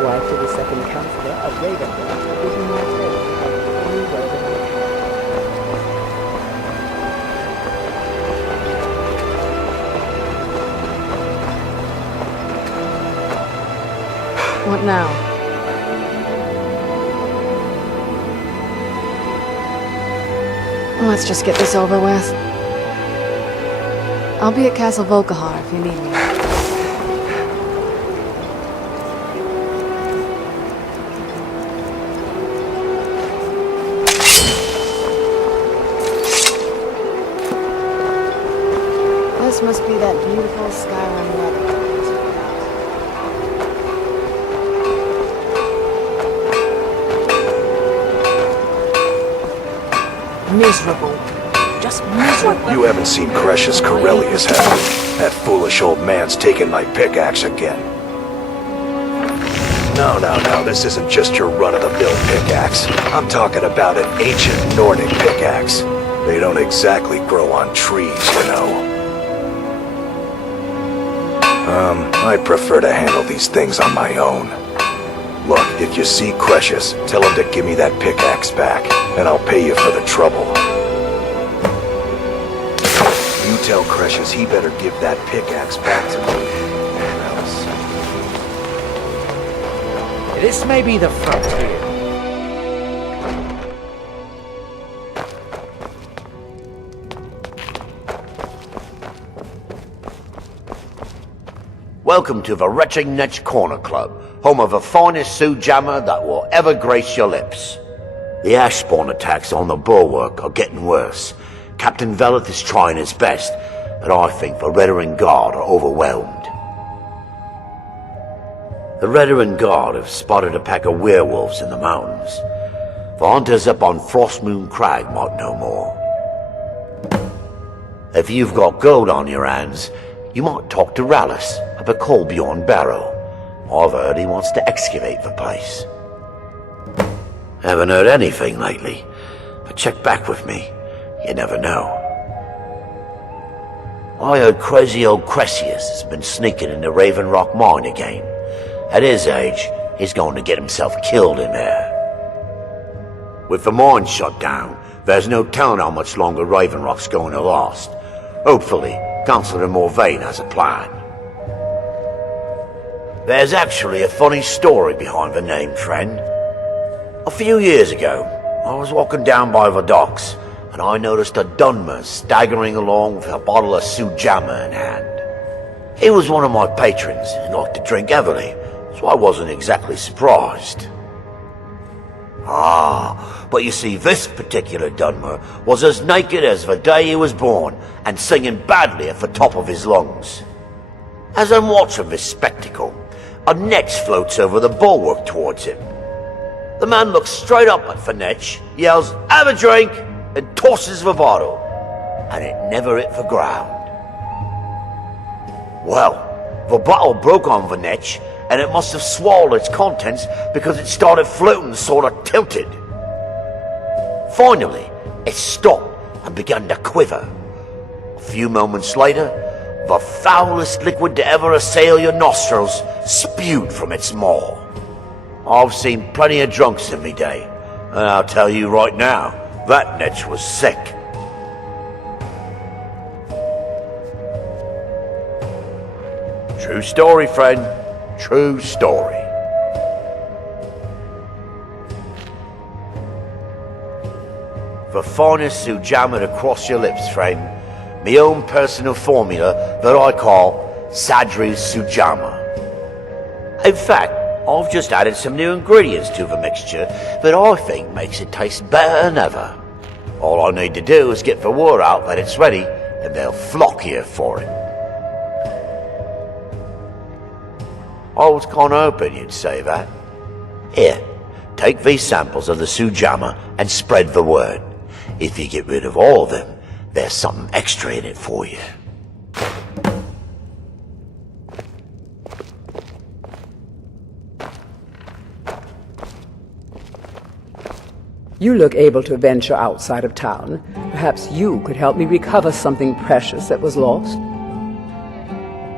the wife to the second counselor of Ravenhill will give you my tale of the only way that I What now? Let's just get this over with. I'll be at Castle Volkihar if you need me. This must be that beautiful Skyrim weather. Miserable. Just miserable. You haven't seen Cretius Corellius, have you? That foolish old man's taken my pickaxe again. No, this isn't just your run-of-the-mill pickaxe. I'm talking about an ancient Nordic pickaxe. They don't exactly grow on trees, you know. I prefer to handle these things on my own. Look, if you see Cretius, tell him to give me that pickaxe back, and I'll pay you for the trouble. You tell Cretius he better give that pickaxe back to me, or else. This may be the frontier. Welcome to the Retching Netch Corner Club, home of the finest Sujammer that will ever grace your lips. The Ashborn attacks on the bulwark are getting worse. Captain Veleth is trying his best, but I think the Redarin Guard are overwhelmed. The Redarin Guard have spotted a pack of werewolves in the mountains. The hunters up on Frostmoon Crag might know more. If you've got gold on your hands, you might talk to Rallis up at Colbjorn Barrow. I've heard he wants to excavate the place. Haven't heard anything lately, but check back with me. You never know. I heard crazy old Cresius has been sneaking in the Raven Rock mine again. At his age, he's going to get himself killed in there. With the mine shut down, there's no telling how much longer Raven Rock's going to last. Hopefully, Councillor Morvain has a plan. There's actually a funny story behind the name, friend. A few years ago, I was walking down by the docks, and I noticed a Dunmer staggering along with a bottle of Sujammer in hand. He was one of my patrons and liked to drink heavily, so I wasn't exactly surprised. But you see, this particular Dunmer was as naked as the day he was born and singing badly at the top of his lungs. As I'm watching this spectacle, a netch floats over the bulwark towards him. The man looks straight up at the netch, yells, "Have a drink!" and tosses the bottle, and it never hit the ground. Well, the bottle broke on the netch, and it must have swallowed its contents because it started floating sort of tilted. Finally, it stopped and began to quiver. A few moments later, the foulest liquid to ever assail your nostrils spewed from its maw. I've seen plenty of drunks in me day, and I'll tell you right now, that netch was sick. True story, friend. True story. The finest Sujammer to cross your lips, friend. My own personal formula that I call Sadri's Sujammer. In fact, I've just added some new ingredients to the mixture that I think makes it taste better than ever. All I need to do is get the word out that it's ready, and they'll flock here for it. I was kinda hoping you'd say that. Here, take these samples of the Sujammer and spread the word. If you get rid of all of them, there's something extra in it for you. You look able to venture outside of town. Perhaps you could help me recover something precious that was lost.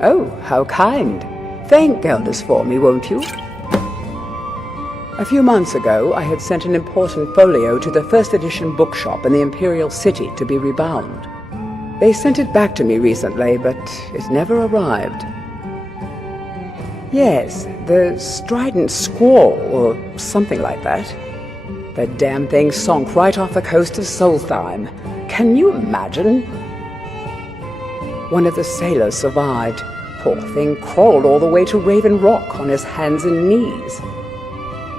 Oh, how kind. Thank Elders for me, won't you? A few months ago, I had sent an important folio to the first edition bookshop in the Imperial City to be rebound. They sent it back to me recently, but it never arrived. Yes, the Strident Squall, or something like that. The damn thing sunk right off the coast of Solstheim. Can you imagine? One of the sailors survived. Poor thing crawled all the way to Raven Rock on his hands and knees.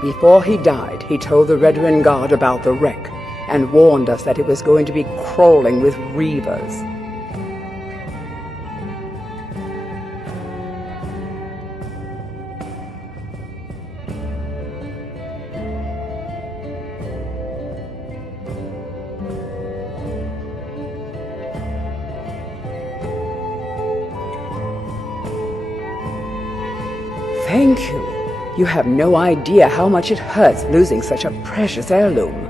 Before he died, he told the Redoran Guard about the wreck and warned us that it was going to be crawling with reavers. Thank you. You have no idea how much it hurts losing such a precious heirloom.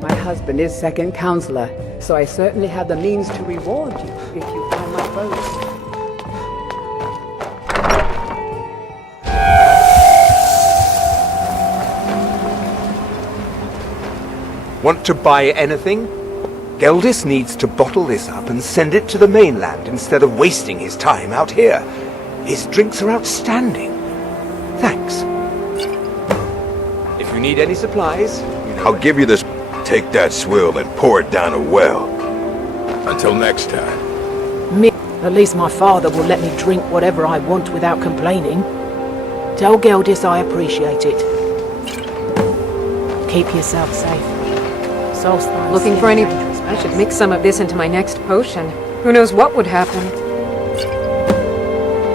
My husband is second counselor, so I certainly have the means to reward you if you find my boat. Want to buy anything? Geldis needs to bottle this up and send it to the mainland instead of wasting his time out here. His drinks are outstanding. Thanks. If you need any supplies, I'll give you this. Take that swill and pour it down a well. Until next time. Me. At least my father will let me drink whatever I want without complaining. Tell Geldis I appreciate it. Keep yourself safe. Solstice. Looking for any... I should mix some of this into my next potion. Who knows what would happen?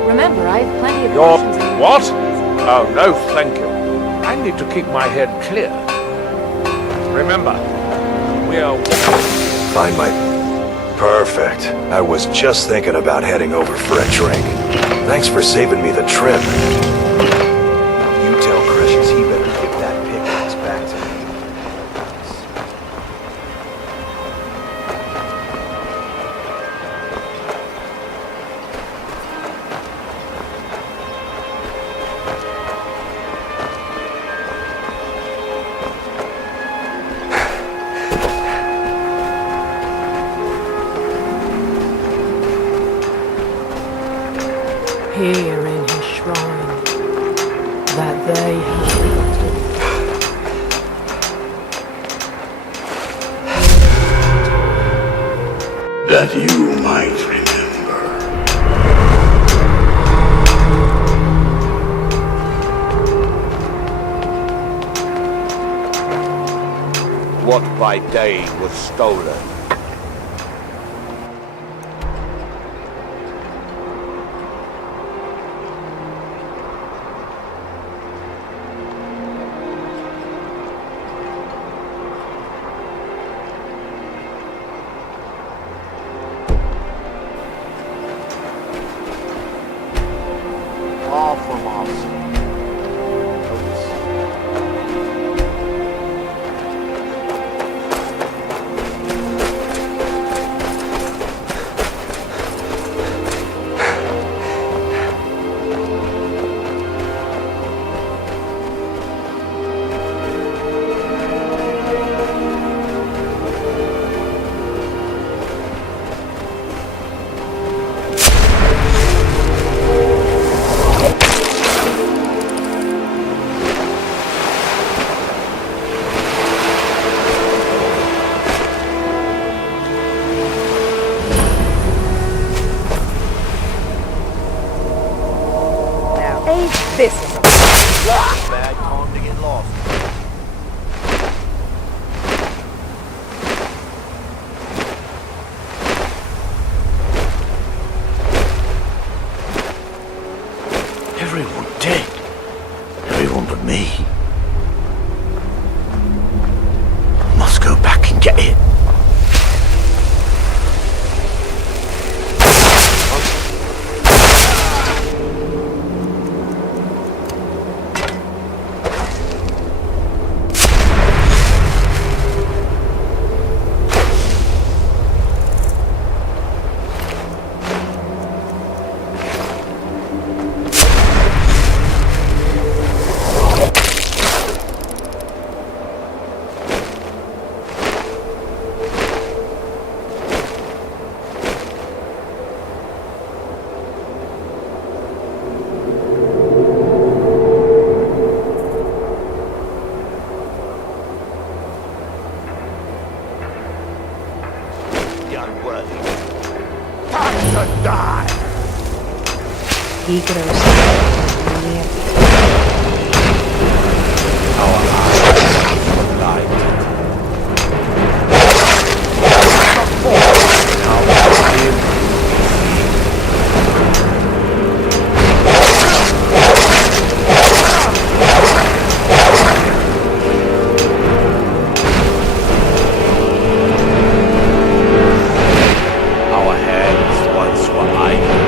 Remember, I have plenty of potions in What? Oh, no, thank you. I need to keep my head clear. Remember, we are... Find my... Perfect. I was just thinking about heading over for a drink. Thanks for saving me the trip. You tell Precious he better give that pickaxe back to me. Here in his shrine, that they have built. That you might remember. What by day was stolen. All from us. this is a Bad time to get lost. Everyone dead. Everyone but me. I must go back and get it. unworthy. Time to die! He grows near. Our eyes are blinded. Now live. Our hands once were idle.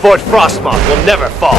Fort Frostmoth will never fall.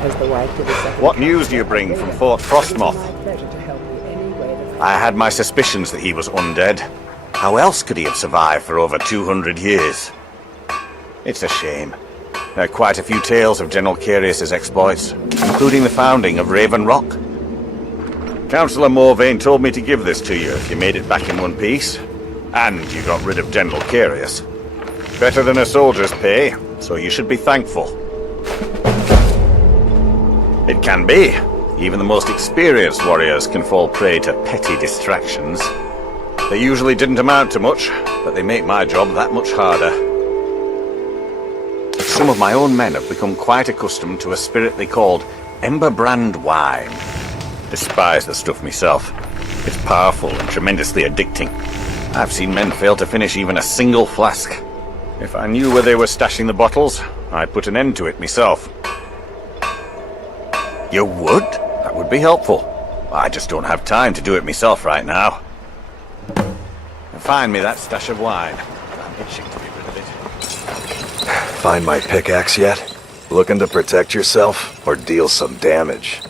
As the wife of the second What news do you bring from Fort Frostmoth? My pleasure to help you any way that I had my suspicions that he was undead. How else could he have survived for over 200 years? It's a shame. There are quite a few tales of General Carius's exploits, including the founding of Raven Rock. Councillor Morvain told me to give this to you if you made it back in one piece. And you got rid of General Carius. Better than a soldier's pay, so you should be thankful. It can be. Even the most experienced warriors can fall prey to petty distractions. They usually didn't amount to much, but they make my job that much harder. Some of my own men have become quite accustomed to a spirit they called Emberbrand wine. Despise the stuff myself. It's powerful and tremendously addicting. I've seen men fail to finish even a single flask. If I knew where they were stashing the bottles, I'd put an end to it myself. You would? That would be helpful. I just don't have time to do it myself right now. Find me that stash of wine. I'm itching to be rid of it. Find my pickaxe yet? Looking to protect yourself or deal some damage?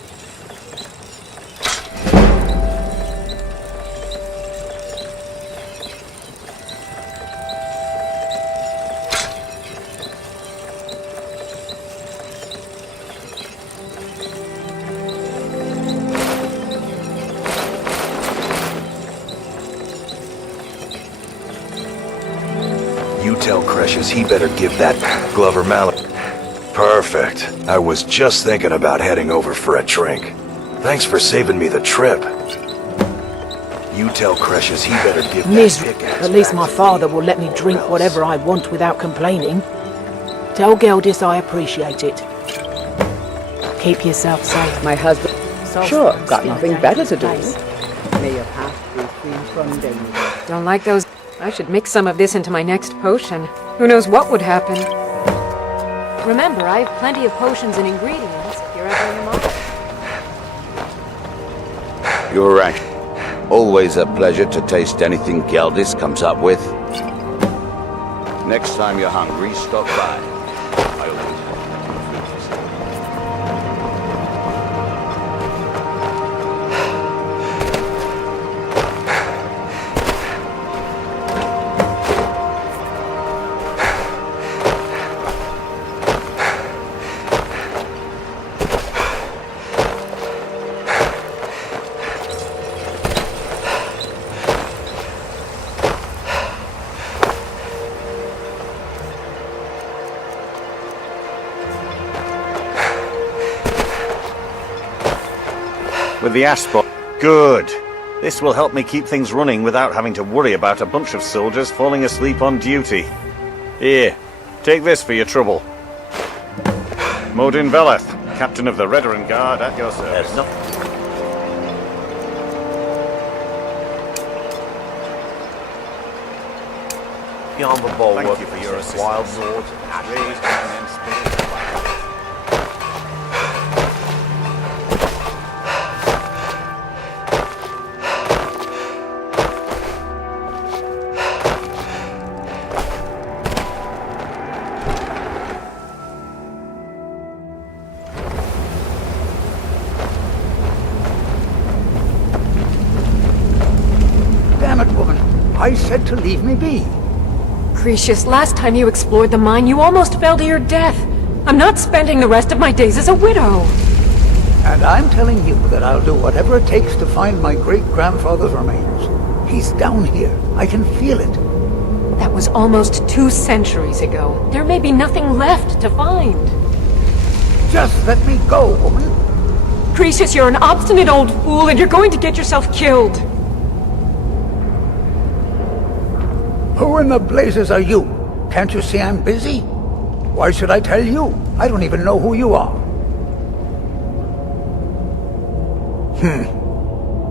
You tell Cresius he better give that Glover Mallet. Perfect. I was just thinking about heading over for a drink. Thanks for saving me the trip. You tell Cresius he better give that Miserable. pickaxe At least back my to me father will let me or drink else. whatever I want without complaining. Tell Geldis I appreciate it. Keep yourself safe. my husband... Sure, got nothing better to do. May your path be free from danger. Don't like those. I should mix some of this into my next potion. Who knows what would happen? Remember, I have plenty of potions and ingredients if you're ever in the market. You're right. Always a pleasure to taste anything Geldis comes up with. Next time you're hungry, stop by. I always have food for sale. With the asphalt. Good. This will help me keep things running without having to worry about a bunch of soldiers falling asleep on duty. Here, take this for your trouble. Modin Veleth, captain of the Redoran Guard at your service. There's nothing. Beyond the bulwark, Thank you for your assistance. wild lords and ashes. Raised my men's spirits. Damn it, woman. I said to leave me be. Cresius, last time you explored the mine, you almost fell to your death. I'm not spending the rest of my days as a widow. And I'm telling you that I'll do whatever it takes to find my great-grandfather's remains. He's down here. I can feel it. That was almost 2 centuries ago. There may be nothing left to find. Just let me go, woman. Cresius, you're an obstinate old fool, and you're going to get yourself killed. Who in the blazes are you? Can't you see I'm busy? Why should I tell you? I don't even know who you are.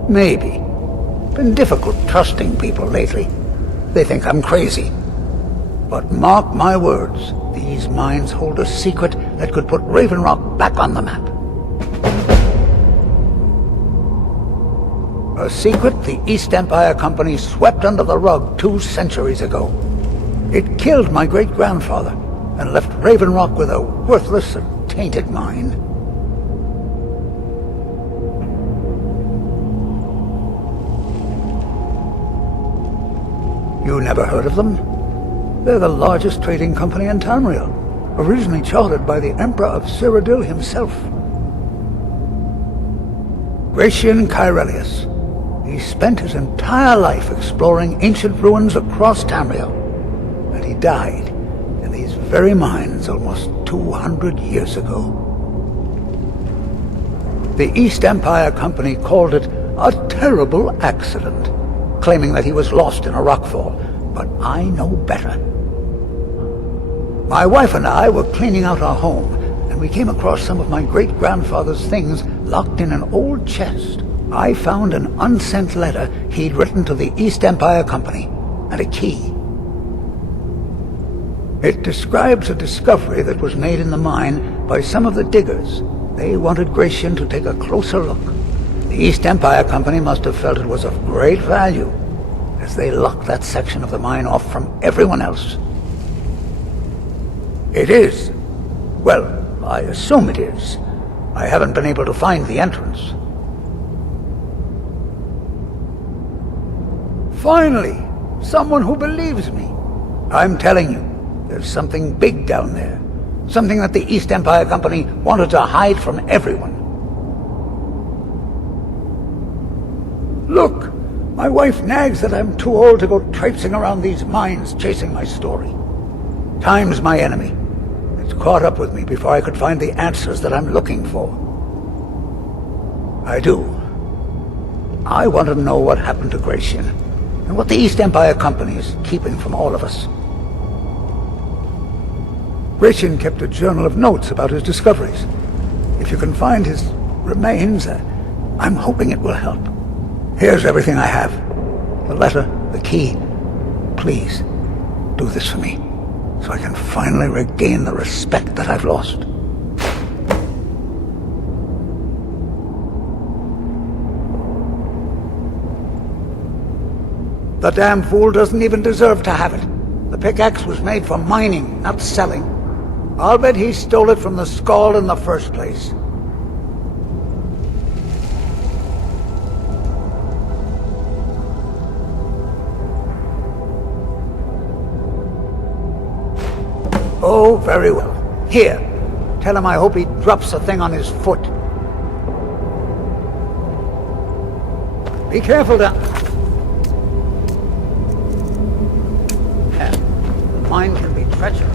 Maybe. Been difficult trusting people lately. They think I'm crazy. But mark my words, these mines hold a secret that could put Raven Rock back on the map. A secret the East Empire Company swept under the rug 2 centuries ago. It killed my great-grandfather and left Raven Rock with a worthless and tainted mine. You never heard of them? They're the largest trading company in Tamriel, originally chartered by the Emperor of Cyrodiil himself. Gratian Kyrelius. He spent his entire life exploring ancient ruins across Tamriel, and he died in these very mines almost 200 years ago. The East Empire Company called it a terrible accident, claiming that he was lost in a rockfall, but I know better. My wife and I were cleaning out our home, and we came across some of my great-grandfather's things locked in an old chest. I found an unsent letter he'd written to the East Empire Company, and a key. It describes a discovery that was made in the mine by some of the diggers. They wanted Gratian to take a closer look. The East Empire Company must have felt it was of great value, as they locked that section of the mine off from everyone else. It is. Well, I assume it is. I haven't been able to find the entrance. Finally, someone who believes me. I'm telling you, there's something big down there. Something that the East Empire Company wanted to hide from everyone. Look, my wife nags that I'm too old to go traipsing around these mines chasing my story. Time's my enemy. It's caught up with me before I could find the answers that I'm looking for. I do. I want to know what happened to Gratian, and what the East Empire Company is keeping from all of us. Gratian kept a journal of notes about his discoveries. If you can find his remains, I'm hoping it will help. Here's everything I have. The letter, the key. Please, do this for me, so I can finally regain the respect that I've lost. The damn fool doesn't even deserve to have it. The pickaxe was made for mining, not selling. I'll bet he stole it from the Skald in the first place. Oh, very well. Here, tell him I hope he drops the thing on his foot. Be careful down. The mine can be treacherous.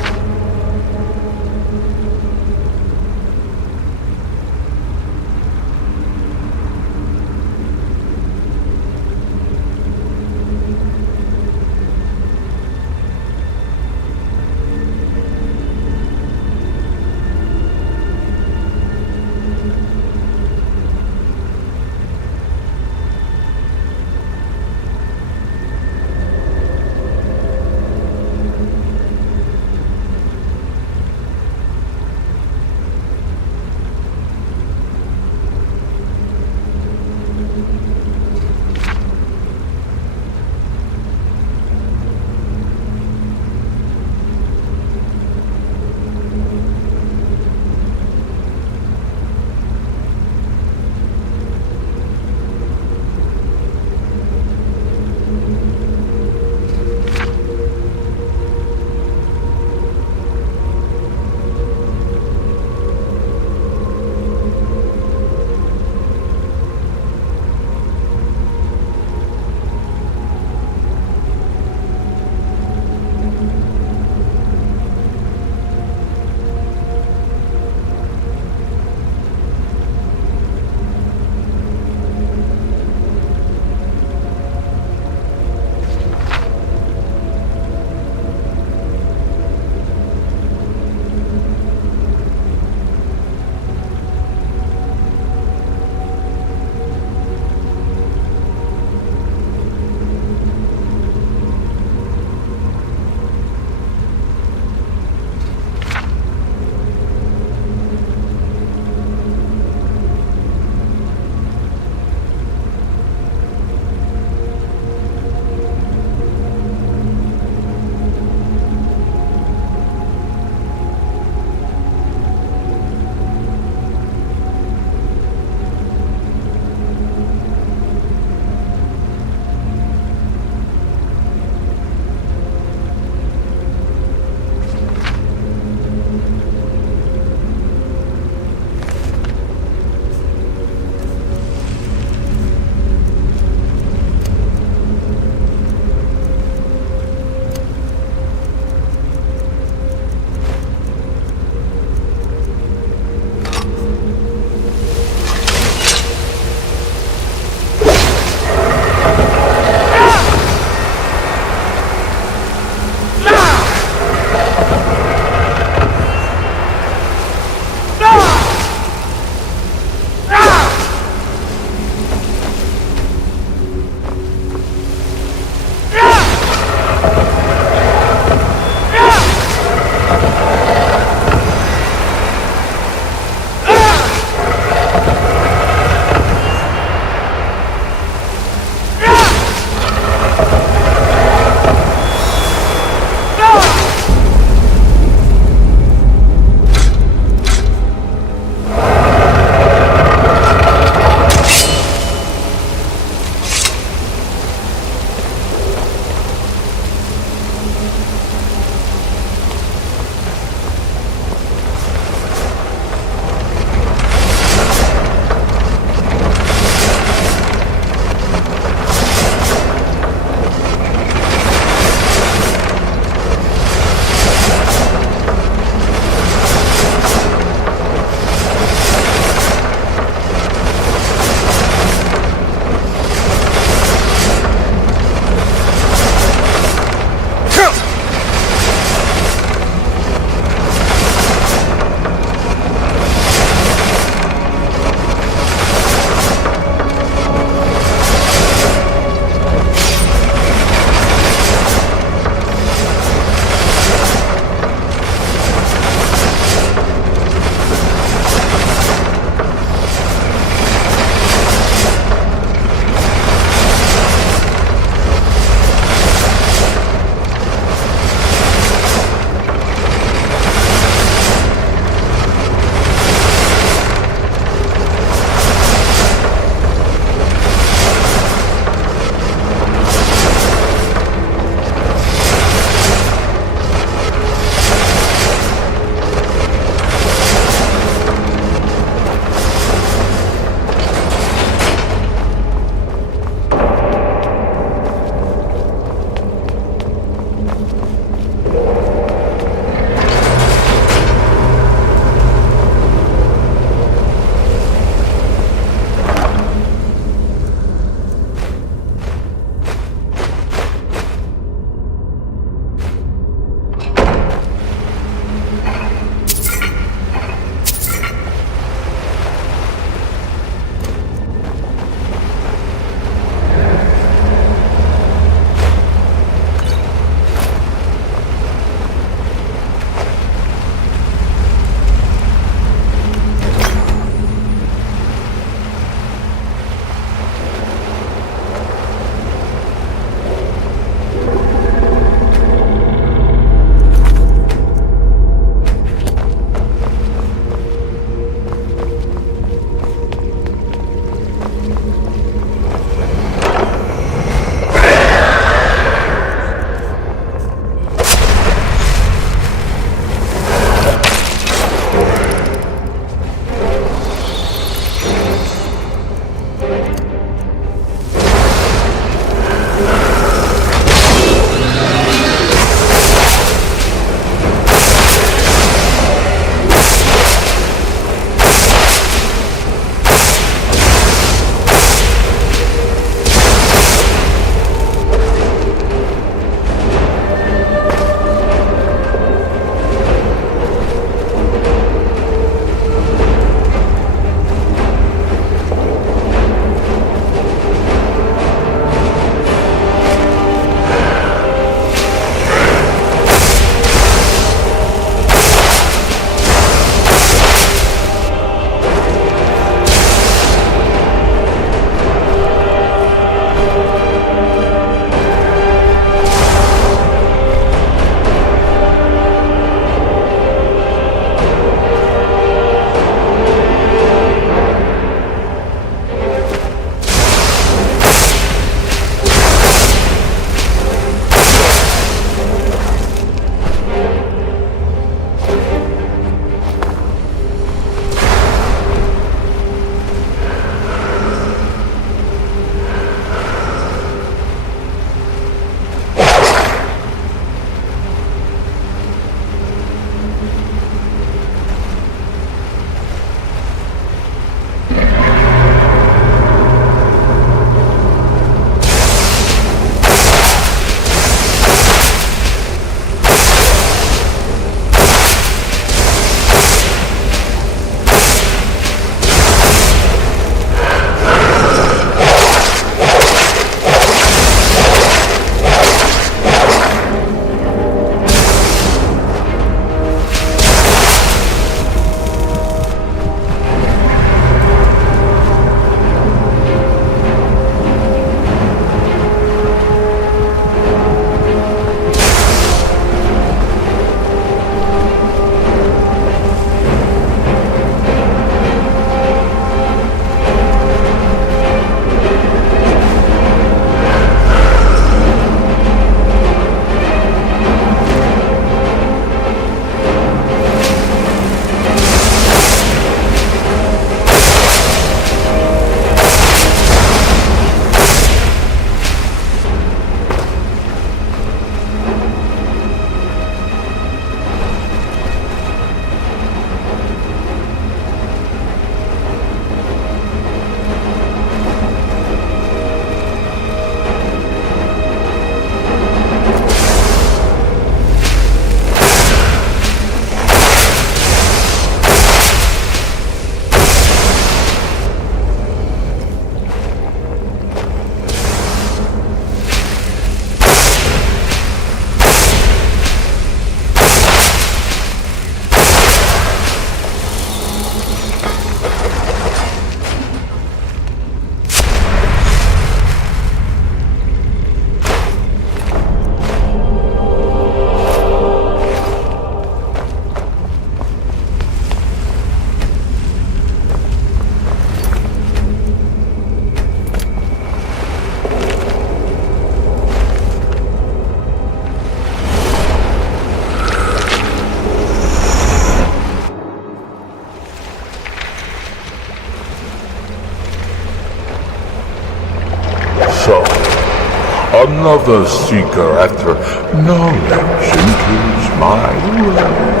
Another seeker after knowledge enters my realm.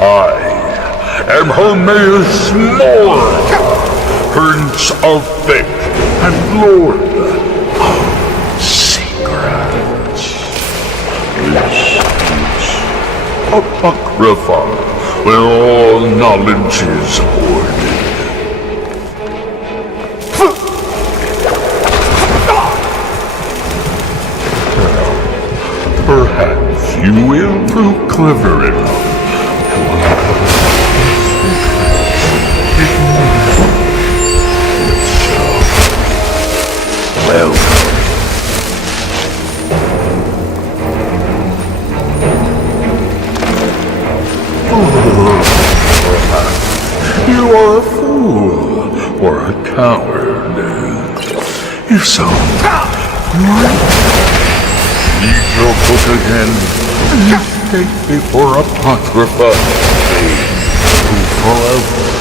I am Hermaeus Mord, Prince of Fate and Lord of Secrets. This is Apocrypha, where all knowledge is hoarded. Perhaps you will prove clever enough to uncover Well, you are a fool or a coward. If so, read your book again and stay before Apocrypha fades forever.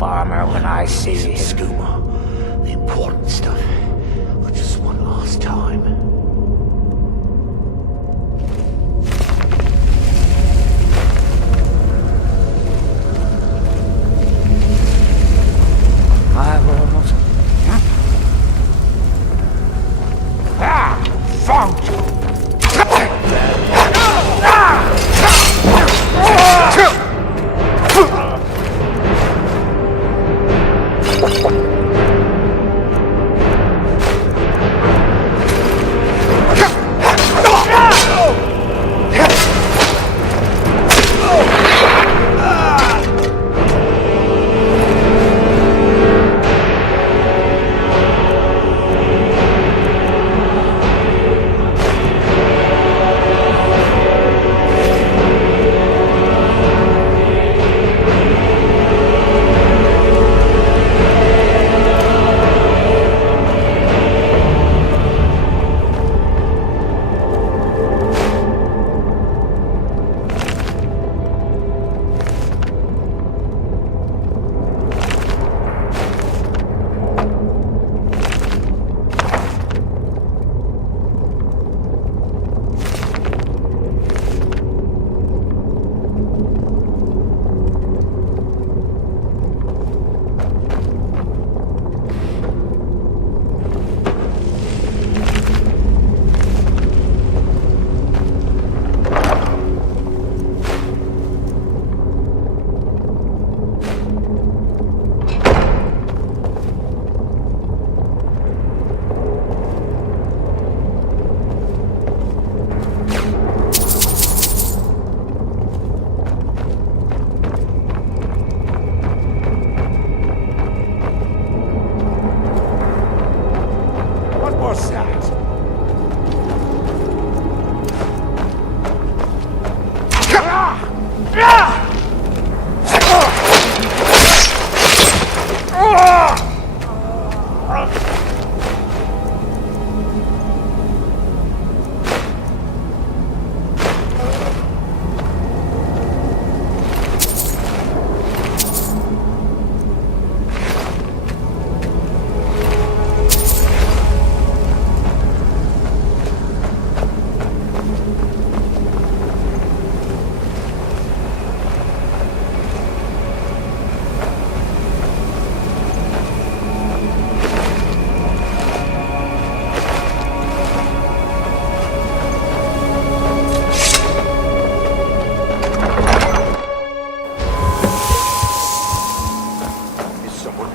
farmer when I see him. Skooma. The important stuff. But just one last time. I've almost... Found you!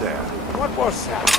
there? What was that?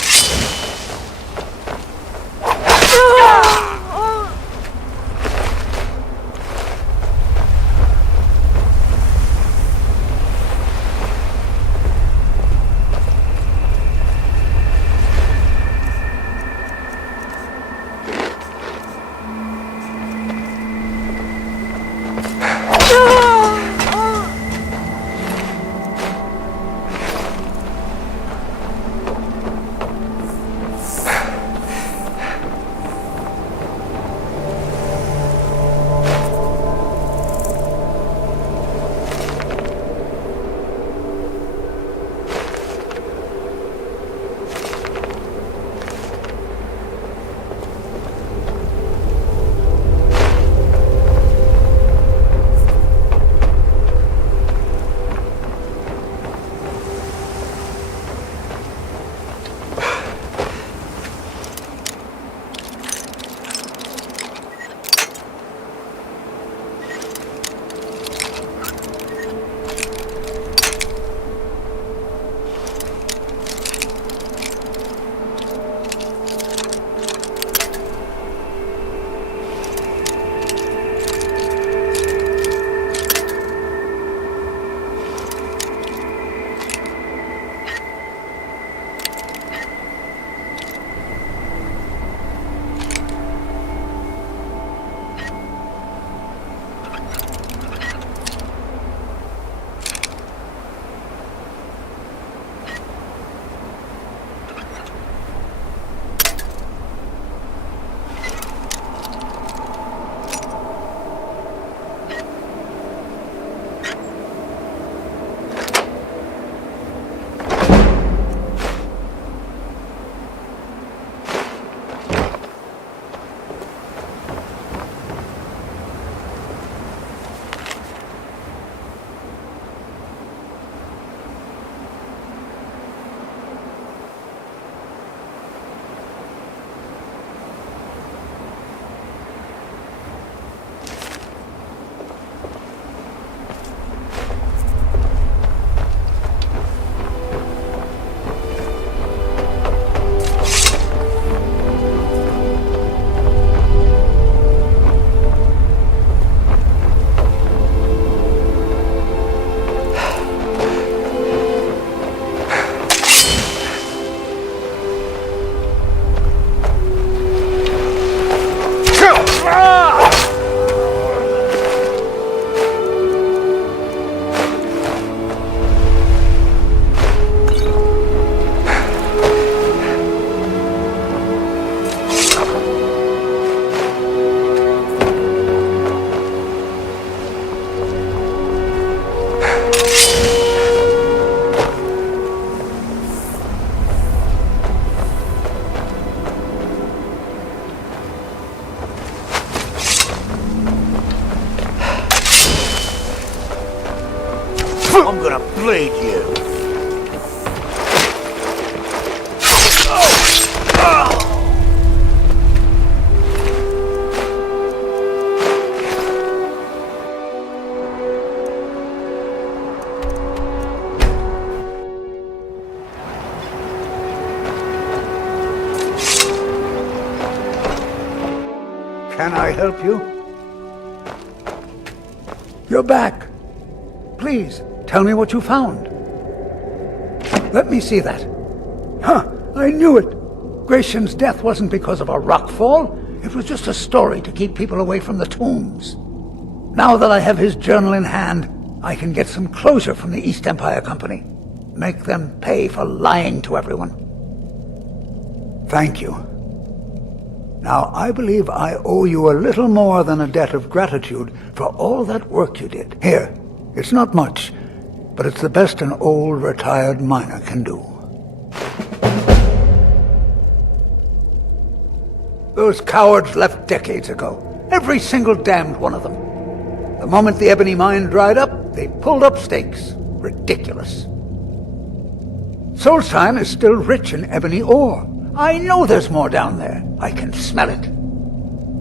I'm gonna bleed you. Can I help you? You're back. Please, tell me what you found. Let me see that. Huh, I knew it. Gratian's death wasn't because of a rock fall. It was just a story to keep people away from the tombs. Now that I have his journal in hand, I can get some closure from the East Empire Company. Make them pay for lying to everyone. Thank you. Now, I believe I owe you a little more than a debt of gratitude for all that work you did. Here, it's not much, but it's the best an old retired miner can do. Those cowards left decades ago. Every single damned one of them. The moment the ebony mine dried up, they pulled up stakes. Ridiculous. Solstheim is still rich in ebony ore. I know there's more down there. I can smell it.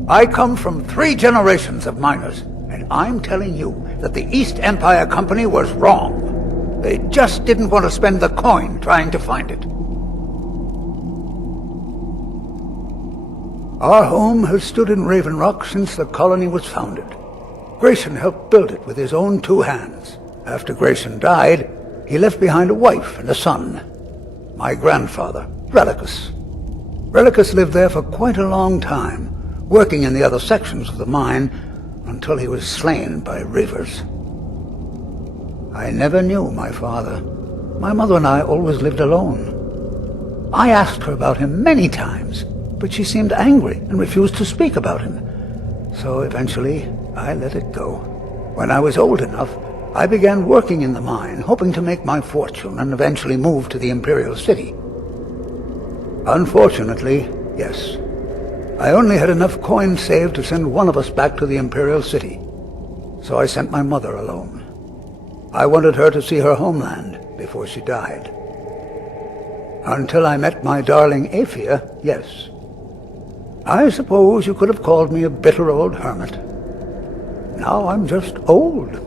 I come from 3 generations of miners, and I'm telling you that the East Empire Company was wrong. They just didn't want to spend the coin trying to find it. Our home has stood in Raven Rock since the colony was founded. Grayson helped build it with his own 2 hands. After Grayson died, he left behind a wife and a son. My grandfather, Relicus. Relicus lived there for quite a long time, working in the other sections of the mine until he was slain by Reavers. I never knew my father. My mother and I always lived alone. I asked her about him many times, but she seemed angry and refused to speak about him. So eventually, I let it go. When I was old enough, I began working in the mine, hoping to make my fortune and eventually move to the Imperial City. Unfortunately, yes. I only had enough coins saved to send one of us back to the Imperial City. So I sent my mother alone. I wanted her to see her homeland before she died. Until I met my darling Aphia, yes. I suppose you could have called me a bitter old hermit. Now I'm just old.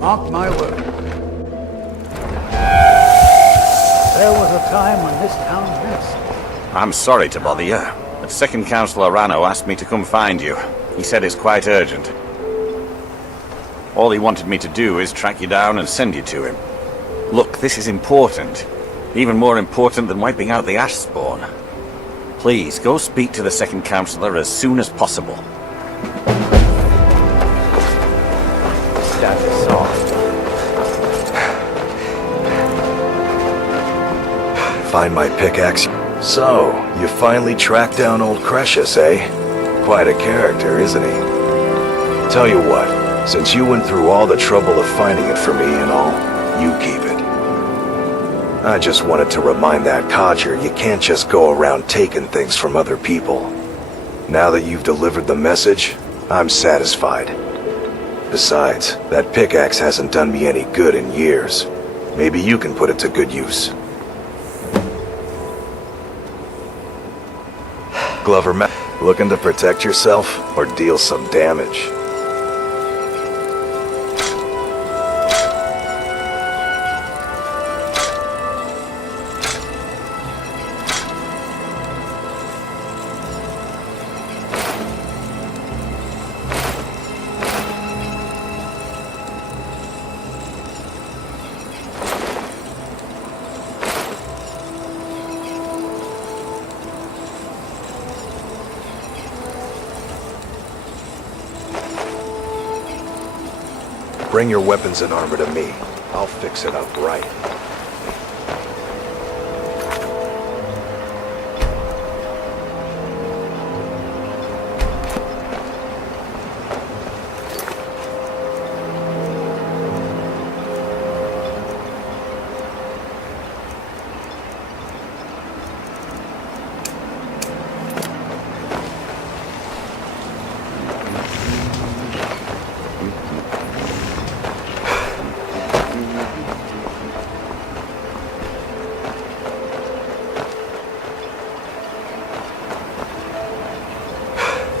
Mark my word. There was a time when this town missed. I'm sorry to bother you, but Second Councillor Rano asked me to come find you. He said it's quite urgent. All he wanted me to do is track you down and send you to him. Look, this is important. Even more important than wiping out the ash spawn. Please, go speak to the Second Councillor as soon as possible. Stand aside. Find my pickaxe. So, you finally tracked down old Cretius, eh? Quite a character, isn't he? Tell you what, since you went through all the trouble of finding it for me and all, you keep it. I just wanted to remind that codger you can't just go around taking things from other people. Now that you've delivered the message, I'm satisfied. Besides, that pickaxe hasn't done me any good in years. Maybe you can put it to good use. Glover, looking to protect yourself or deal some damage? Bring your weapons and armor to me. I'll fix it up right.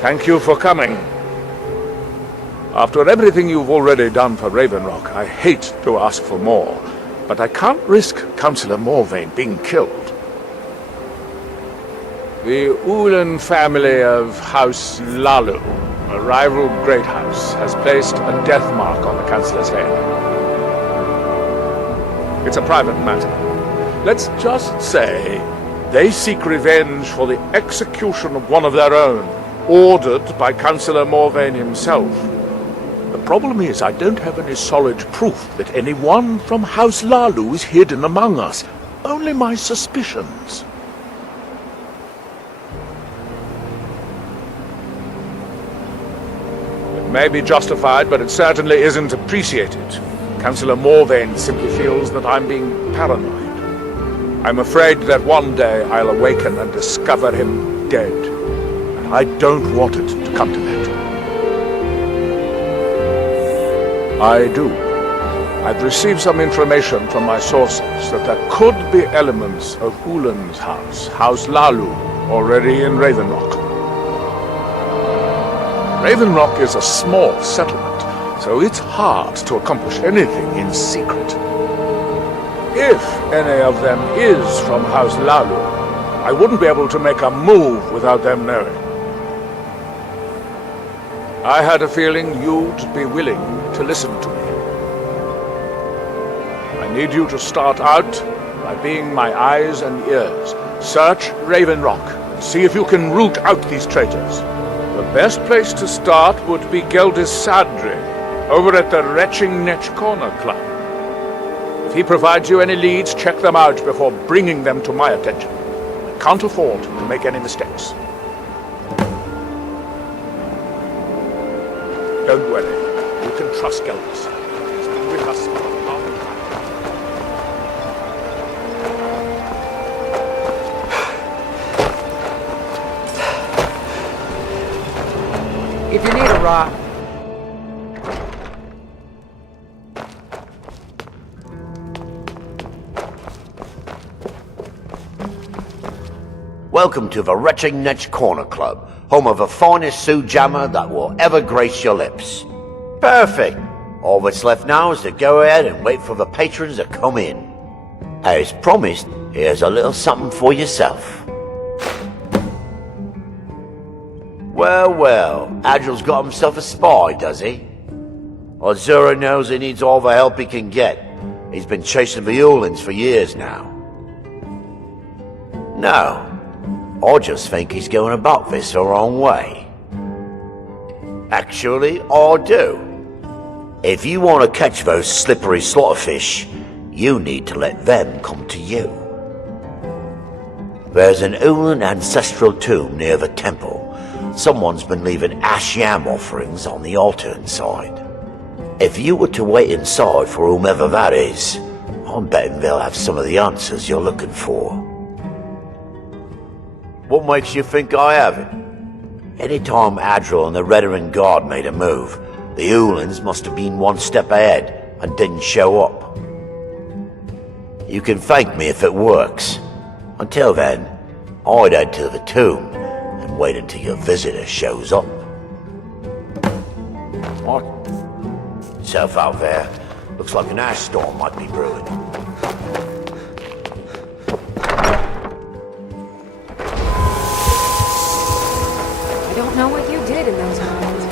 Thank you for coming. After everything you've already done for Raven Rock, I hate to ask for more, but I can't risk Councillor Morvain being killed. The Ulan family of House Lalu, a rival great house, has placed a death mark on the Councillor's head. It's a private matter. Let's just say they seek revenge for the execution of one of their own, ordered by Councillor Morvain himself. The problem is I don't have any solid proof that anyone from House Lalu is hidden among us. Only my suspicions. It may be justified, but it certainly isn't appreciated. Councillor Morvain simply feels that I'm being paranoid. I'm afraid that one day I'll awaken and discover him dead. I don't want it to come to that. I do. I've received some information from my sources that there could be elements of Ulan's house, House Lalu, already in Raven Rock. Raven Rock is a small settlement, so it's hard to accomplish anything in secret. If any of them is from House Lalu, I wouldn't be able to make a move without them knowing. I had a feeling you'd be willing to listen to me. I need you to start out by being my eyes and ears. Search Raven Rock and see if you can root out these traitors. The best place to start would be Geldis Sadri, over at the Retching Netch Corner Club. If he provides you any leads, check them out before bringing them to my attention. I can't afford to make any mistakes. Don't worry, you can trust Geldis. He's been with us for a long time. If you need a ride... Welcome to the Retching Netch Corner Club, home of the finest Sujamma that will ever grace your lips. Perfect! All that's left now is to go ahead and wait for the patrons to come in. As promised, here's a little something for yourself. Well, well, Adril's got himself a spy, does he? Azura knows he needs all the help he can get. He's been chasing the Ulins for years now. No, I just think he's going about this the wrong way. Actually, I do. If you want to catch those slippery slaughterfish, you need to let them come to you. There's an Ulin ancestral tomb near the temple. Someone's been leaving ash yam offerings on the altar inside. If you were to wait inside for whomever that is, I'm betting they'll have some of the answers you're looking for. What makes you think I haven't? Anytime Adril and the Redoran Guard made a move, the Ulins must have been one step ahead and didn't show up. You can thank me if it works. Until then, I'd head to the tomb and wait until your visitor shows up. What? Self out there. Looks like an ash storm might be brewing. I don't know what you did in those moments.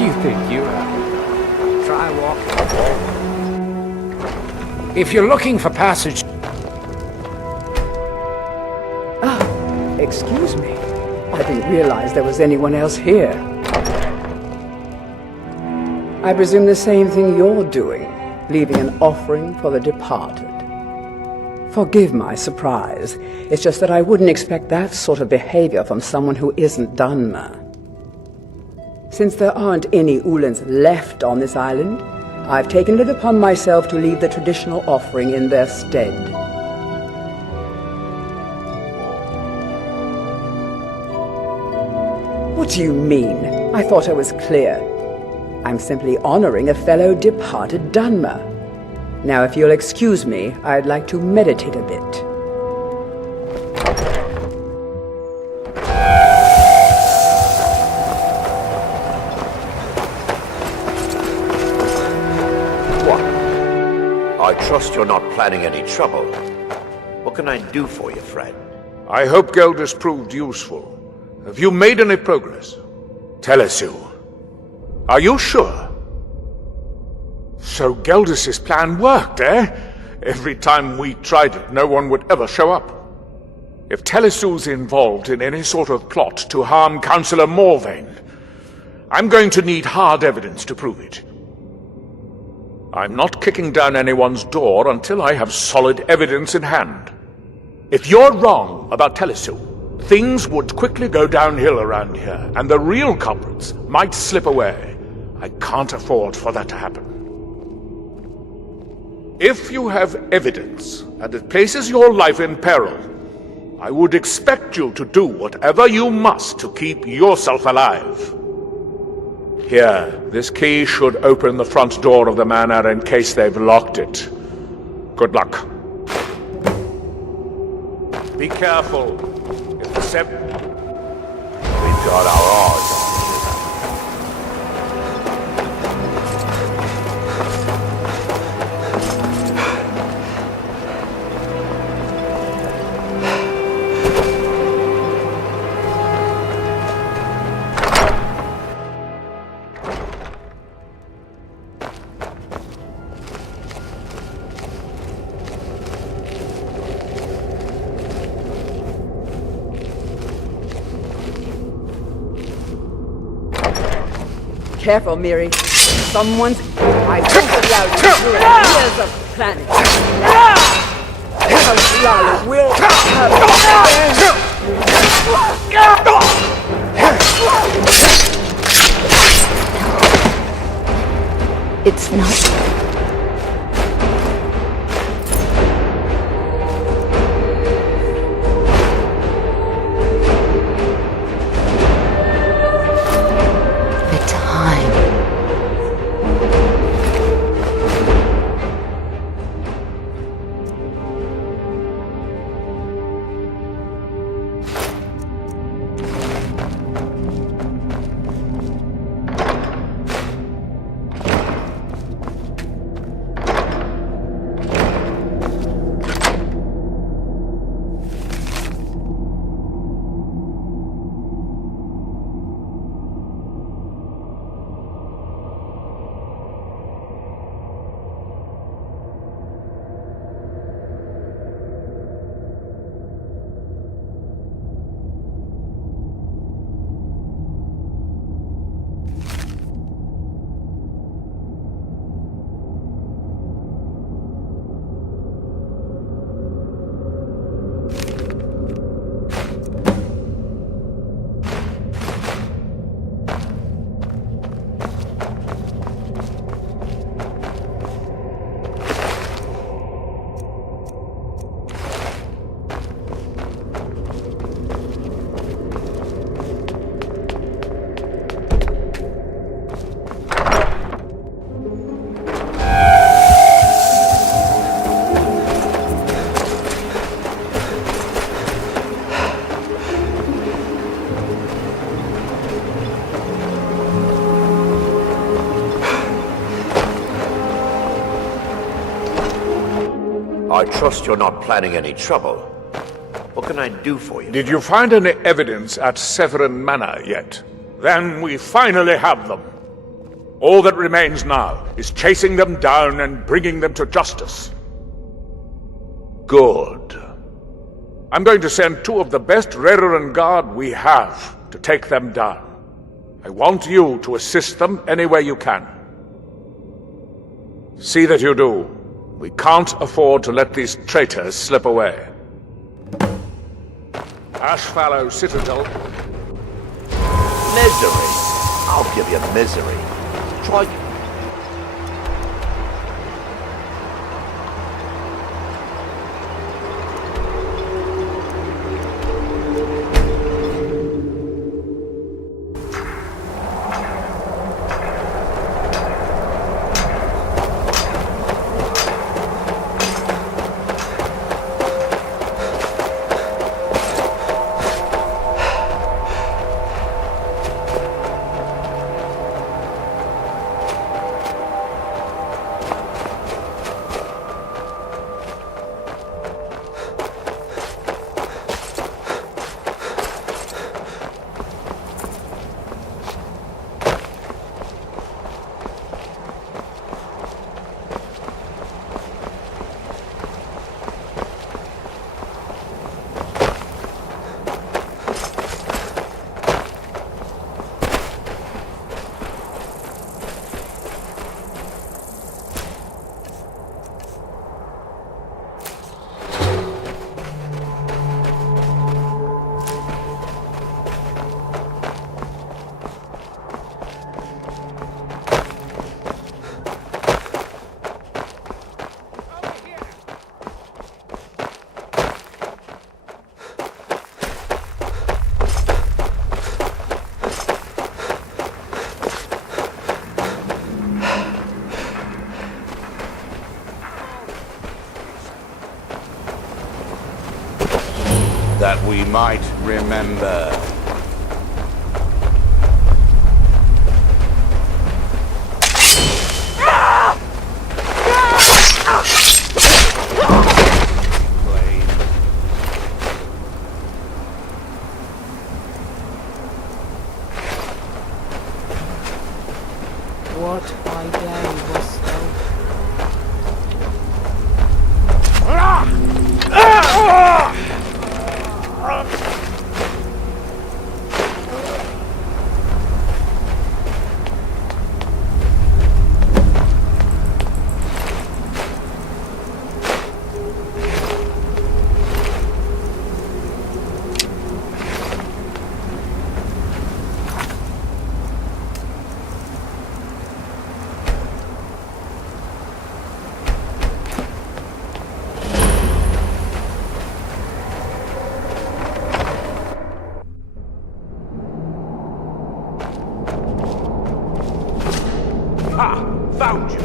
You think you have? Try walking the wall. If you're looking for passage... Excuse me. I didn't realize there was anyone else here. I presume the same thing you're doing, leaving an offering for the departed. Forgive my surprise. It's just that I wouldn't expect that sort of behavior from someone who isn't Dunmer. Since there aren't any Ulins left on this island, I've taken it upon myself to leave the traditional offering in their stead. What do you mean? I thought I was clear. I'm simply honoring a fellow departed Dunmer. Now, if you'll excuse me, I'd like to meditate a bit. What? I trust you're not planning any trouble. What can I do for you, friend? I hope Geldis proved useful. Have you made any progress? Telesu. Are you sure? So Geldis' plan worked, eh? Every time we tried it, no one would ever show up. If Telesu's involved in any sort of plot to harm Councillor Morvain, I'm going to need hard evidence to prove it. I'm not kicking down anyone's door until I have solid evidence in hand. If you're wrong about Telesu, things would quickly go downhill around here, and the real culprits might slip away. I can't afford for that to happen. If you have evidence, and it places your life in peril, I would expect you to do whatever you must to keep yourself alive. Here, this key should open the front door of the manor in case they've locked it. Good luck. Be careful. If the got our eyes on. Careful, Miri. Someone's... I won't allow you to ruin years of planning. Lala will happen. It's not. I trust you're not planning any trouble. What can I do for you? Did you find any evidence at Severin Manor yet? Then we finally have them. All that remains now is chasing them down and bringing them to justice. Good. I'm going to send 2 of the best Rereran Guard we have to take them down. I want you to assist them any way you can. See that you do. We can't afford to let these traitors slip away. Ashfallow Citadel. Misery. I'll give you misery. Try... That we might remember. What I day was so. Ha! Found you!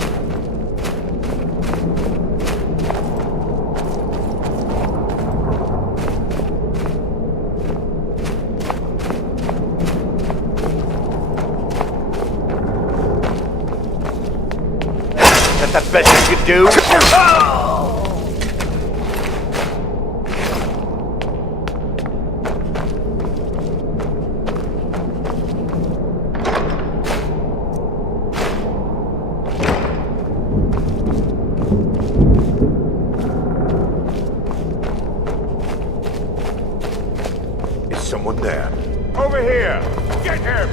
That's the best you could do? Is someone there? Over here! Get him!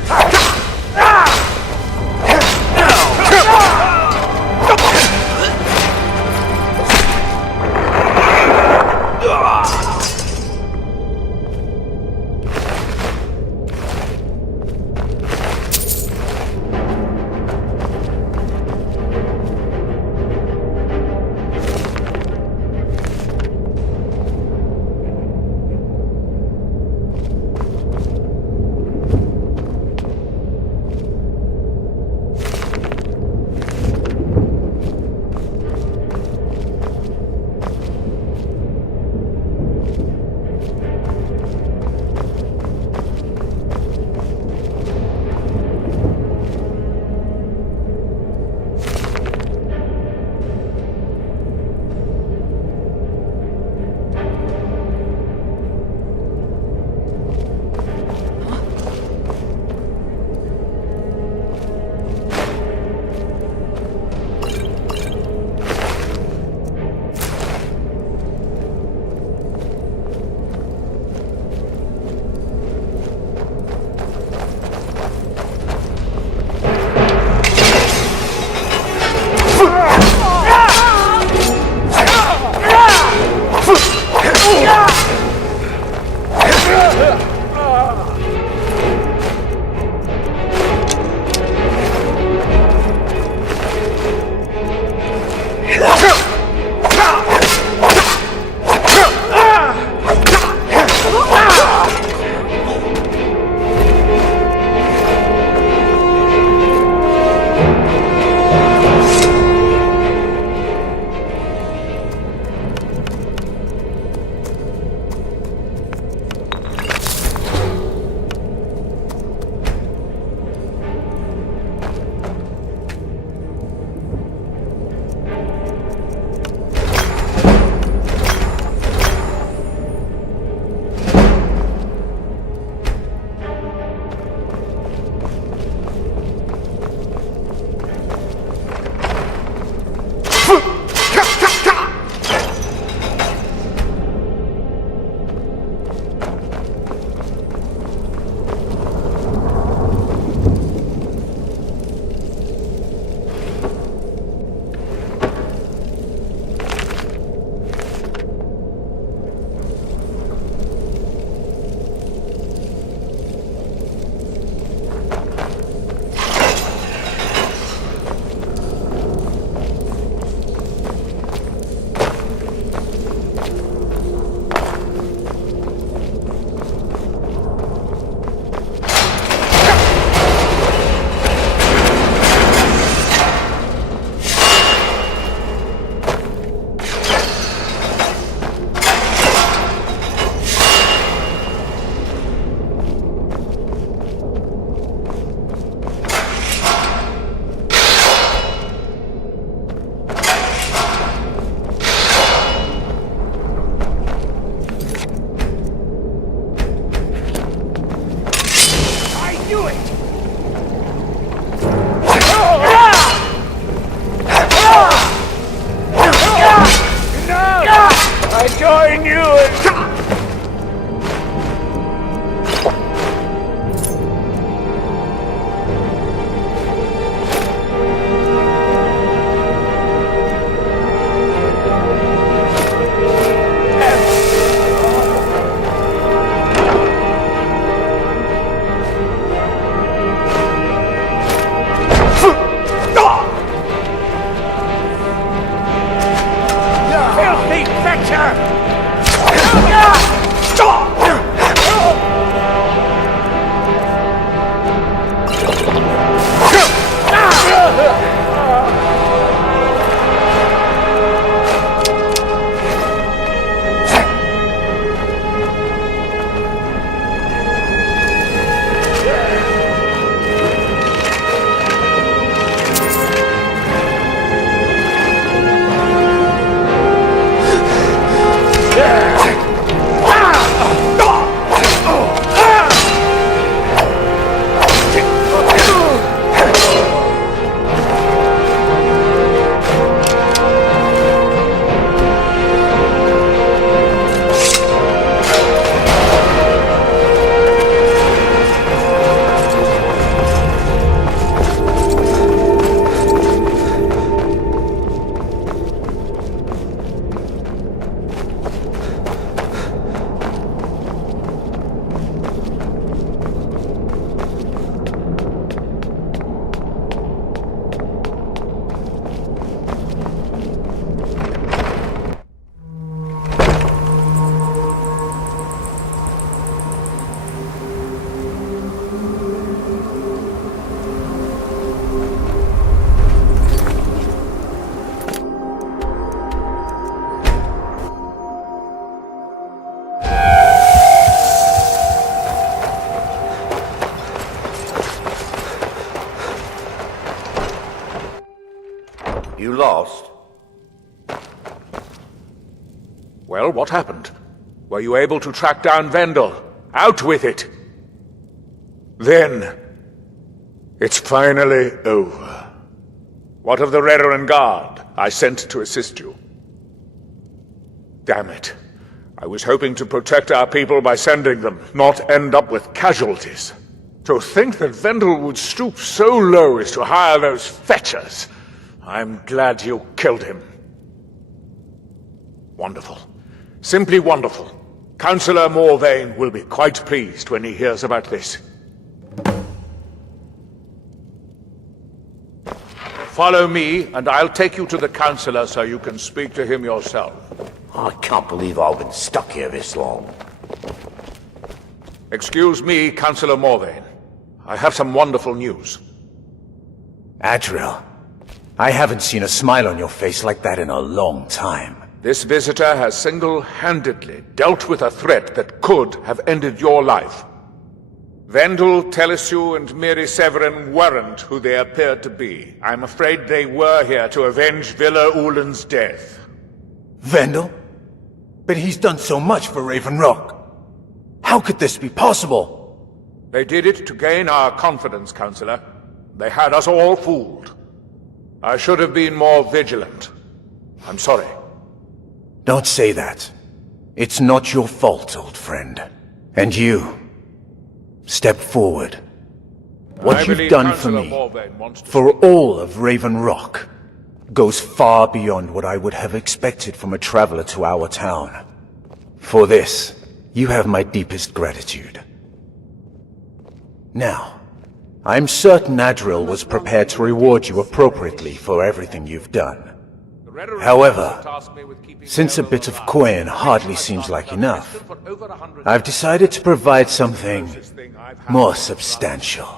You lost? Well, what happened? Were you able to track down Vendel? Out with it! Then, it's finally over. What of the Redoran Guard I sent to assist you? Damn it. I was hoping to protect our people by sending them, not end up with casualties. To think that Vendel would stoop so low as to hire those fetchers. I'm glad you killed him. Wonderful. Simply wonderful. Councillor Morvain will be quite pleased when he hears about this. Follow me, and I'll take you to the Councillor so you can speak to him yourself. I can't believe I've been stuck here this long. Excuse me, Councillor Morvain. I have some wonderful news. Adriel, I haven't seen a smile on your face like that in a long time. This visitor has single-handedly dealt with a threat that could have ended your life. Vendel, Telesue, and Miri Severin weren't who they appeared to be. I'm afraid they were here to avenge Villa Ulen's death. Vendel? But he's done so much for Raven Rock. How could this be possible? They did it to gain our confidence, Councillor. They had us all fooled. I should have been more vigilant. I'm sorry. Don't say that. It's not your fault, old friend. And you, step forward. What you've done for me, for all of Raven Rock, goes far beyond what I would have expected from a traveler to our town. For this, you have my deepest gratitude. Now, I'm certain Adriel was prepared to reward you appropriately for everything you've done. However, since a bit of coin hardly seems like enough, I've decided to provide something more substantial.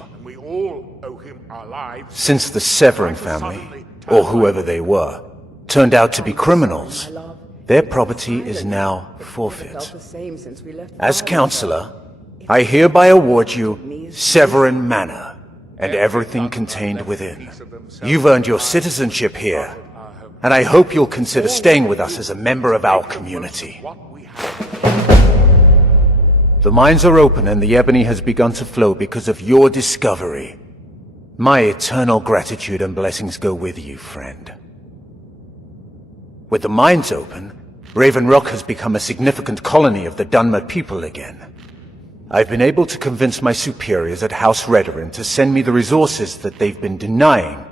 Since the Severin family, or whoever they were, turned out to be criminals, their property is now forfeit. As Councillor, I hereby award you Severin Manor and everything contained within. You've earned your citizenship here, and I hope you'll consider staying with us as a member of our community. The mines are open and the ebony has begun to flow because of your discovery. My eternal gratitude and blessings go with you, friend. With the mines open, Raven Rock has become a significant colony of the Dunmer people again. I've been able to convince my superiors at House Redoran to send me the resources that they've been denying,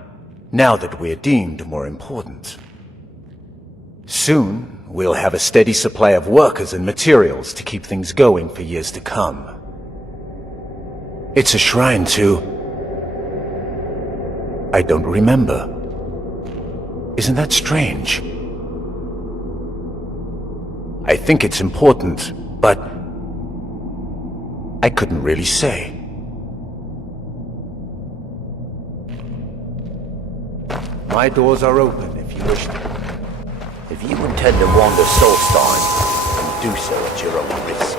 now that we're deemed more important. Soon, we'll have a steady supply of workers and materials to keep things going for years to come. It's a shrine to... I don't remember. Isn't that strange? I think it's important, but I couldn't really say. My doors are open if you wish to. If you intend to wander Solstein, then do so at your own risk.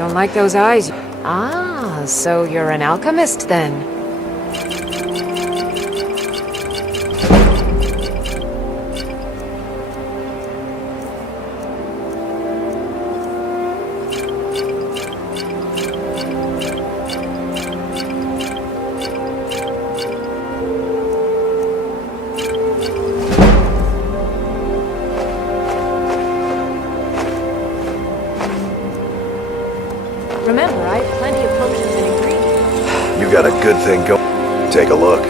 Don't like those eyes. Ah, so you're an alchemist then? Remember, I have plenty of potions and ingredients. You got a good thing going. Take a look.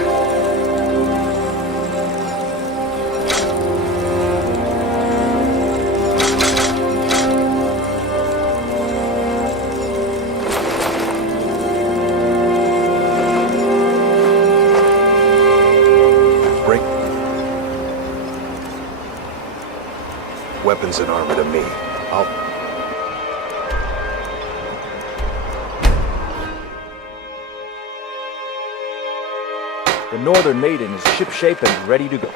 Bring weapons and armor to me. The Northern Maiden is shipshape and ready to go.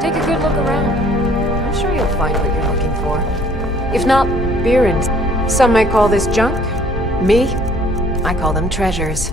Take a good look around. I'm sure you'll find what you're looking for. If not, beer and some might call this junk. Me, I call them treasures.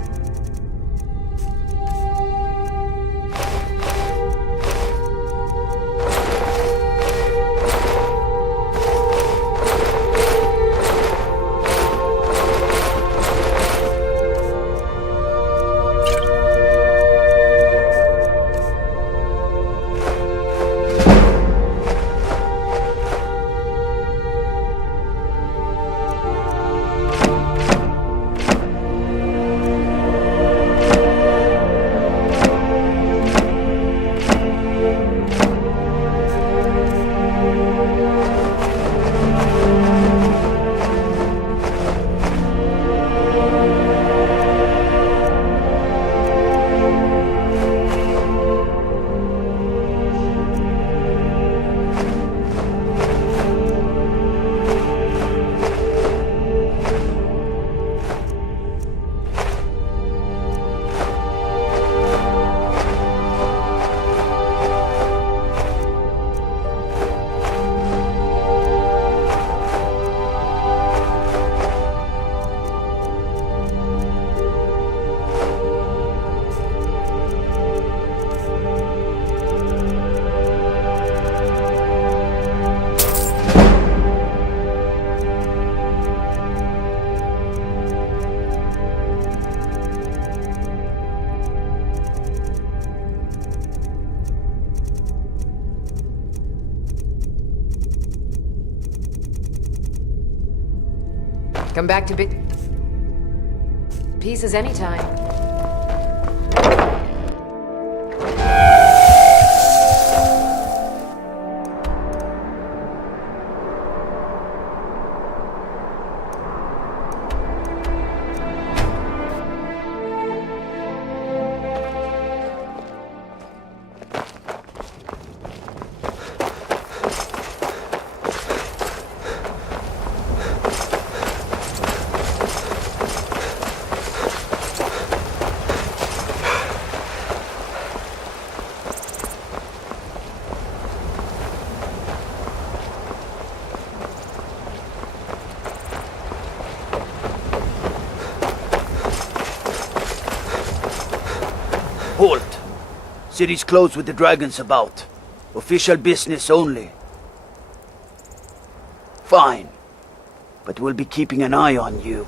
Come back to pieces anytime. Halt! City's closed with the dragons about. Official business only. Fine. But we'll be keeping an eye on you.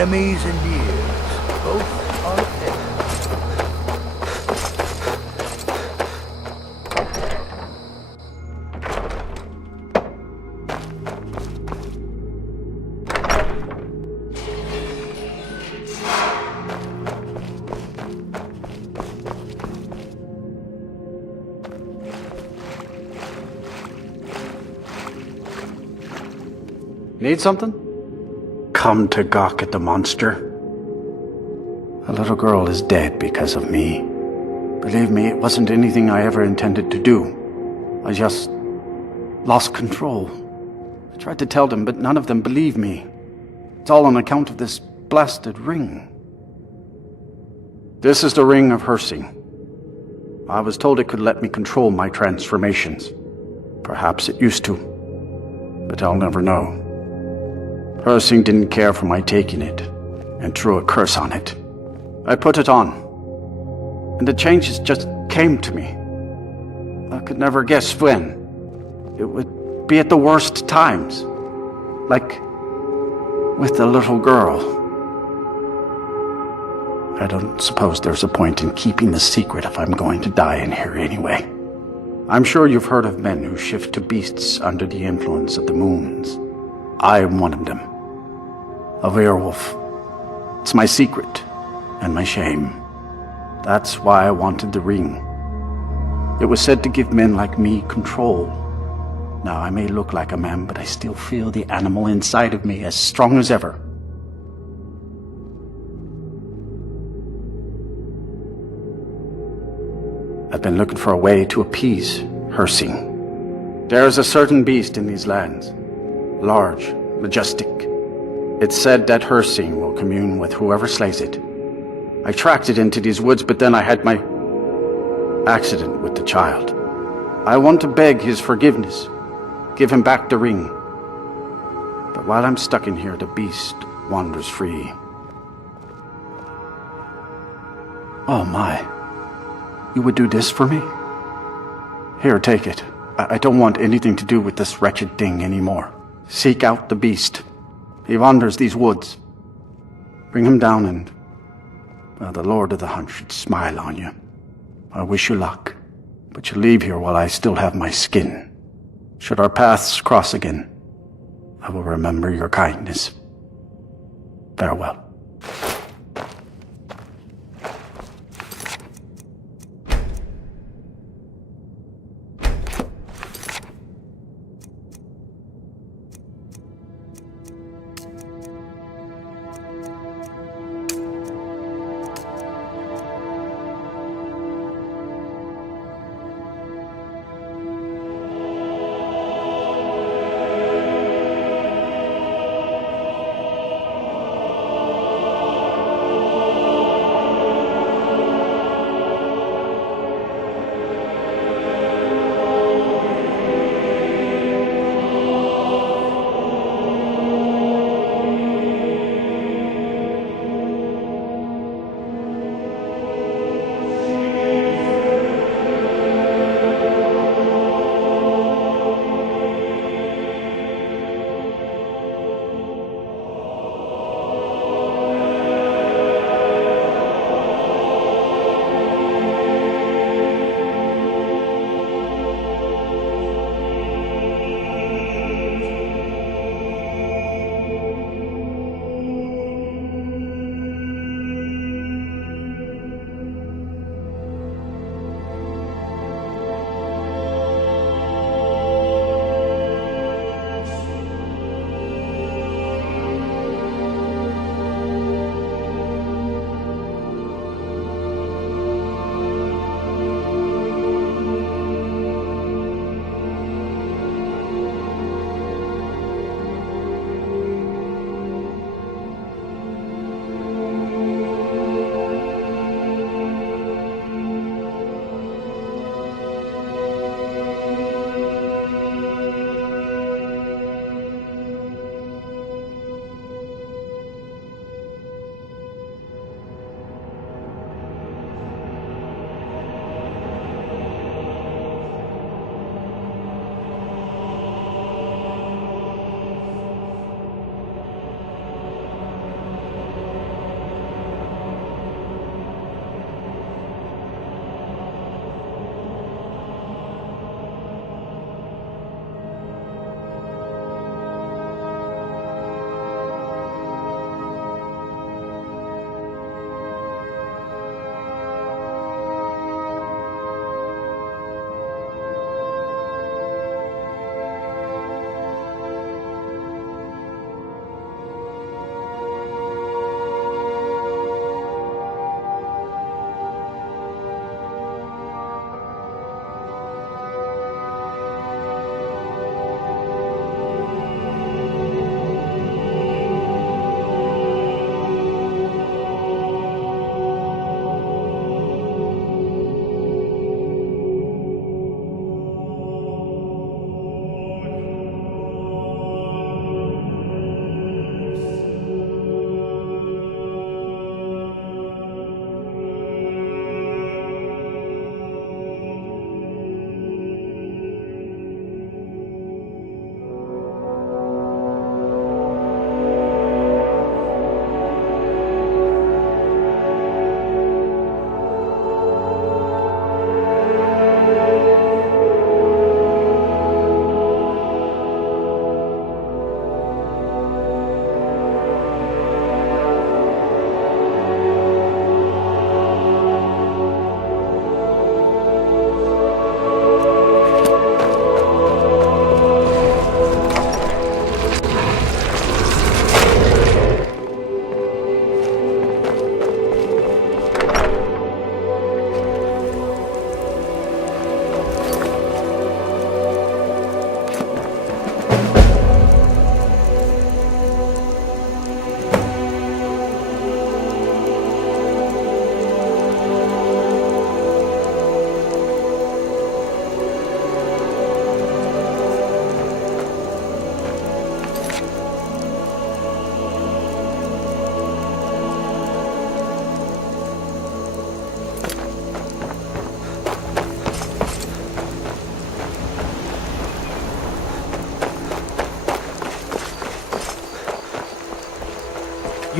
enemies in years. Both are dead. Need something? Come to gawk at the monster. A little girl is dead because of me. Believe me, it wasn't anything I ever intended to do. I just lost control. I tried to tell them, but none of them believed me. It's all on account of this blasted ring. This is the ring of Hersing. I was told it could let me control my transformations. Perhaps it used to, but I'll never know. Hersing didn't care for my taking it, and threw a curse on it. I put it on, and the changes just came to me. I could never guess when. It would be at the worst times, like with the little girl. I don't suppose there's a point in keeping the secret if I'm going to die in here anyway. I'm sure you've heard of men who shift to beasts under the influence of the moons. I am one of them. A werewolf. It's my secret and my shame. That's why I wanted the ring. It was said to give men like me control. Now I may look like a man, but I still feel the animal inside of me as strong as ever. I've been looking for a way to appease Hersing. There is a certain beast in these lands. Large, majestic. It's said that Hersing will commune with whoever slays it. I tracked it into these woods, but then I had my accident with the child. I want to beg his forgiveness, give him back the ring. But while I'm stuck in here, the beast wanders free. Oh my, you would do this for me? Here, take it. I don't want anything to do with this wretched thing anymore. Seek out the beast. He wanders these woods. Bring him down and the Lord of the Hunt should smile on you. I wish you luck, but you leave here while I still have my skin. Should our paths cross again, I will remember your kindness. Farewell.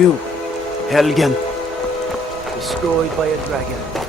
You, Helgen, destroyed by a dragon.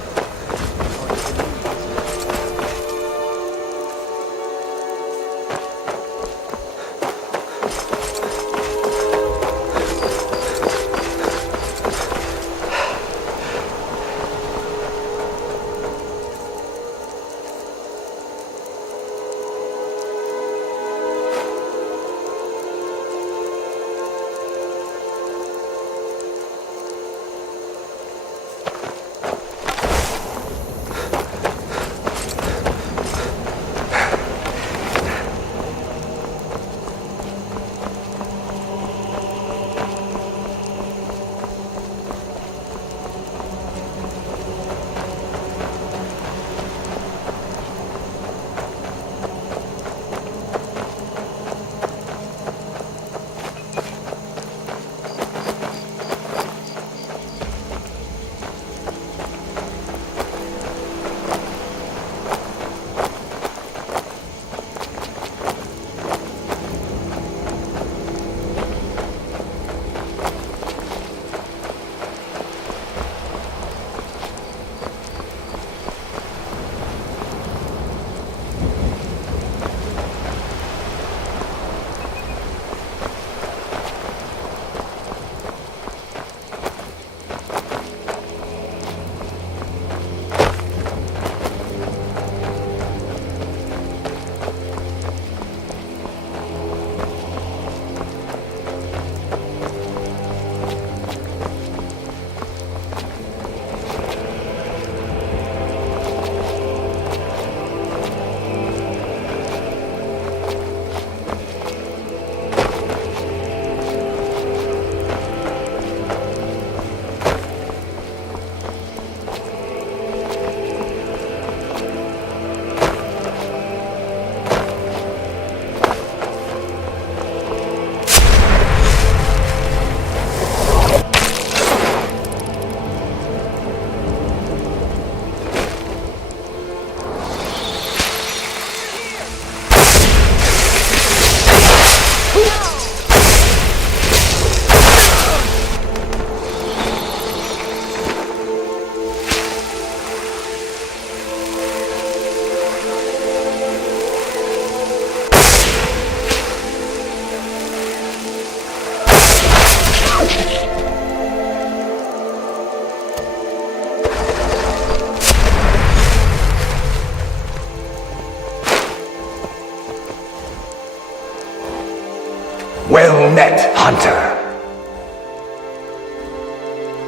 Well met, hunter.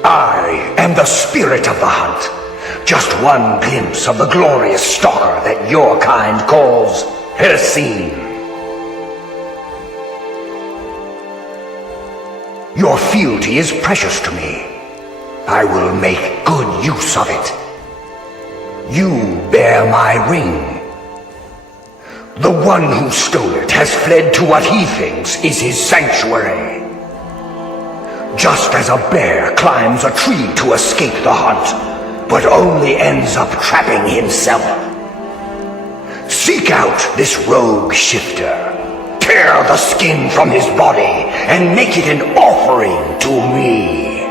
I am the spirit of the hunt. Just one glimpse of the glorious stalker that your kind calls Hircine. Your fealty is precious to me. I will make good use of it. You bear my ring. The one who stole it has fled to what he thinks is his sanctuary. Just as a bear climbs a tree to escape the hunt, but only ends up trapping himself. Seek out this rogue shifter. Tear the skin from his body and make it an offering to me.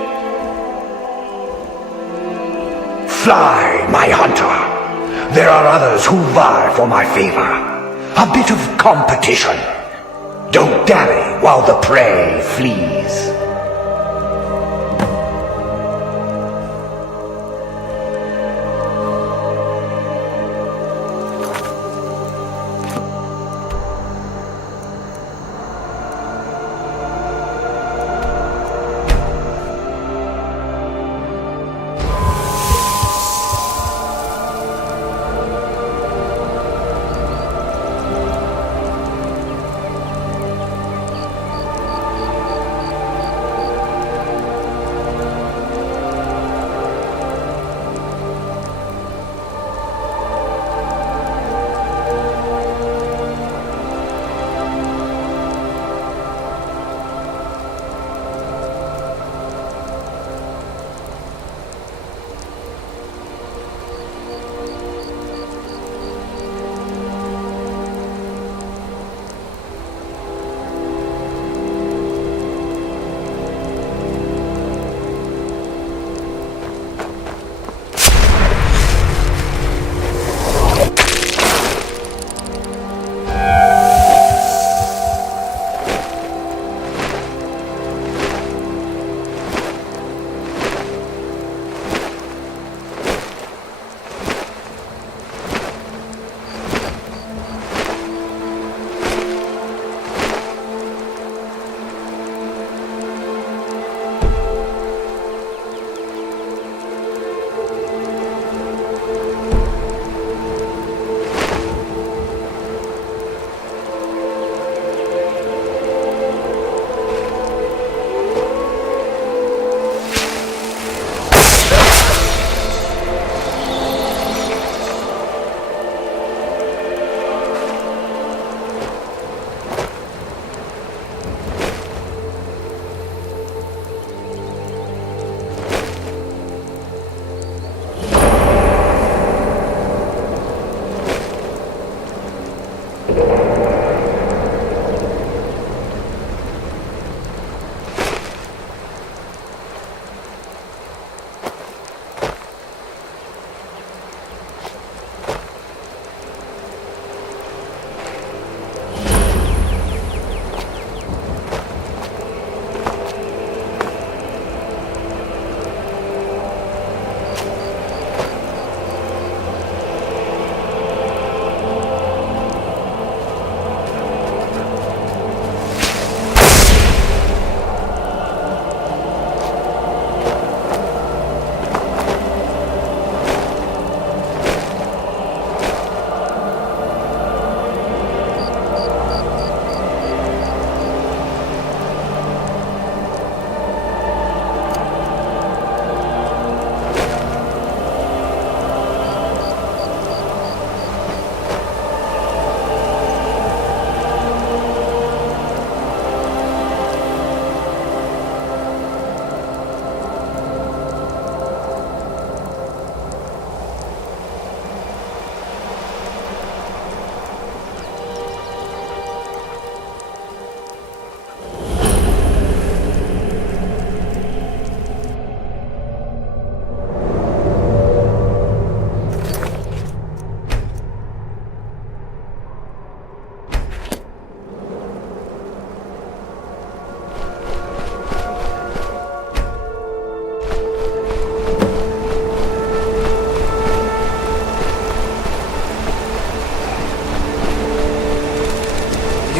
Fly, my hunter. There are others who vie for my favor. A bit of competition. Don't dally while the prey flees.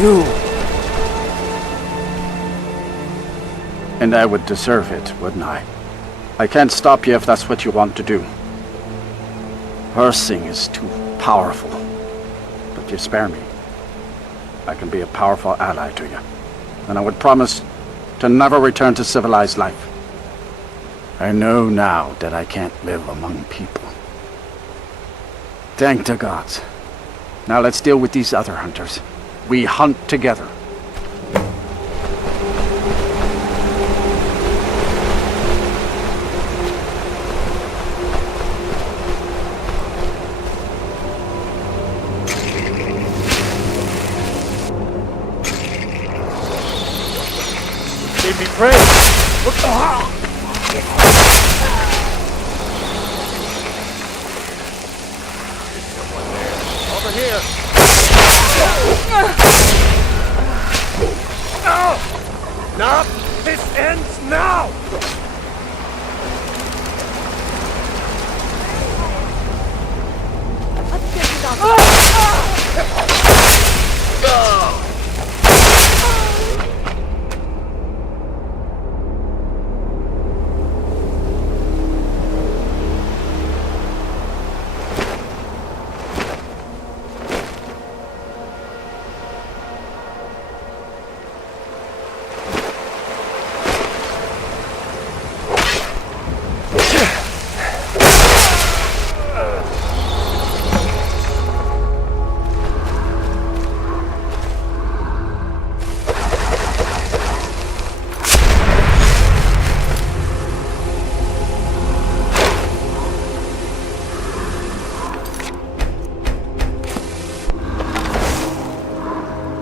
you. And I would deserve it, wouldn't I? I can't stop you if that's what you want to do. Cursing is too powerful. But you spare me. I can be a powerful ally to you. And I would promise to never return to civilized life. I know now that I can't live among people. Thank the gods. Now let's deal with these other hunters. We hunt together. Give me praise. Look over here. Now, this ends now.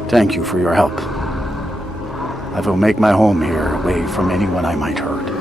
Thank you for your help. I will make my home here, away from anyone I might hurt.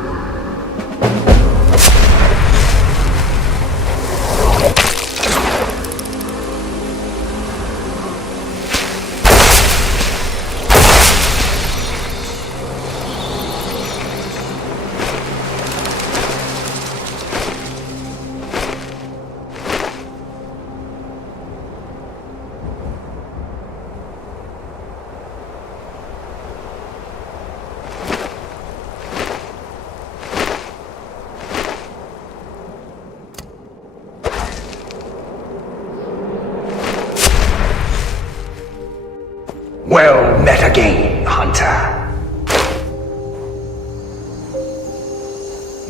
Well met again, Hunter.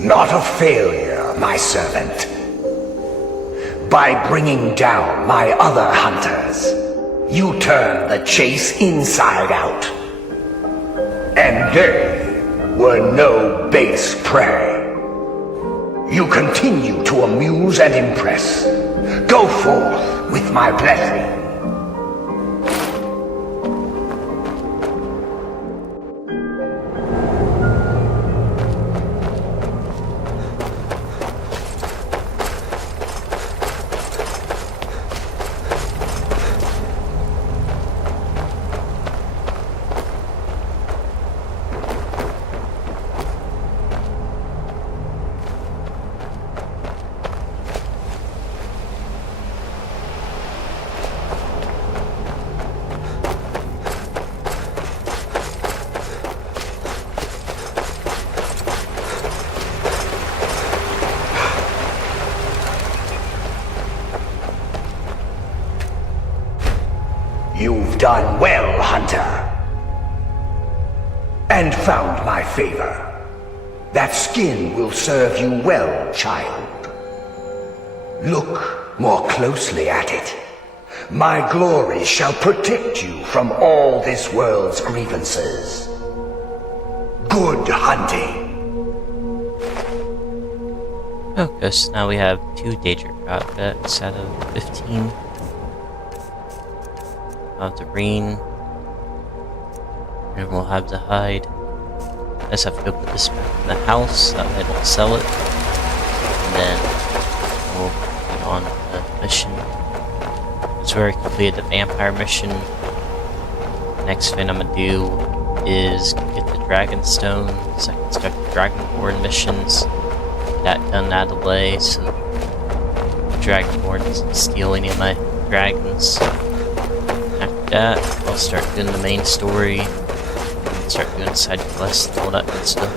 Not a failure, my servant. By bringing down my other hunters, you turned the chase inside out. And they were no base prey. You continue to amuse and impress. Go forth with my blessing. You've done well, Hunter. And found my favor. That skin will serve you well, child. Look more closely at it. My glory shall protect you from all this world's grievances. Good hunting. Okay, so now we have 2 danger objects out of 15. I'll have to green. And we'll have to hide. I just have to go put this back in the house, that way I don't sell it. And then we'll get on the mission. It's where I completed the vampire mission. Next thing I'm gonna do is get the dragon stone, so I can start the dragonborn missions. That done out of the way, so the dragonborn doesn't steal any of my dragons. after that, I'll start doing the main story, start doing side quests and all that good stuff.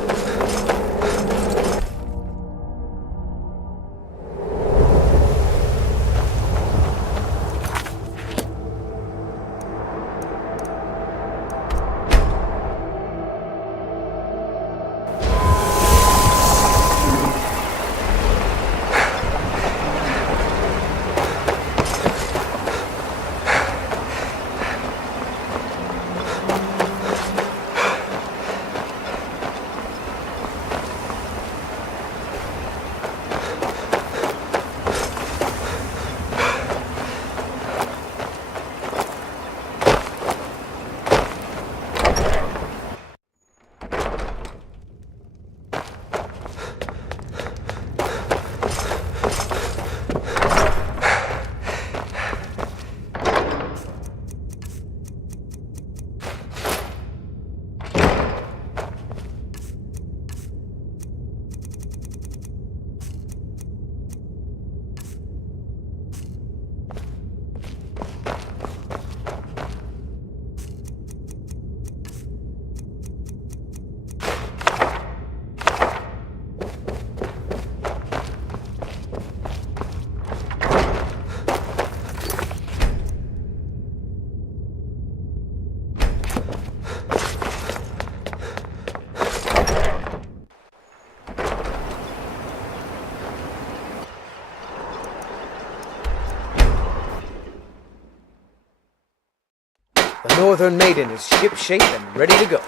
The Northern Maiden is ship-shape and ready to go.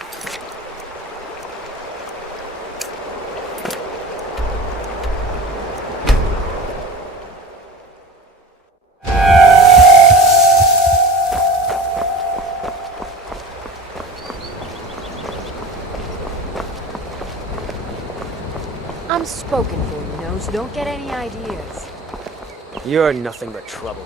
I'm spoken for, you know, so don't get any ideas. You're nothing but trouble.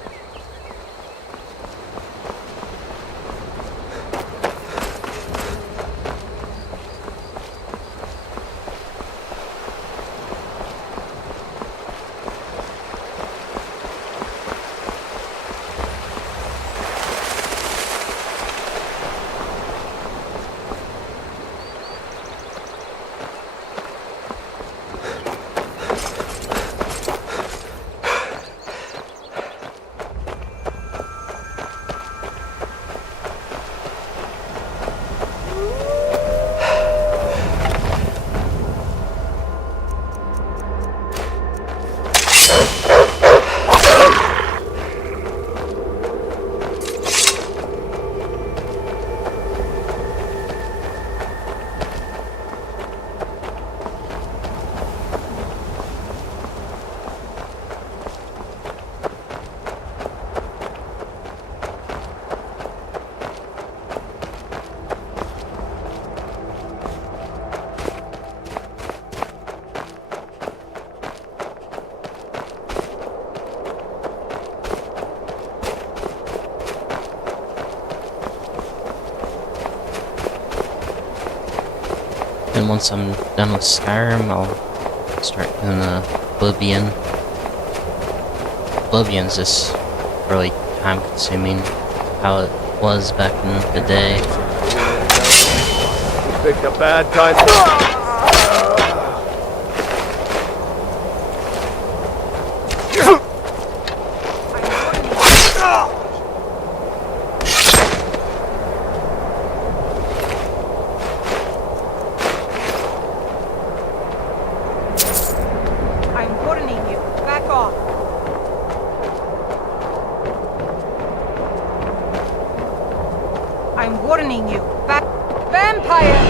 And once I'm done with Skyrim, I'll start doing Oblivion. Oblivion's just really time consuming, how it was back in the day. You picked a bad time. I'm warning you. Back. Vampire!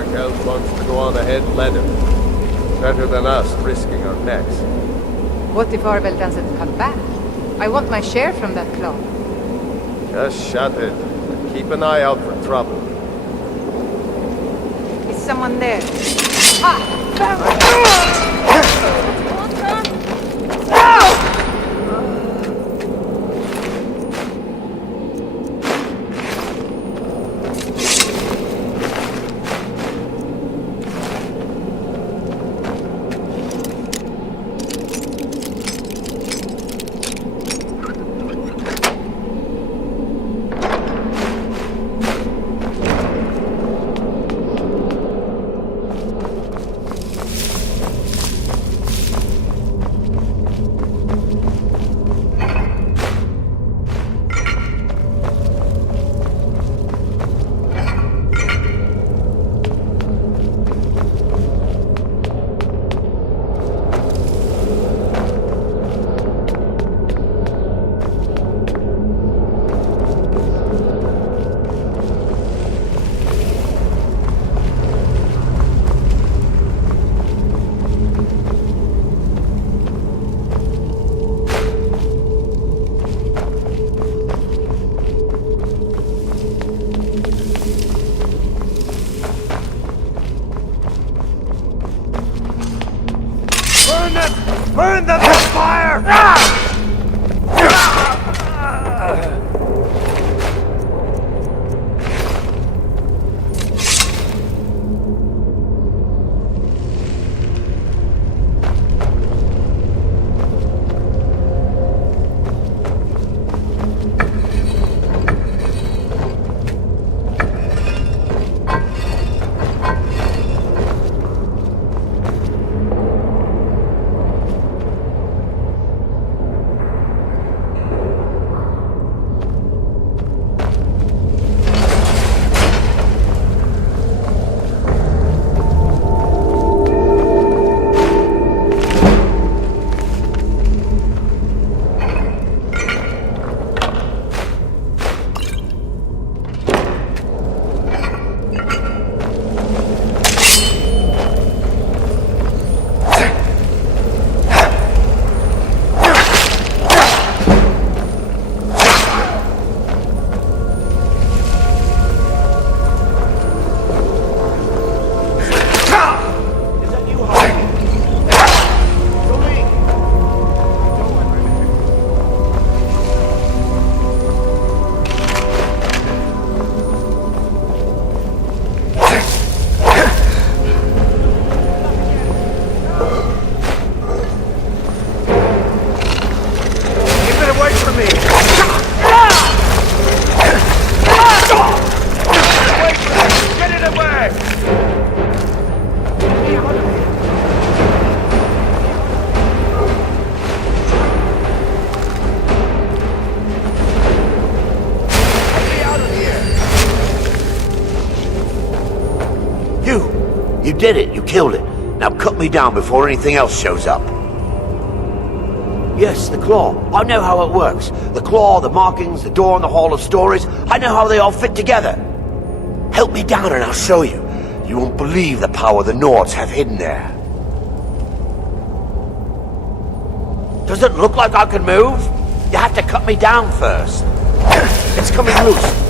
Dark Elf wants to go on ahead leather. Better than us risking our necks. What if Orwell doesn't come back? I want my share from that claw. Just shut it. And keep an eye out for trouble. Is someone there? Ah! Burn them with fire! You did it. You killed it. Now cut me down before anything else shows up. Yes, the claw. I know how it works. The claw, the markings, the door in the Hall of Stories. I know how they all fit together. Help me down and I'll show you. You won't believe the power the Nords have hidden there. Does it look like I can move? You have to cut me down first. It's coming loose.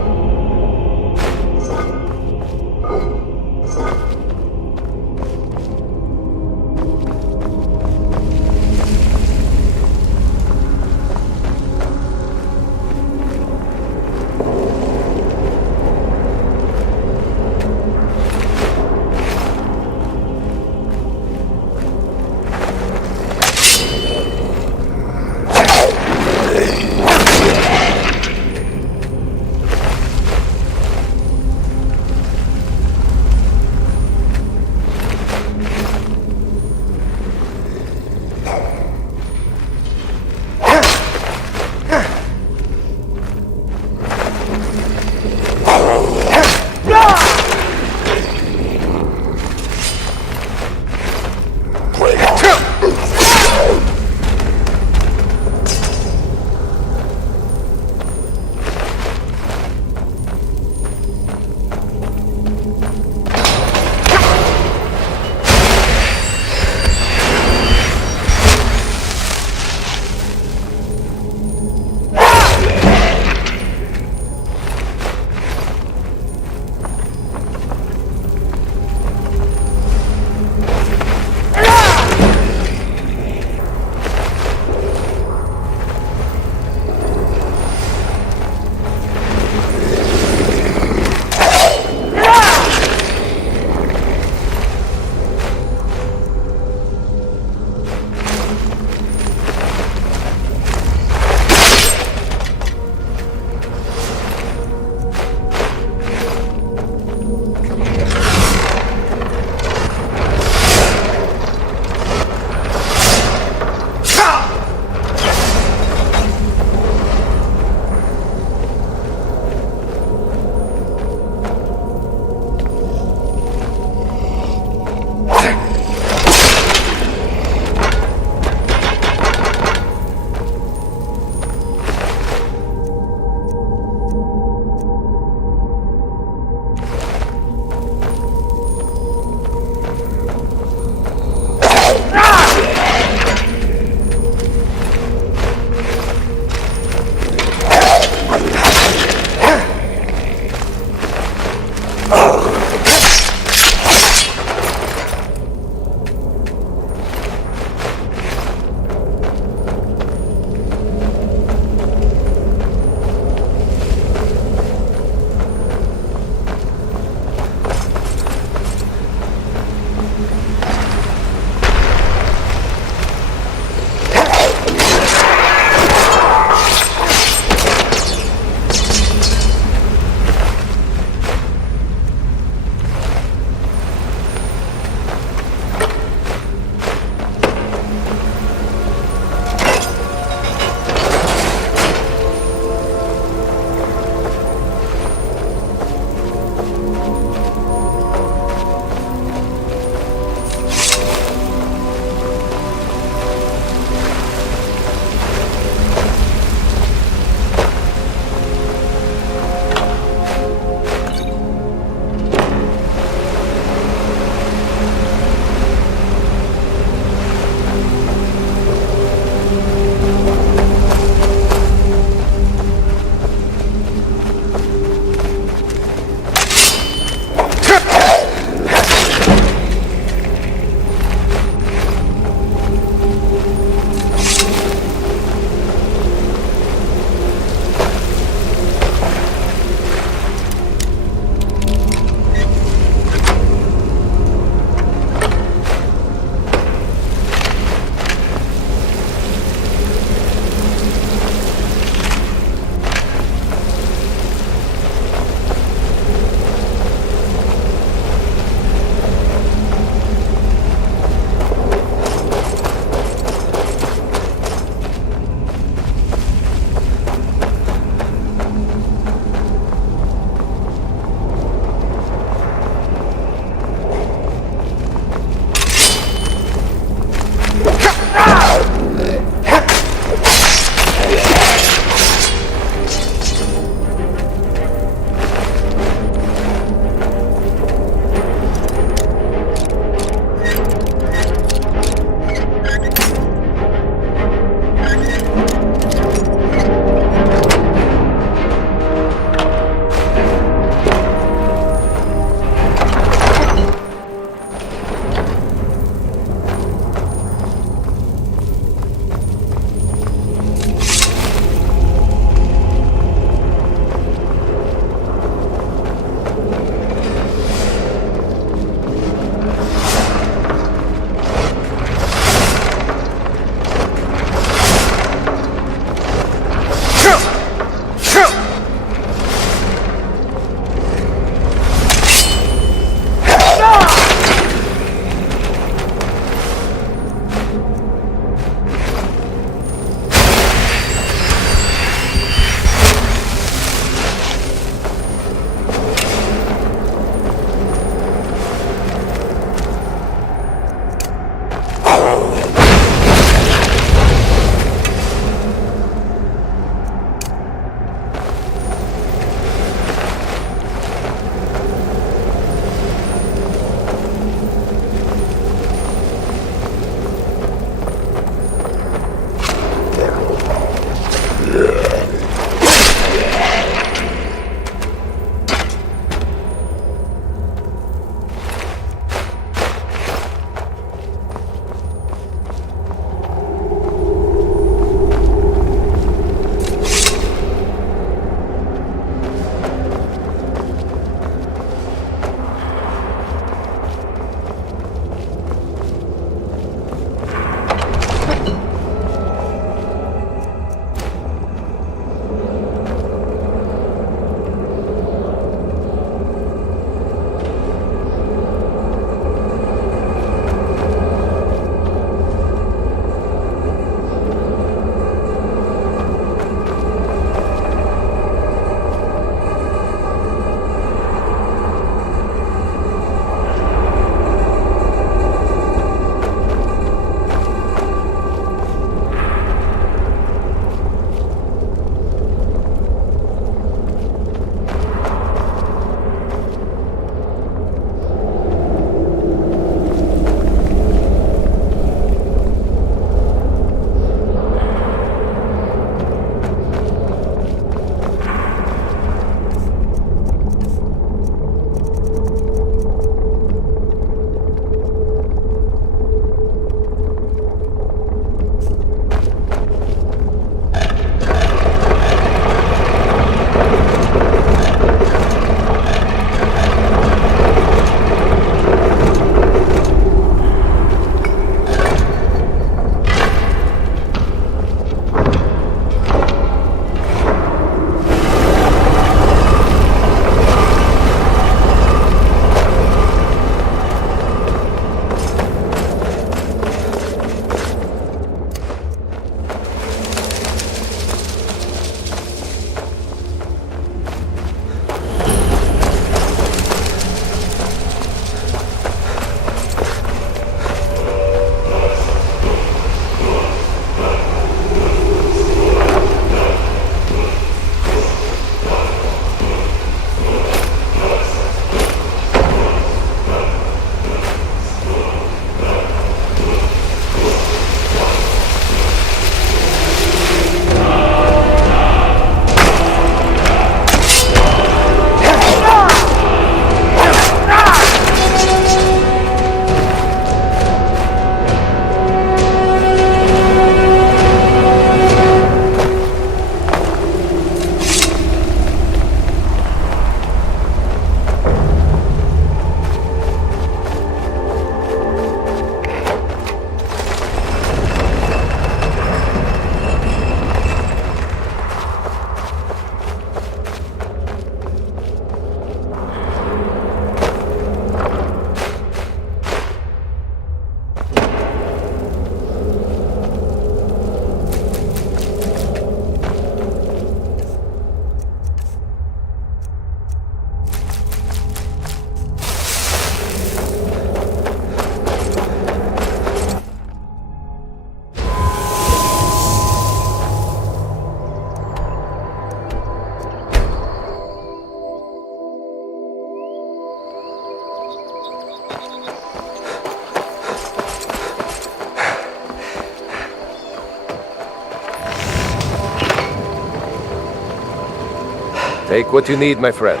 Take what you need, my friend.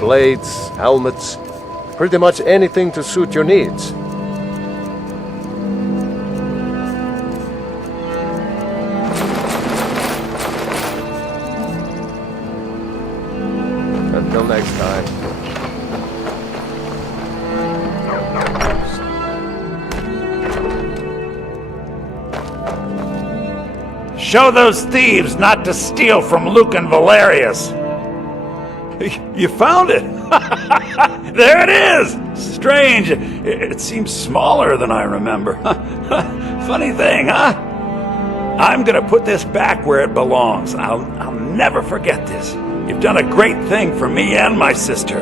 Blades, helmets, pretty much anything to suit your needs. Until next time. Show those thieves not to steal from Luke and Valerius. You found it! There it is! Strange. It seems smaller than I remember. Funny thing, huh? I'm gonna put this back where it belongs. I'll never forget this. You've done a great thing for me and my sister.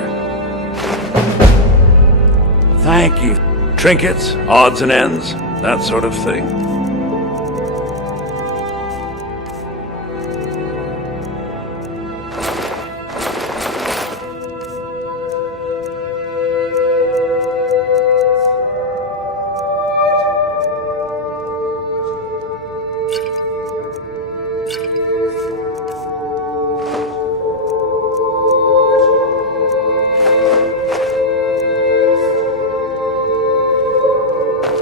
Thank you. Trinkets, odds and ends, that sort of thing.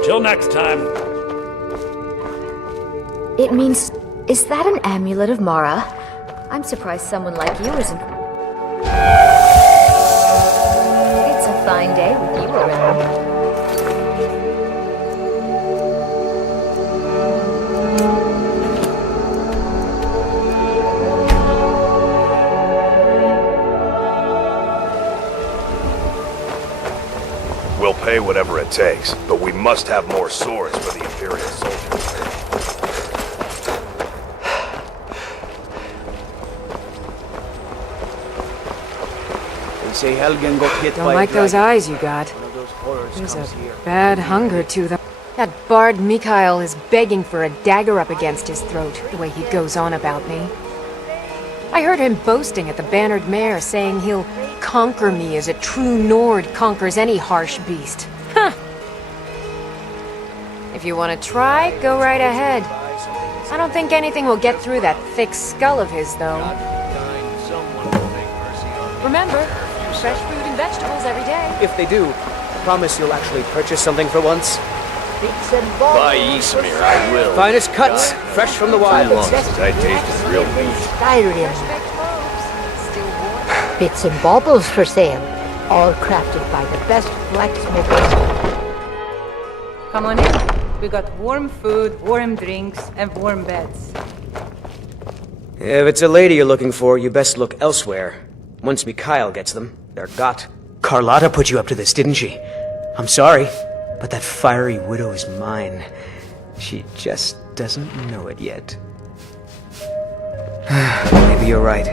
Till next time. It means... Is that an amulet of Mara? I'm surprised someone like you isn't... It's a fine day with you around. We'll pay whatever it takes, but we must have more swords for the Imperial soldiers. They say Helgen got hit Don't by like a those dragon. eyes you got. One of those horrors There's comes a here. bad hunger to them. That bard Mikhail is begging for a dagger up against his throat, the way he goes on about me. I heard him boasting at the Bannered Mare, saying he'll conquer me as a true Nord conquers any harsh beast. Huh! If you want to try, go right ahead. I don't think anything will get through that thick skull of his, though. Remember, fresh fruit and vegetables every day. If they do, promise you'll actually purchase something for once. By Ismir, I will. Finest cuts, fresh from the wild. Long since I tasted real meat. Skyrim. Bits and baubles for sale, all crafted by the best blacksmiths. Come on in. We got warm food, warm drinks, and warm beds. If it's a lady you're looking for, you best look elsewhere. Once Mikhail gets them, they're got. Carlotta put you up to this, didn't she? I'm sorry, but that fiery widow is mine. She just doesn't know it yet. Maybe you're right.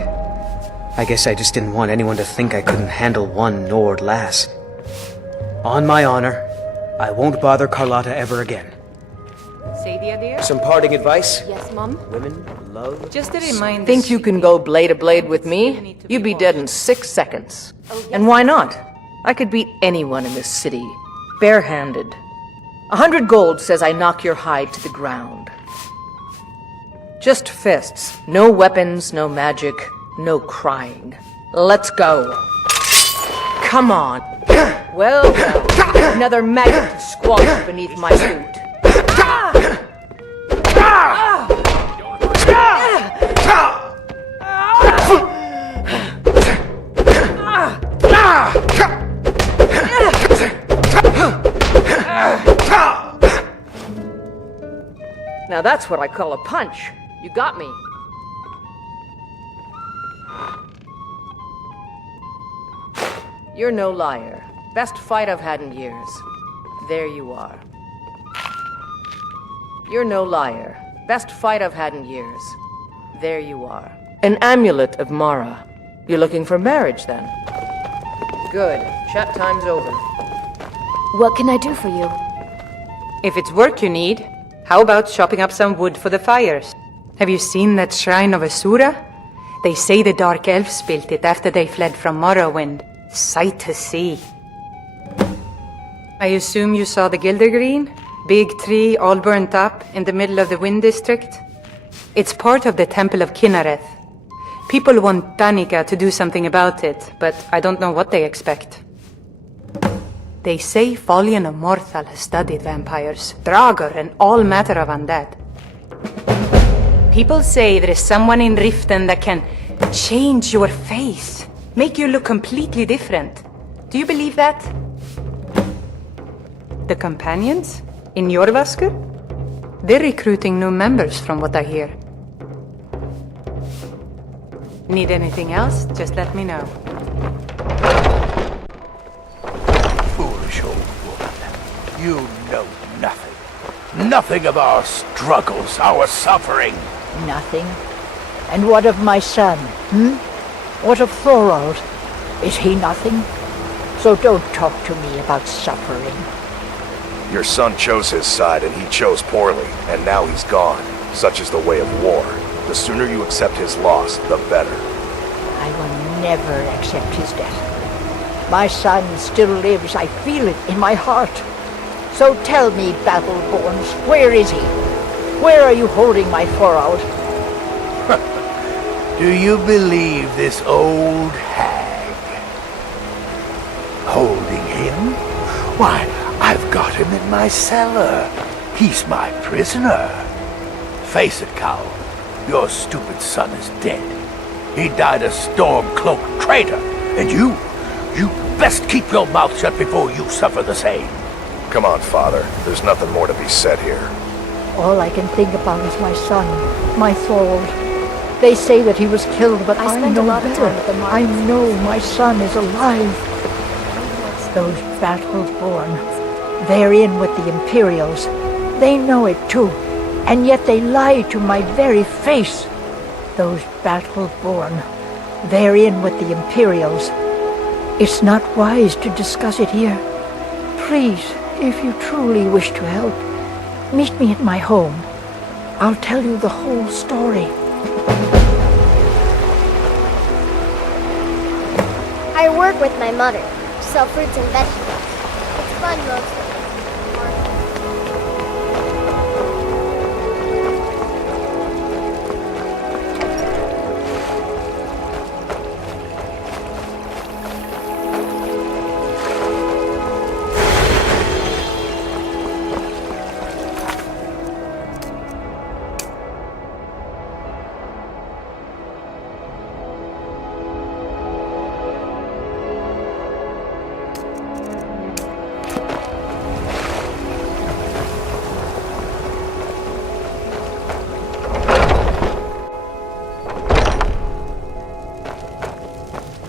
I guess I just didn't want anyone to think I couldn't handle one Nord lass. On my honor, I won't bother Carlotta ever again. Sadia, dear? Some parting advice? Yes, Mum? Women love... Just a reminder. Think you can go blade to blade with me? You'd be dead in 6 seconds. And why not? I could beat anyone in this city, barehanded. 100 gold says I knock your hide to the ground. Just fists, no weapons, no magic, no crying. Let's go. Come on. Well, another maggot to squash beneath my boot. Now that's what I call a punch. You got me. You're no liar. Best fight I've had in years. There you are. You're no liar. Best fight I've had in years. There you are. An amulet of Mara. You're looking for marriage, then? Good. Chat time's over. What can I do for you? If it's work you need, how about chopping up some wood for the fires? Have you seen that shrine of Asura? They say the Dark Elves built it after they fled from Morrowind. Sight to see. I assume you saw the Gildergreen? Big tree all burnt up in the middle of the Wind District? It's part of the Temple of Kinnareth. People want Danica to do something about it, but I don't know what they expect. They say Folian Immortal has studied vampires, Draugr, and all matter of undead. People say there is someone in Riften that can change your face, make you look completely different. Do you believe that? The companions? In Jorvaskr? They're recruiting new members from what I hear. Need anything else? Just let me know. Foolish old woman. You know nothing. Nothing of our struggles, our suffering. Nothing. And what of my son, What of Thorald? Is he nothing? So don't talk to me about suffering. Your son chose his side and he chose poorly, and now he's gone. Such is the way of war. The sooner you accept his loss, the better. I will never accept his death. My son still lives, I feel it in my heart. So tell me, Battleborns, where is he? Where are you holding my Thorald? Do you believe this old hag? Holding him? Why, I've got him in my cellar. He's my prisoner. Face it, Cowl. Your stupid son is dead. He died a storm-cloaked traitor. And you best keep your mouth shut before you suffer the same. Come on, Father. There's nothing more to be said here. All I can think about is my son, my Thorald. They say that he was killed, but I spent know a lot of better. time at the I know my son is alive. Those Battleborn, they're in with the Imperials. They know it too, and yet they lie to my very face. Those Battleborn, they're in with the Imperials. It's not wise to discuss it here. Please, if you truly wish to help, meet me at my home. I'll tell you the whole story. I work with my mother, sell fruits and vegetables. It's fun mostly.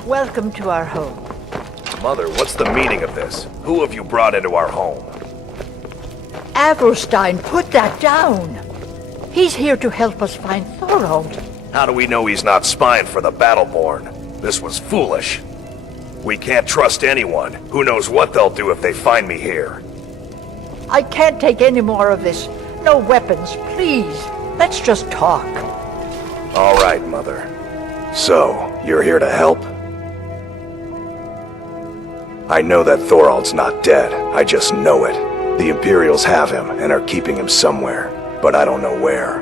Welcome to our home. Mother, what's the meaning of this? Who have you brought into our home? Avelstein, put that down. He's here to help us find Thorald. How do we know he's not spying for the Battleborn? This was foolish. We can't trust anyone. Who knows what they'll do if they find me here? I can't take any more of this. No weapons, please. Let's just talk. All right, Mother. So, you're here to help? I know that Thorald's not dead. I just know it. The Imperials have him and are keeping him somewhere, but I don't know where.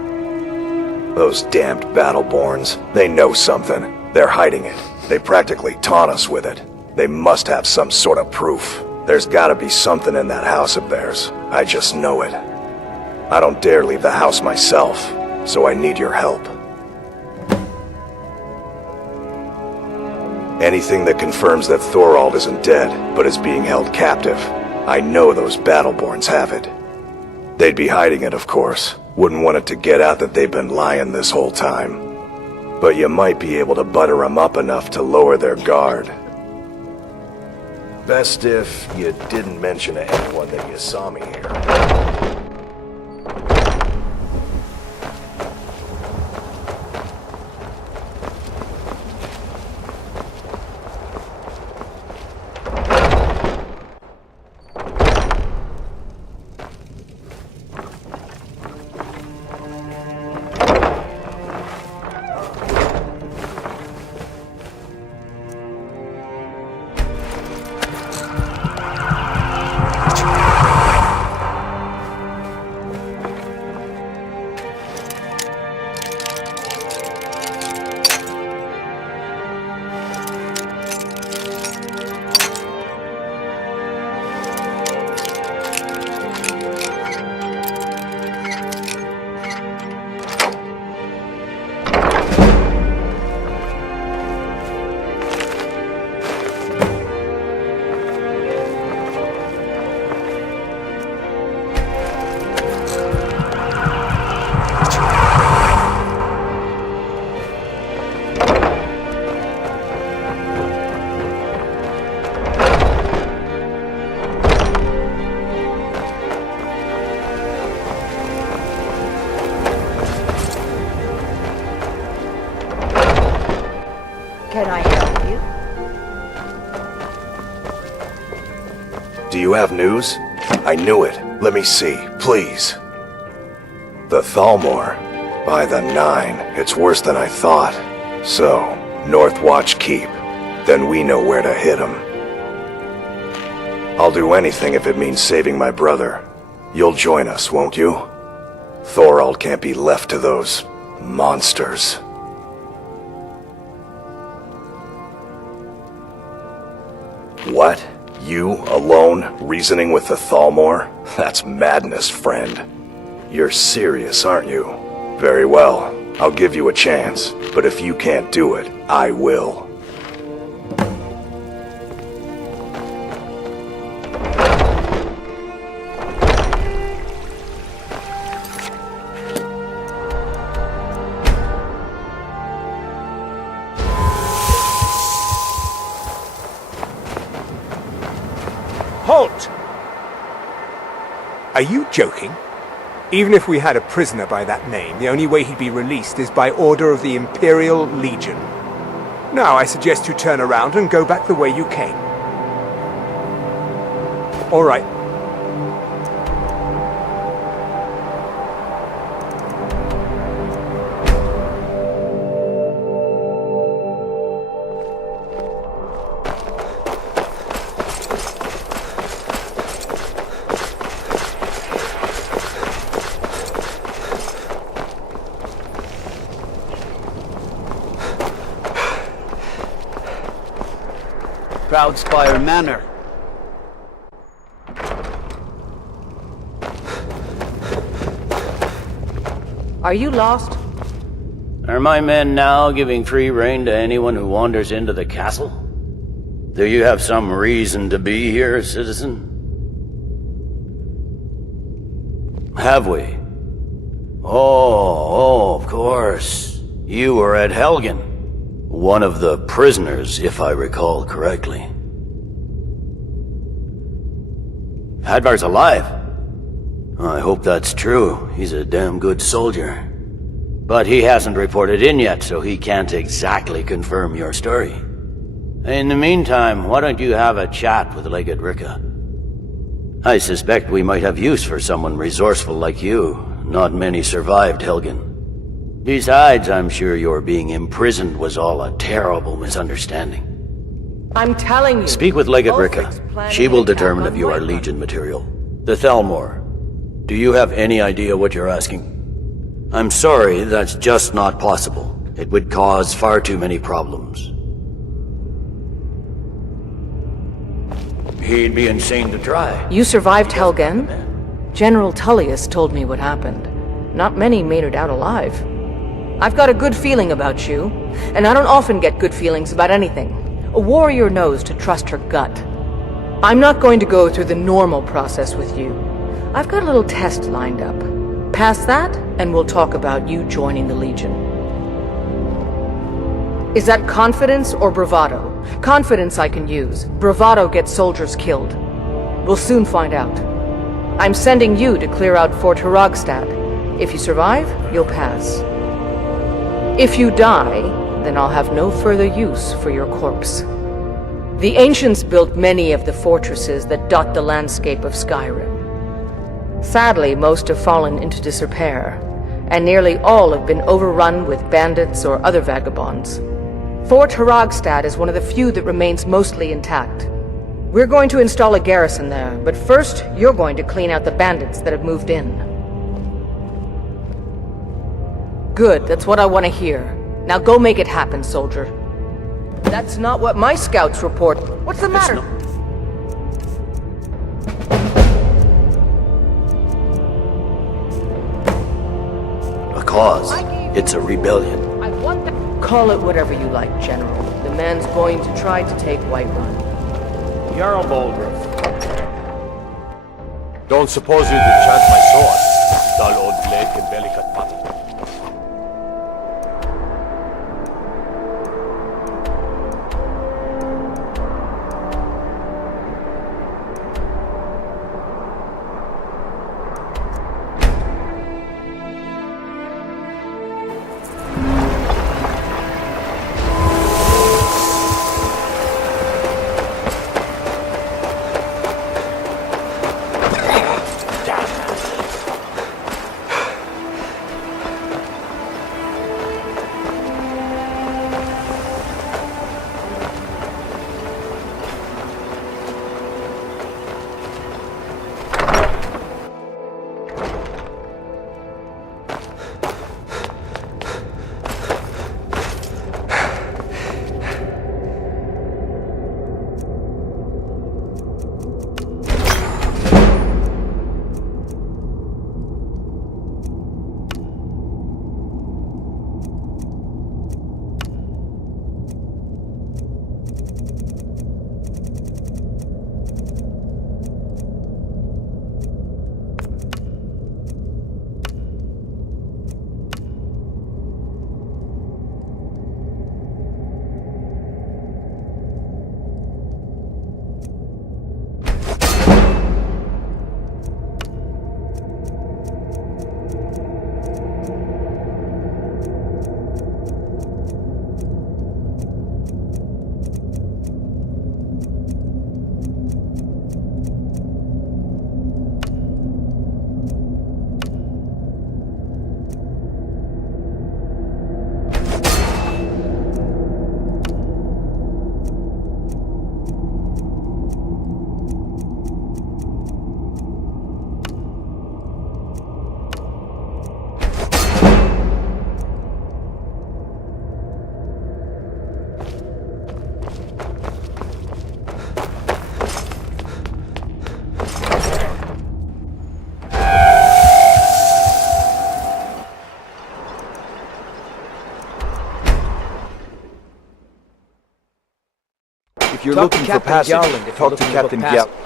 Those damned Battleborns, they know something. They're hiding it. They practically taunt us with it. They must have some sort of proof. There's gotta be something in that house of theirs. I just know it. I don't dare leave the house myself, so I need your help. Anything that confirms that Thorald isn't dead, but is being held captive. I know those Battleborns have it. They'd be hiding it, of course. Wouldn't want it to get out that they've been lying this whole time. But you might be able to butter them up enough to lower their guard. Best if you didn't mention to anyone that you saw me here. you have news? I knew it. Let me see, please. The Thalmor. By the 9, it's worse than I thought. So, Northwatch Keep. Then we know where to hit him. I'll do anything if it means saving my brother. You'll join us, won't you? Thorald can't be left to those monsters. What? You, alone, reasoning with the Thalmor? That's madness, friend. You're serious, aren't you? Very well. I'll give you a chance. But if you can't do it, I will. Halt! Are you joking? Even if we had a prisoner by that name, the only way he'd be released is by order of the Imperial Legion. Now I suggest you turn around and go back the way you came. All right. Proudspire Manor. Are you lost? Are my men now giving free rein to anyone who wanders into the castle? Do you have some reason to be here, citizen? Have we? Oh, of course. You were at Helgen. One of the prisoners, if I recall correctly. Hadvar's alive. I hope that's true. He's a damn good soldier. But he hasn't reported in yet, so he can't exactly confirm your story. In the meantime, why don't you have a chat with Legate Ricka? I suspect we might have use for someone resourceful like you. Not many survived Helgen. Besides, I'm sure your being imprisoned was all a terrible misunderstanding. I'm telling you. Speak with Legate Ricka. She will determine if you are Legion material. The Thalmor. Do you have any idea what you're asking? I'm sorry, that's just not possible. It would cause far too many problems. He'd be insane to try. You survived Helgen? General Tullius told me what happened. Not many made it out alive. I've got a good feeling about you, and I don't often get good feelings about anything. A warrior knows to trust her gut. I'm not going to go through the normal process with you. I've got a little test lined up. Pass that, and we'll talk about you joining the Legion. Is that confidence or bravado? Confidence I can use. Bravado gets soldiers killed. We'll soon find out. I'm sending you to clear out Fort Hrogstad. If you survive, you'll pass. If you die, then I'll have no further use for your corpse. The ancients built many of the fortresses that dot the landscape of Skyrim. Sadly, most have fallen into disrepair, and nearly all have been overrun with bandits or other vagabonds. Fort Hrogstad is one of the few that remains mostly intact. We're going to install a garrison there, but first, you're going to clean out the bandits that have moved in. Good, that's what I want to hear. Now go make it happen, soldier. That's not what my scouts report. What's the matter? A cause. It's a rebellion. Call it whatever you like, General. The man's going to try to take Whiterun. Jarl Baldriff. Don't suppose you discharge my sword. Dull old blade can barely cut butter. If you're Talk to looking for Captain passage, Gowland if you're talk to looking for Captain passage. Gowland.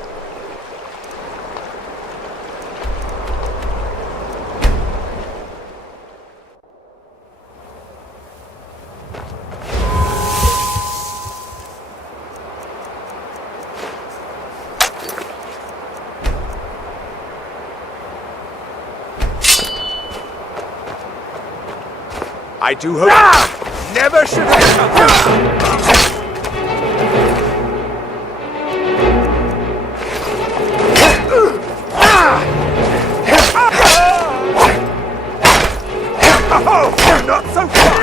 I do hope... Never should have... Oh, not so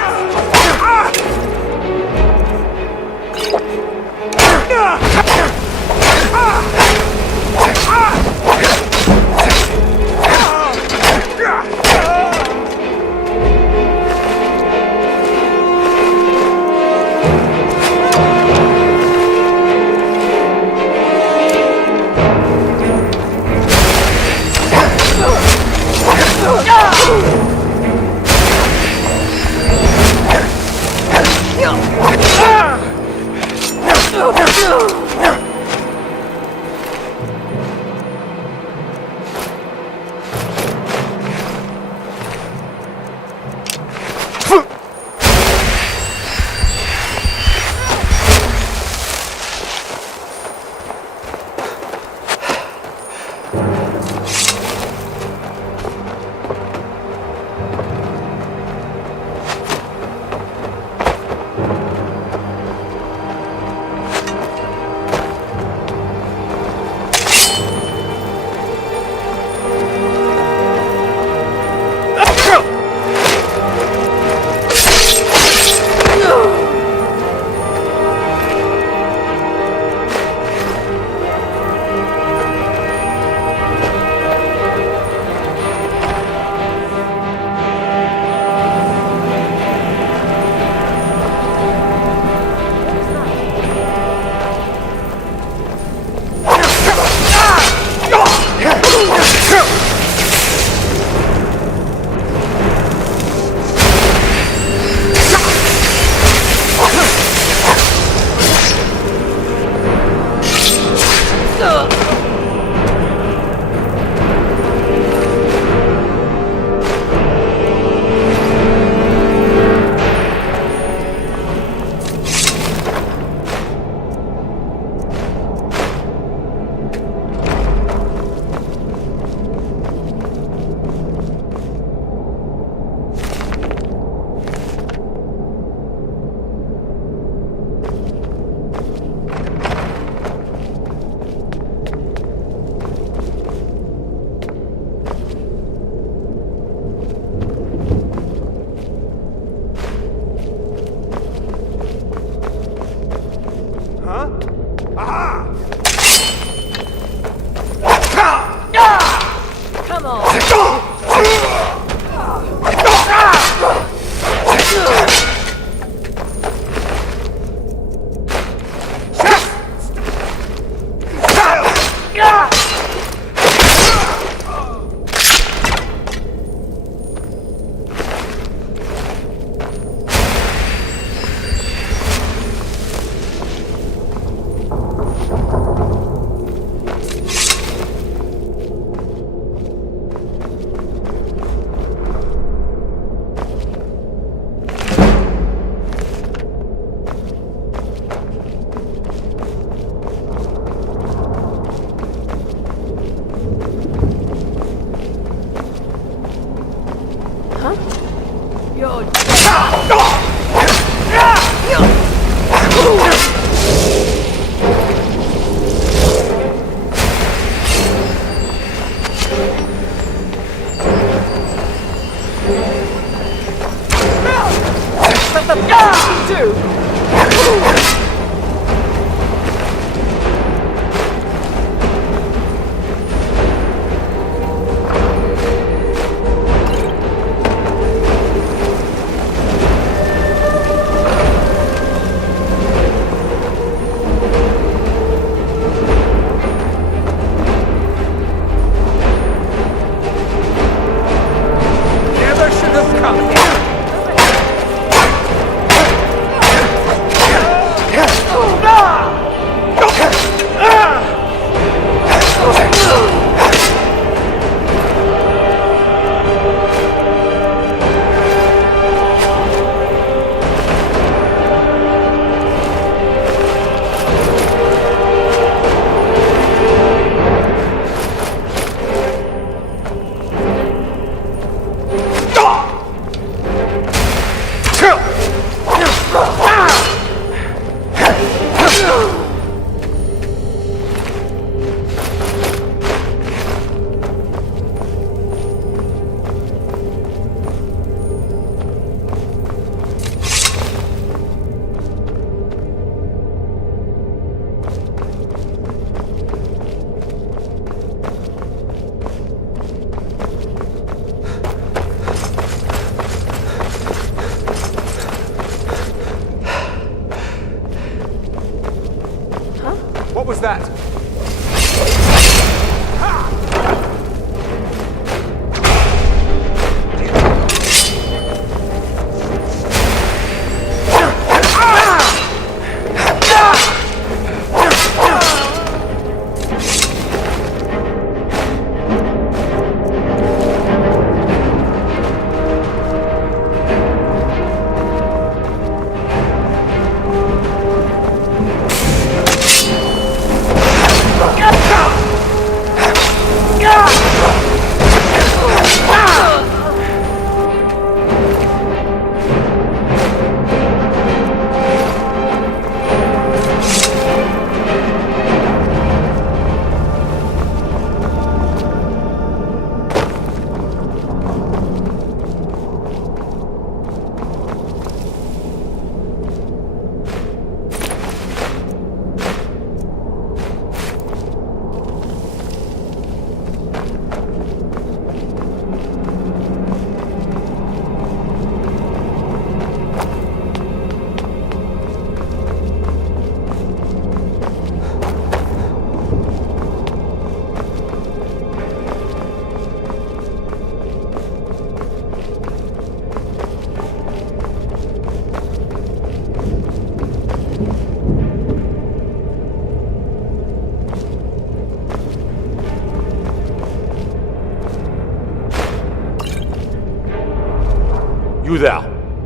You there.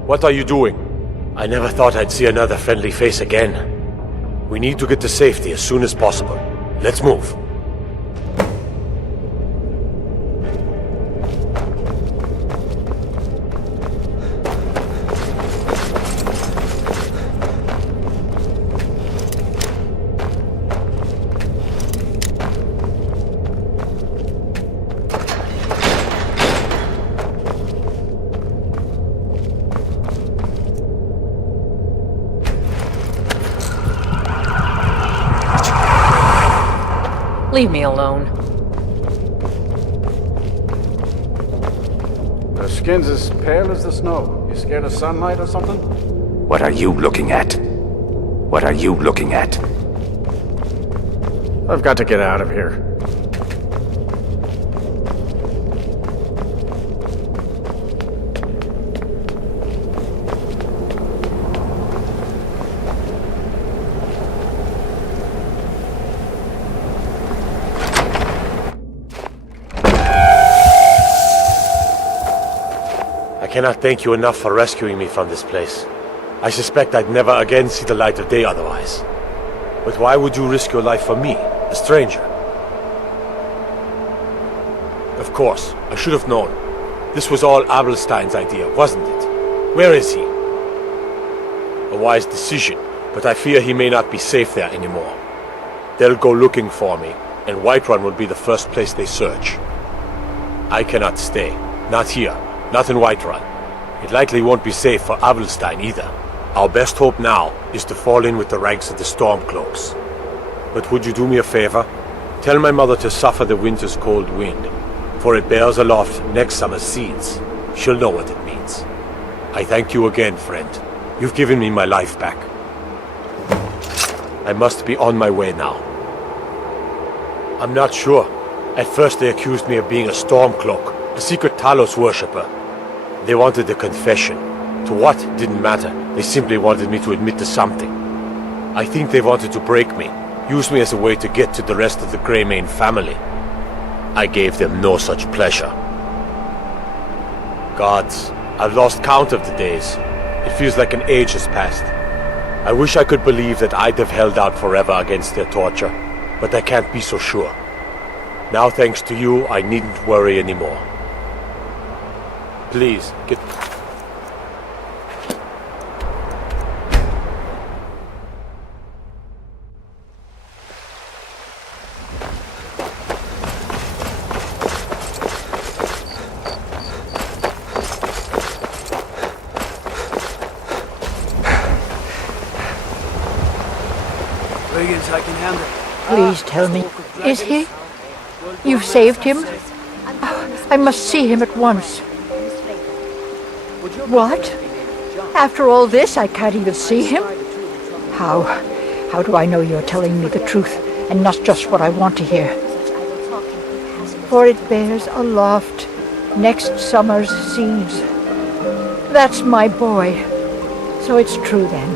What are you doing? I never thought I'd see another friendly face again. We need to get to safety as soon as possible. Let's move. Leave me alone. Their skin's as pale as the snow. You scared of sunlight or something? What are you looking at? What are you looking at? I've got to get out of here. I cannot thank you enough for rescuing me from this place. I suspect I'd never again see the light of day otherwise. But why would you risk your life for me, a stranger? Of course, I should have known. This was all Abelstein's idea, wasn't it? Where is he? A wise decision, but I fear he may not be safe there anymore. They'll go looking for me, and Whiterun will be the first place they search. I cannot stay. Not here. Not in Whiterun. It likely won't be safe for Abelstein either. Our best hope now is to fall in with the ranks of the Stormcloaks. But would you do me a favor? Tell my mother to suffer the winter's cold wind, for it bears aloft next summer's seeds. She'll know what it means. I thank you again, friend. You've given me my life back. I must be on my way now. I'm not sure. At first they accused me of being a Stormcloak, a secret Talos worshipper. They wanted a confession. To what didn't matter. They simply wanted me to admit to something. I think they wanted to break me, use me as a way to get to the rest of the Greymane family. I gave them no such pleasure. Gods, I've lost count of the days. It feels like an age has passed. I wish I could believe that I'd have held out forever against their torture, but I can't be so sure. Now, thanks to you, I needn't worry anymore. Please, get... Wiggins, I can handle it. Please tell me, is he? You've saved him? Oh, I must see him at once. What? After all this, I can't even see him? How? How do I know you're telling me the truth and not just what I want to hear? For it bears aloft next summer's seeds. That's my boy. So it's true then.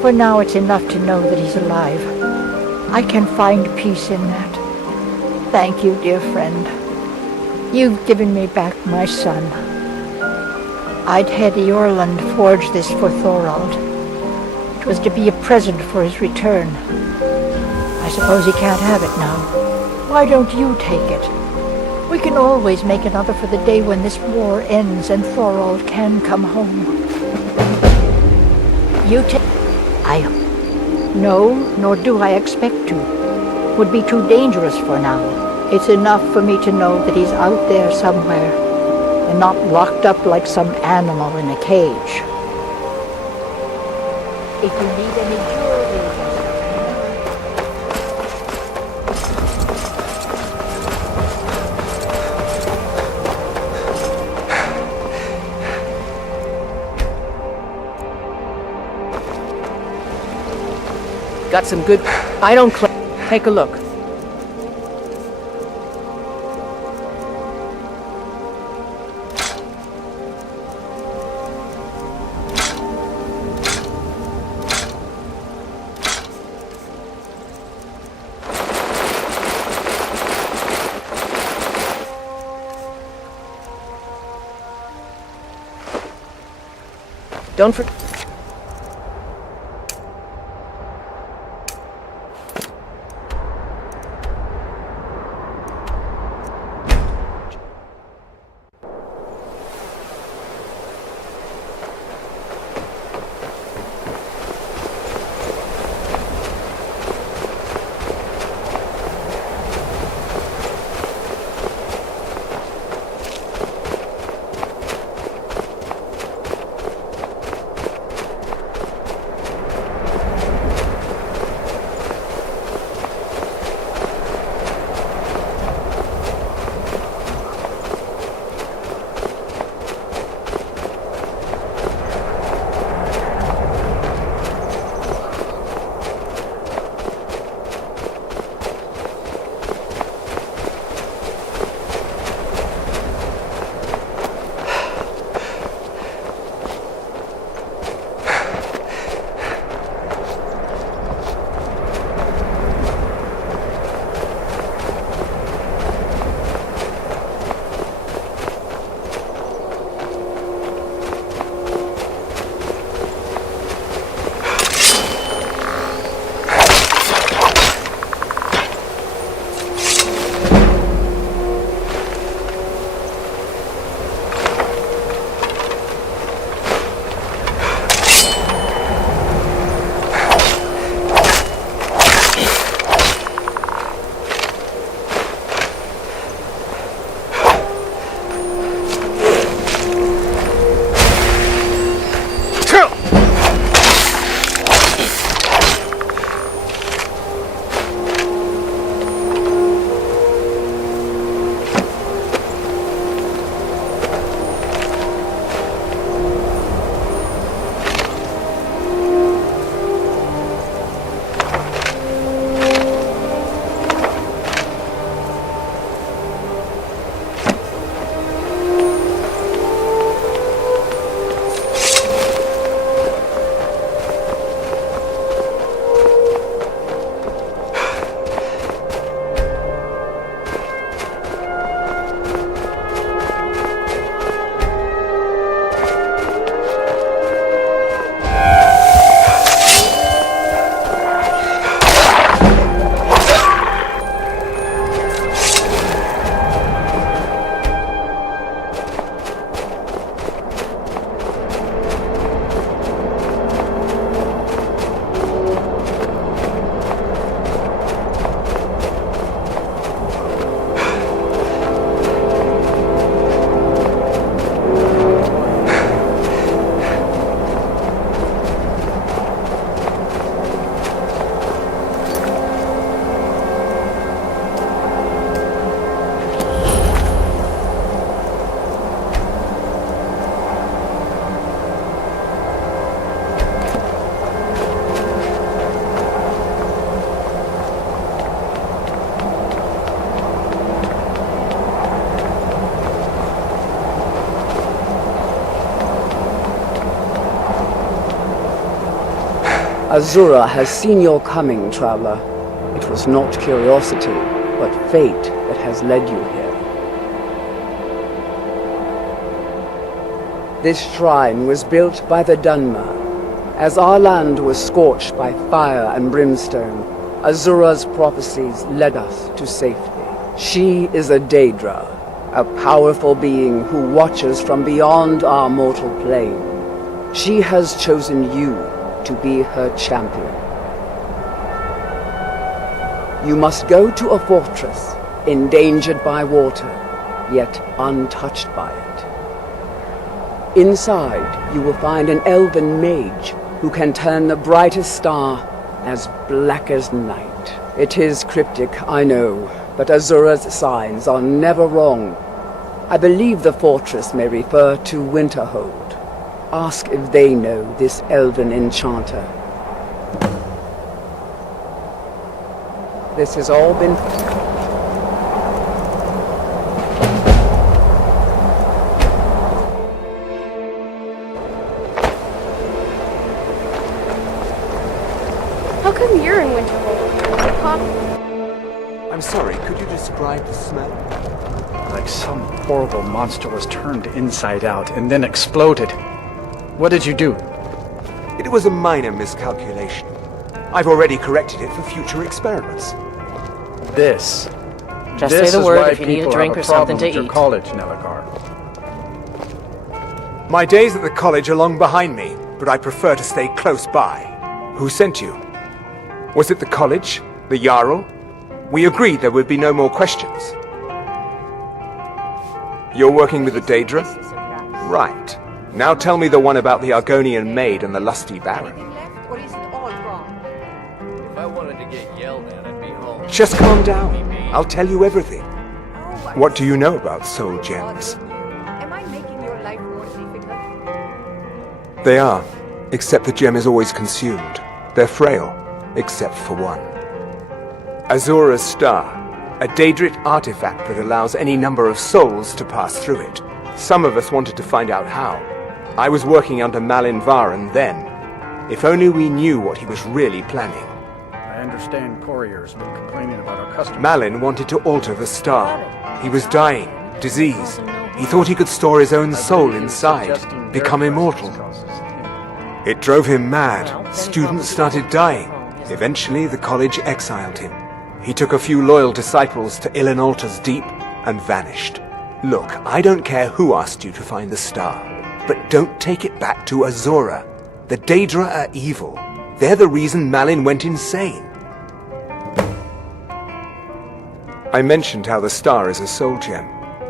For now it's enough to know that he's alive. I can find peace in that. Thank you, dear friend. You've given me back my son. I'd had Eorlund forge this for Thorald. It was to be a present for his return. I suppose he can't have it now. Why don't you take it? We can always make another for the day when this war ends and Thorald can come home. You take... No, nor do I expect to. Would be too dangerous for now. It's enough for me to know that he's out there somewhere, and not locked up like some animal in a cage. If you need any jewelry... Got some good... I don't claim... Take a look. Don't forget. Azura has seen your coming, traveler. It was not curiosity, but fate that has led you here. This shrine was built by the Dunmer. As our land was scorched by fire and brimstone, Azura's prophecies led us to safety. She is a Daedra, a powerful being who watches from beyond our mortal plane. She has chosen you to be her champion. You must go to a fortress, endangered by water, yet untouched by it. Inside, you will find an elven mage who can turn the brightest star as black as night. It is cryptic, I know, but Azura's signs are never wrong. I believe the fortress may refer to Winterhold. Ask if they know this elven enchanter. This has all been... How come you're in Winterhold? Pop? I'm sorry, could you describe the smell? Like some horrible monster was turned inside out and then exploded. What did you do? It was a minor miscalculation. I've already corrected it for future experiments. This. Just this say the is word why if you need a people drink have or something problem to with your eat. college, Nelagar. My days at the college are long behind me, but I prefer to stay close by. Who sent you? Was it the college? The Jarl? We agreed there would be no more questions. You're working with the Daedra? Right. Now tell me the one about the Argonian maid and the lusty baron. If I wanted to get yelled at, I'd be home. Just calm down. I'll tell you everything. What do you know about soul gems? Am I making your life more difficult? They are, except the gem is always consumed. They're frail, except for one. Azura's Star, a Daedric artifact that allows any number of souls to pass through it. Some of us wanted to find out how. I was working under Malin Varen then. If only we knew what he was really planning. I understand couriers been complaining about our customers. Malin wanted to alter the star. He was dying, disease. He thought he could store his own soul inside, become immortal. It drove him mad. Students started dying. Eventually, the college exiled him. He took a few loyal disciples to Ilinalta's Deep and vanished. Look, I don't care who asked you to find the star, but don't take it back to Azura. The Daedra are evil. They're the reason Malin went insane. I mentioned how the star is a soul gem,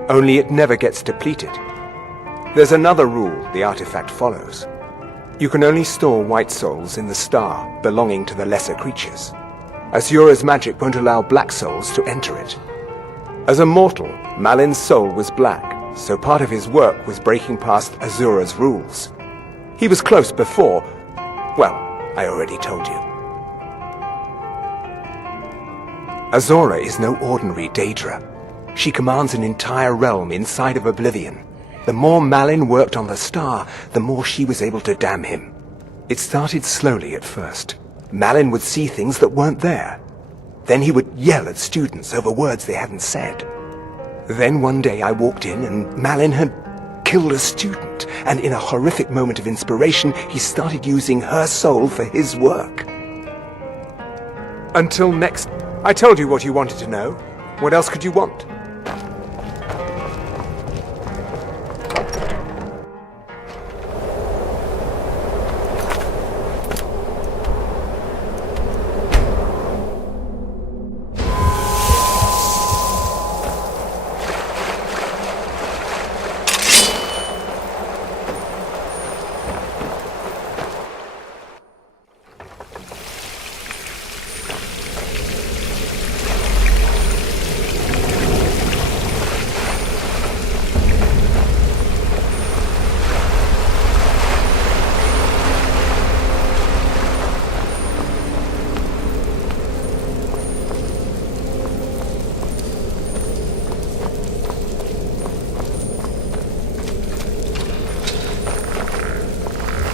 only it never gets depleted. There's another rule the artifact follows. You can only store white souls in the star belonging to the lesser creatures. Azura's magic won't allow black souls to enter it. As a mortal, Malin's soul was black, so part of his work was breaking past Azura's rules. He was close before. Well, I already told you. Azura is no ordinary Daedra. She commands an entire realm inside of Oblivion. The more Malin worked on the star, the more she was able to damn him. It started slowly at first. Malin would see things that weren't there. Then he would yell at students over words they hadn't said. Then one day I walked in and Malin had killed a student, and in a horrific moment of inspiration, he started using her soul for his work. Until next... I told you what you wanted to know. What else could you want?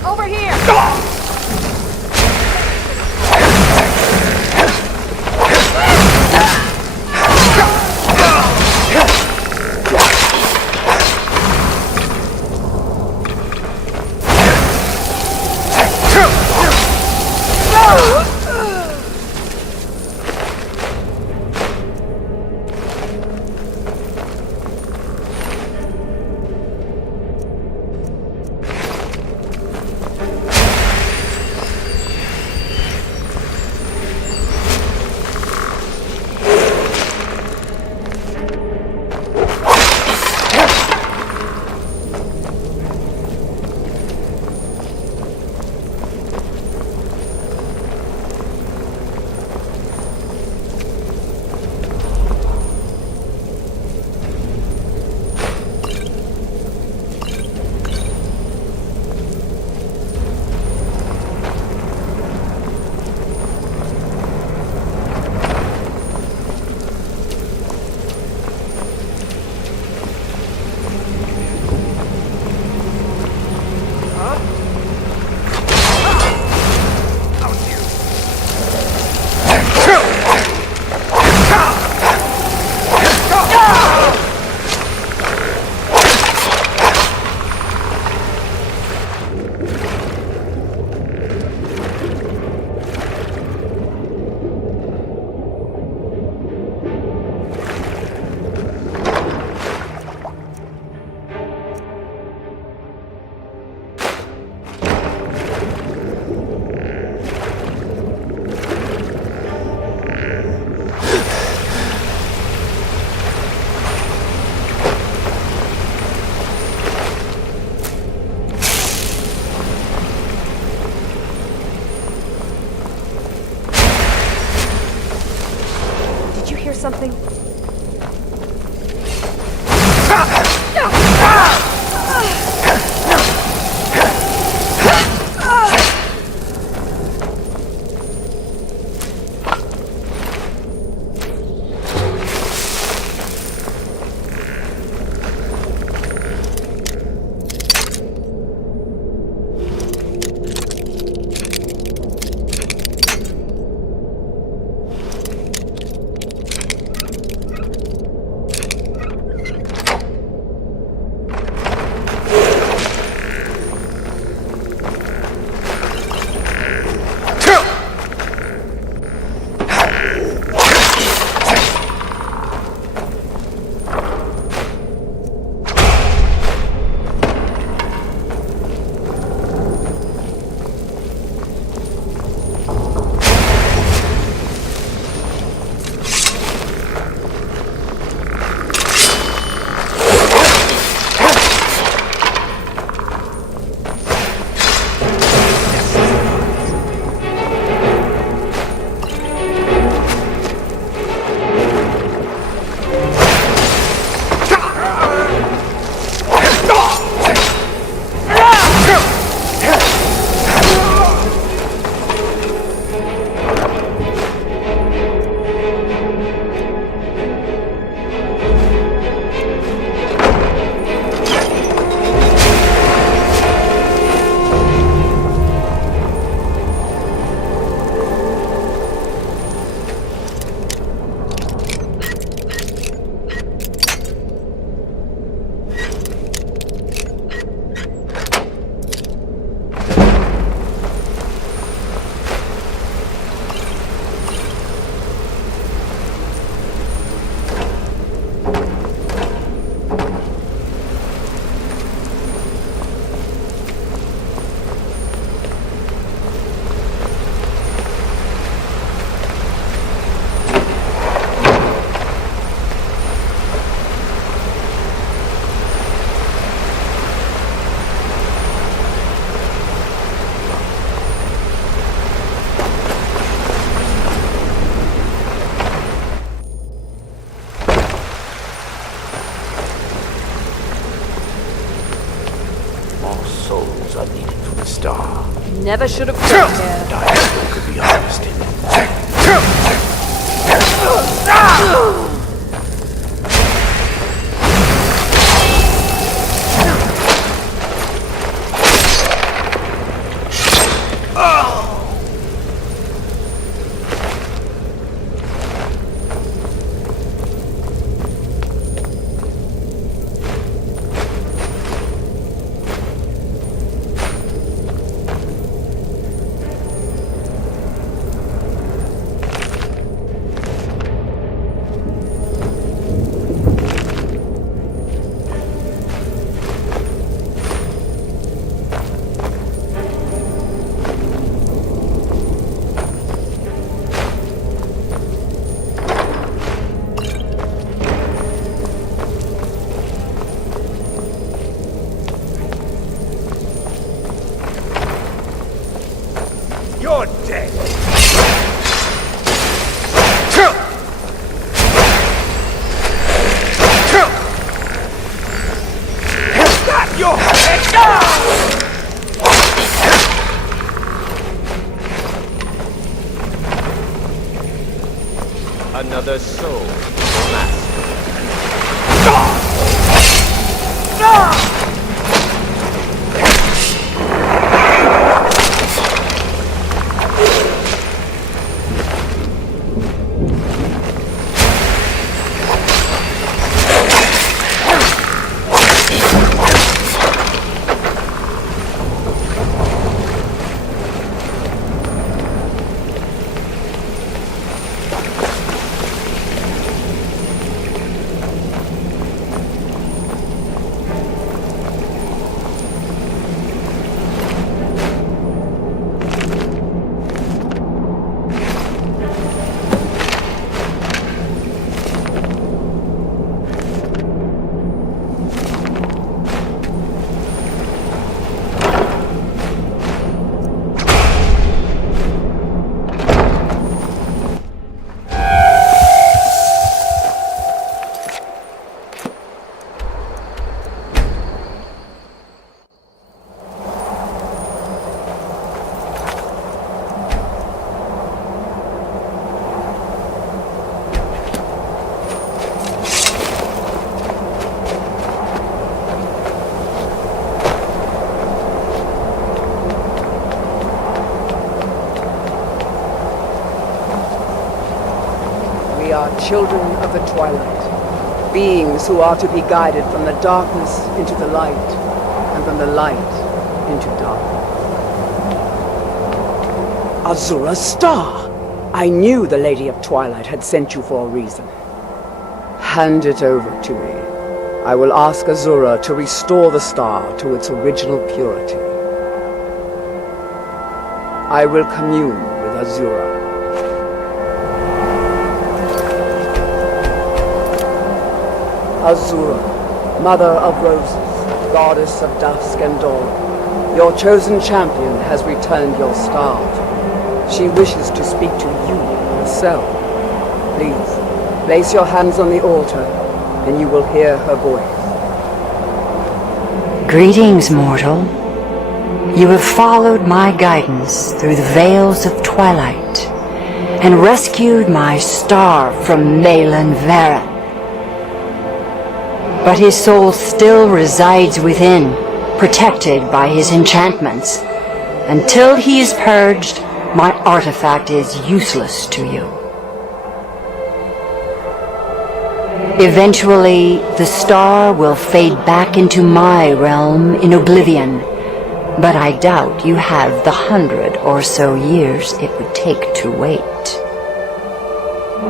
Over here! something? Souls are needed for the star. Never should have come here. Dialogue could be harvested. You're dead! Got your head down! Another soul. Master. are children of the twilight, beings who are to be guided from the darkness into the light, and from the light into darkness. Azura's star! I knew the Lady of Twilight had sent you for a reason. Hand it over to me. I will ask Azura to restore the star to its original purity. I will commune with Azura. Azura, Mother of Roses, Goddess of Dusk and Dawn, your chosen champion has returned your star to me. She wishes to speak to you herself. Please, place your hands on the altar, and you will hear her voice. Greetings, mortal. You have followed my guidance through the veils of twilight, and rescued my star from Malin Varen. But his soul still resides within, protected by his enchantments. Until he is purged, my artifact is useless to you. Eventually, the star will fade back into my realm in oblivion, but I doubt you have the 100 or so years it would take to wait.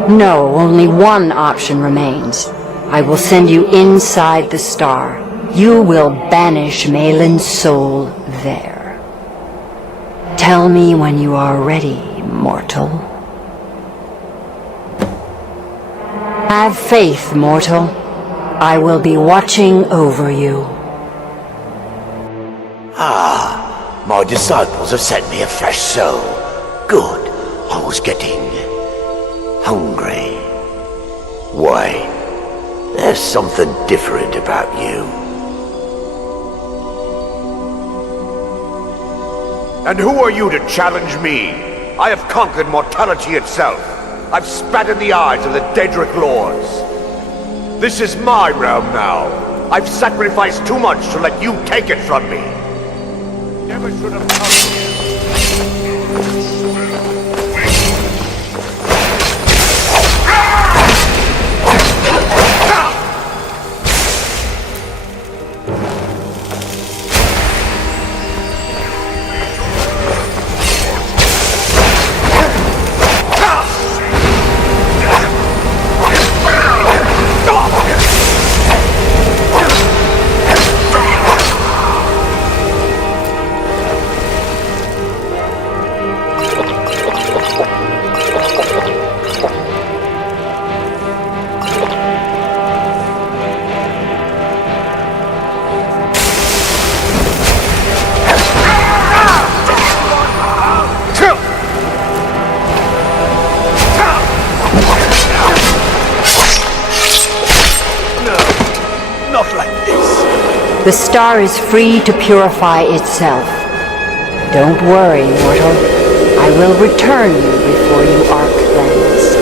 No, only one option remains. I will send you inside the star. You will banish Malin's soul there. Tell me when you are ready, mortal. Have faith, mortal. I will be watching over you. Ah, my disciples have sent me a fresh soul. Good. I was getting hungry. Wait. There's something different about you. And who are you to challenge me? I have conquered mortality itself. I've spat in the eyes of the Daedric Lords. This is my realm now. I've sacrificed too much to let you take it from me. Never should have come here. The star is free to purify itself. Don't worry, mortal. I will return you before you are cleansed.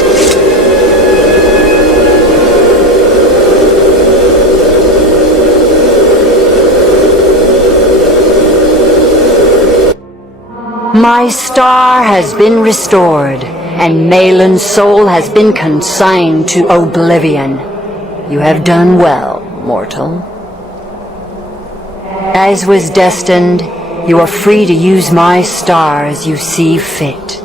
My star has been restored, and Malin's soul has been consigned to oblivion. You have done well, mortal. As was destined, you are free to use my star as you see fit.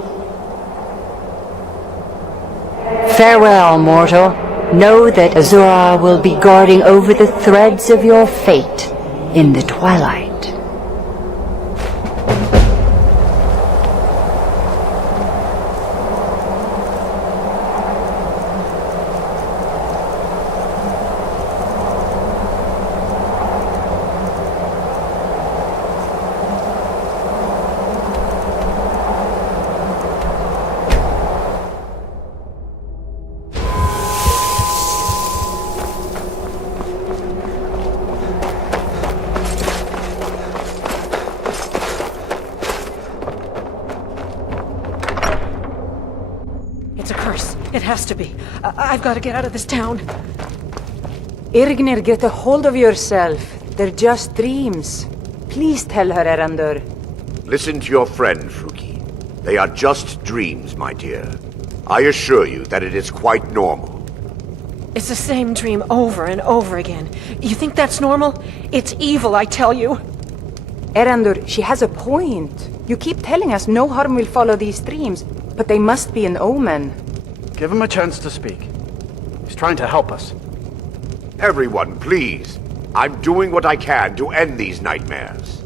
Farewell, mortal. Know that Azura will be guarding over the threads of your fate in the twilight. It's a curse. It has to be. I've got to get out of this town. Irgnir, get a hold of yourself. They're just dreams. Please tell her, Erandur. Listen to your friend, Fruki. They are just dreams, my dear. I assure you that it is quite normal. It's the same dream over and over again. You think that's normal? It's evil, I tell you. Erandur, she has a point. You keep telling us no harm will follow these dreams, but they must be an omen. Give him a chance to speak. He's trying to help us. Everyone, please. I'm doing what I can to end these nightmares.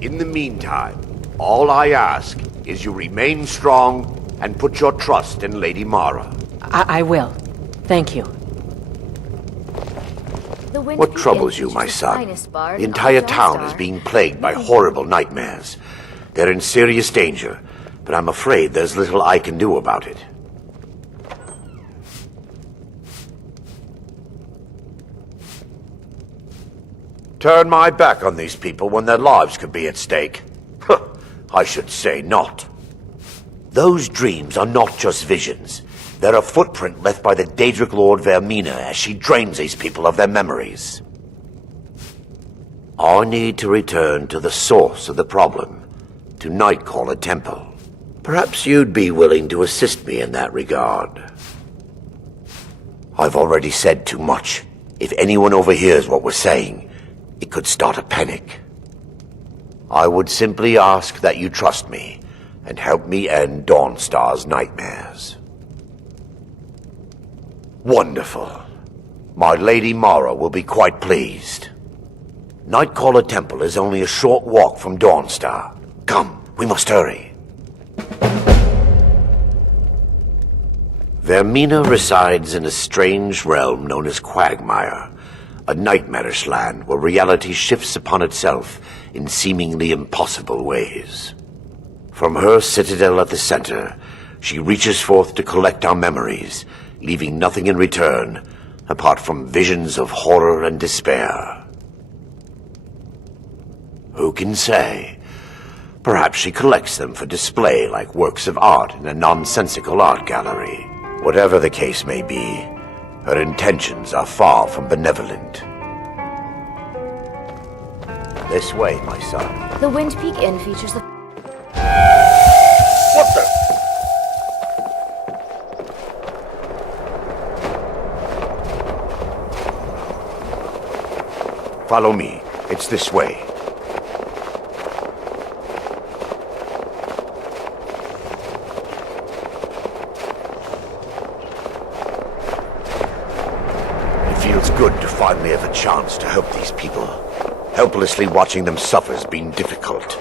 In the meantime, all I ask is you remain strong and put your trust in Lady Mara. I will. Thank you. What troubles you, my son? The entire town is being plagued by horrible nightmares. They're in serious danger, but I'm afraid there's little I can do about it. Turn my back on these people when their lives could be at stake? I should say not. Those dreams are not just visions. They're a footprint left by the Daedric Lord Vermina as she drains these people of their memories. I need to return to the source of the problem, to Nightcaller Temple. Perhaps you'd be willing to assist me in that regard. I've already said too much. If anyone overhears what we're saying, it could start a panic. I would simply ask that you trust me and help me end Dawnstar's nightmares. Wonderful. My Lady Mara will be quite pleased. Nightcaller Temple is only a short walk from Dawnstar. Come, we must hurry. Vermina resides in a strange realm known as Quagmire, a nightmarish land where reality shifts upon itself in seemingly impossible ways. From her citadel at the center, she reaches forth to collect our memories, leaving nothing in return apart from visions of horror and despair. Who can say? Perhaps she collects them for display like works of art in a nonsensical art gallery. Whatever the case may be, her intentions are far from benevolent. This way, my son. The Wind Peak Inn features the... What the? Follow me. It's this way. It feels good to finally have a chance to help these people. Helplessly watching them suffer has been difficult.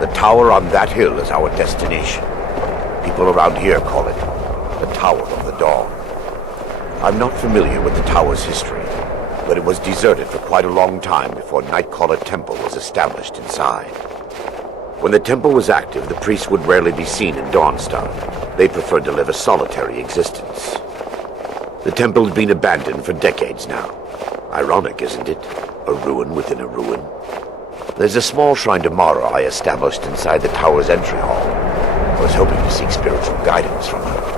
The tower on that hill is our destination. People around here call it the Tower of the Dawn. I'm not familiar with the tower's history, but it was deserted for quite a long time before Nightcaller Temple was established inside. When the temple was active, the priests would rarely be seen in Dawnstar. They preferred to live a solitary existence. The temple has been abandoned for decades now. Ironic, isn't it? A ruin within a ruin. There's a small shrine to Mara I established inside the tower's entry hall. I was hoping to seek spiritual guidance from her.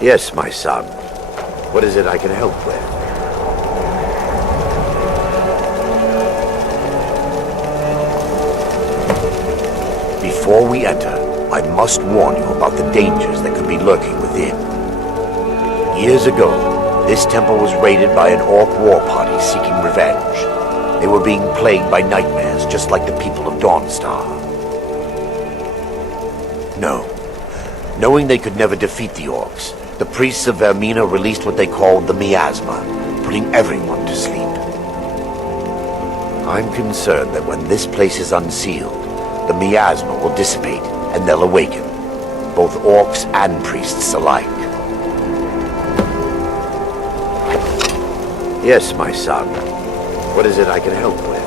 Yes, my son. What is it I can help with? Before we enter, I must warn you about the dangers that could be lurking within. Years ago, this temple was raided by an orc war party seeking revenge. They were being plagued by nightmares, just like the people of Dawnstar. No. Knowing they could never defeat the orcs, the priests of Vermina released what they called the miasma, putting everyone to sleep. I'm concerned that when this place is unsealed, the miasma will dissipate and they'll awaken, both orcs and priests alike. Yes, my son. What is it I can help with?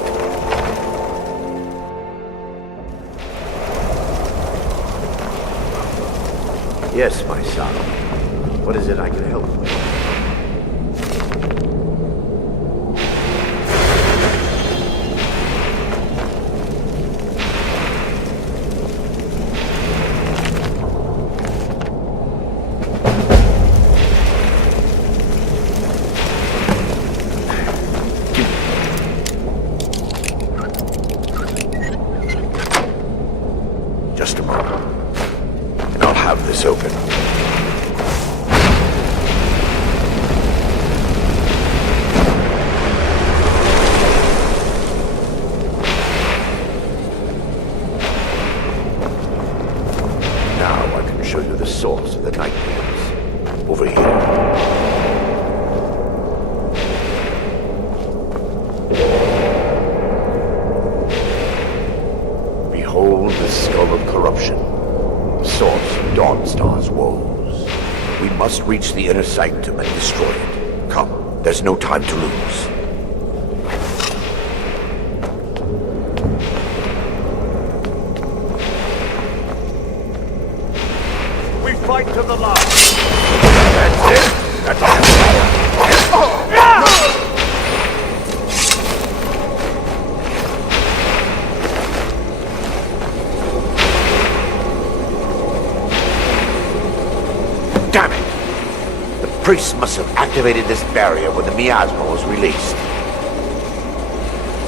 Yes, my son. What is it I can help with? Just a moment, and I'll have this open. Now I can show you the source of the nightmares. Over here. Behold the skull of corruption, the source of Dawnstar's woes. We must reach the inner sanctum and destroy it. Come, there's no time to lose. We fight to the last. That's it. That's it. Damn it! The priests must have activated this barrier when the miasma was released.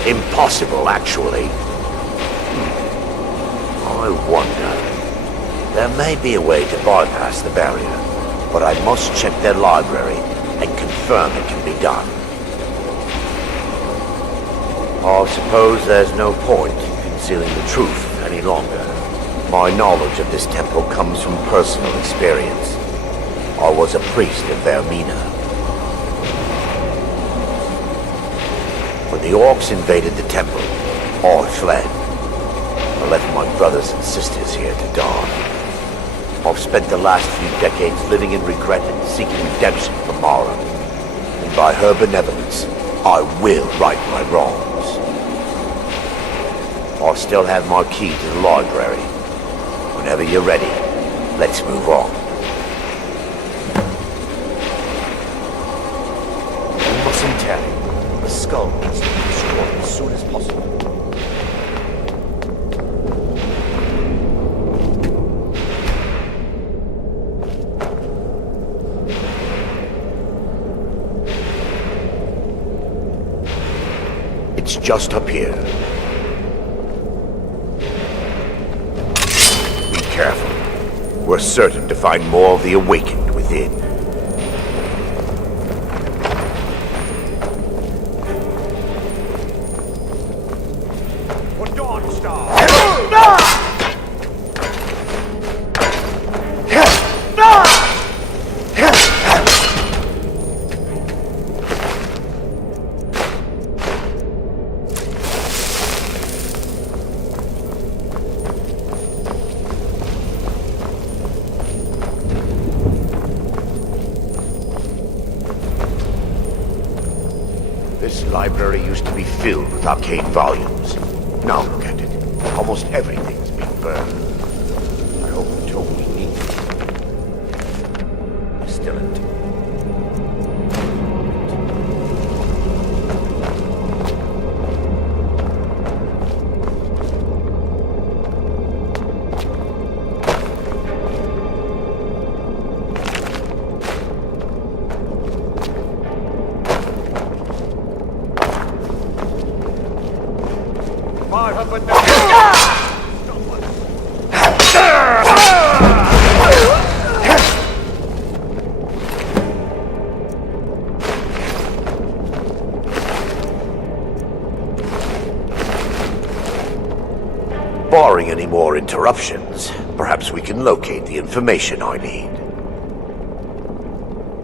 Impossible, actually. I wonder. There may be a way to bypass the barrier, but I must check their library and confirm it can be done. I suppose there's no point in concealing the truth any longer. My knowledge of this temple comes from personal experience. I was a priest of Vermina. When the orcs invaded the temple, I fled. I left my brothers and sisters here to die. I've spent the last few decades living in regret and seeking redemption from Mara. And by her benevolence, I will right my wrongs. I still have my key to the library. Whenever you're ready, let's move on. The skull needs to be destroyed as soon as possible. It's just up here. Be careful. We're certain to find more of the awakened within. This library used to be filled with arcane volumes. Now look at it. Almost everything's been burned. I hope the tome we need. It's still empty. barring any more interruptions, perhaps we can locate the information I need.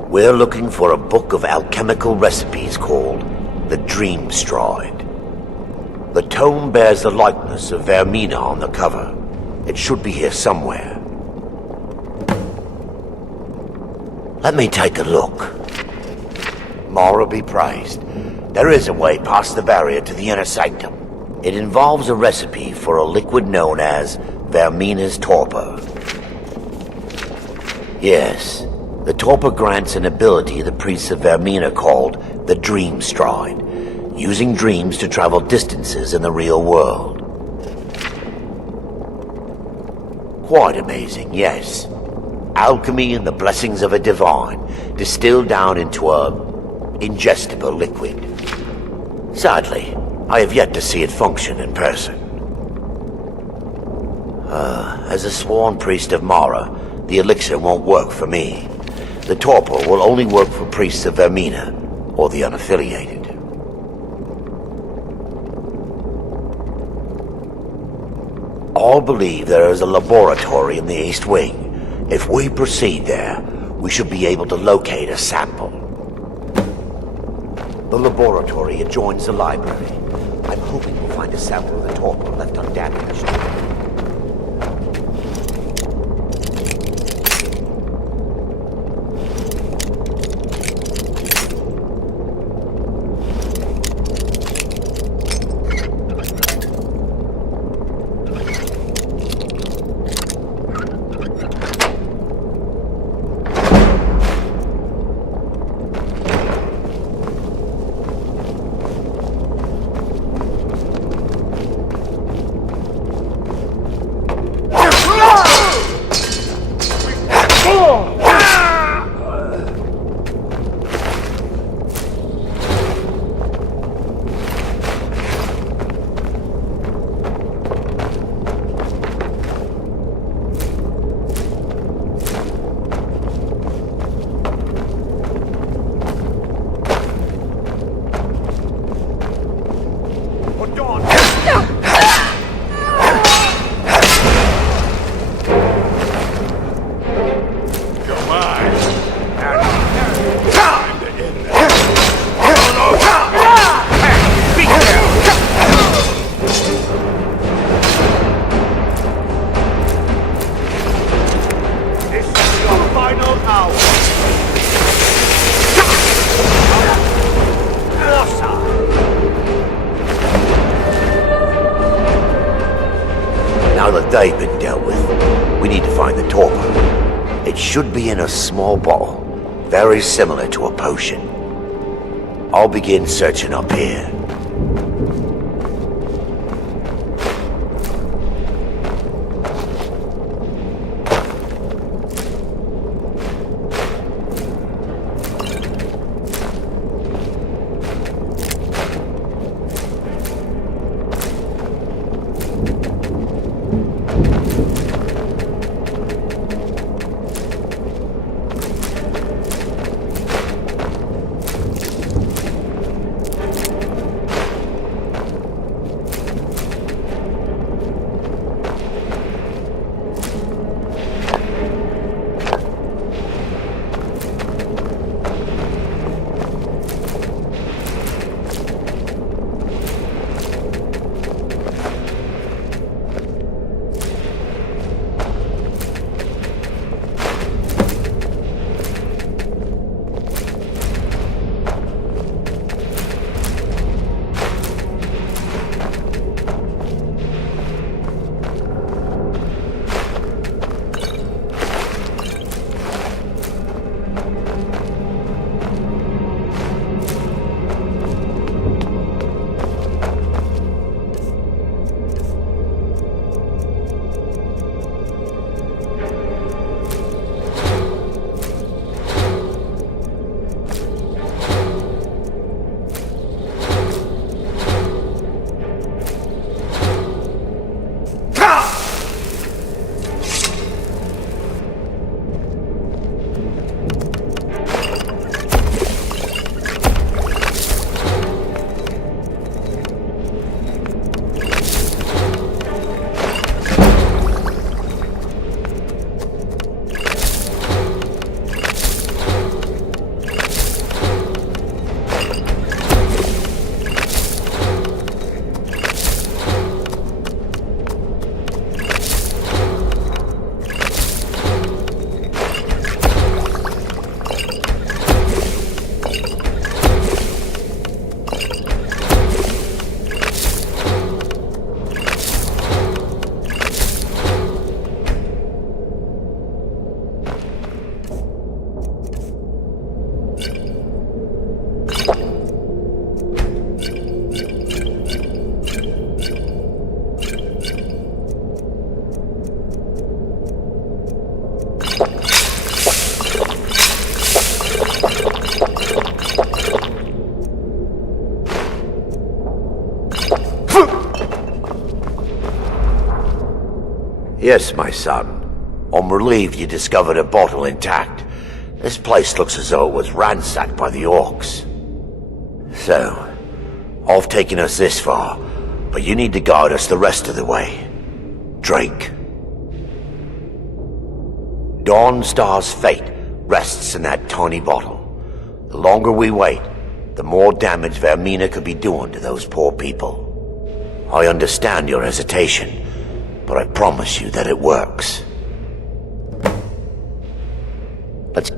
We're looking for a book of alchemical recipes called the Dream Stride. The tome bears the likeness of Vermina on the cover. It should be here somewhere. Let me take a look. Mara be praised. There is a way past the barrier to the inner sanctum. It involves a recipe for a liquid known as Vermina's torpor. Yes, the torpor grants an ability the priests of Vermina called the Dream Stride, using dreams to travel distances in the real world. Quite amazing, yes. Alchemy and the blessings of a divine, distilled down into a ingestible liquid. Sadly, I have yet to see it function in person. As a sworn priest of Mara, the elixir won't work for me. The torpor will only work for priests of Vermina, or the unaffiliated. All believe there is a laboratory in the East Wing. If we proceed there, we should be able to locate a sample. The laboratory adjoins the library. I'm hoping we'll find a sample of the torpor left undamaged. Now that they've been dealt with, we need to find the torpor. It should be in a small bottle, very similar to a potion. I'll begin searching up here. Yes, my son. I'm relieved you discovered a bottle intact. This place looks as though it was ransacked by the orcs. So, I've taken us this far, but you need to guide us the rest of the way. Drink. Dawnstar's fate rests in that tiny bottle. The longer we wait, the more damage Vermina could be doing to those poor people. I understand your hesitation, but I promise you that it works. Let's...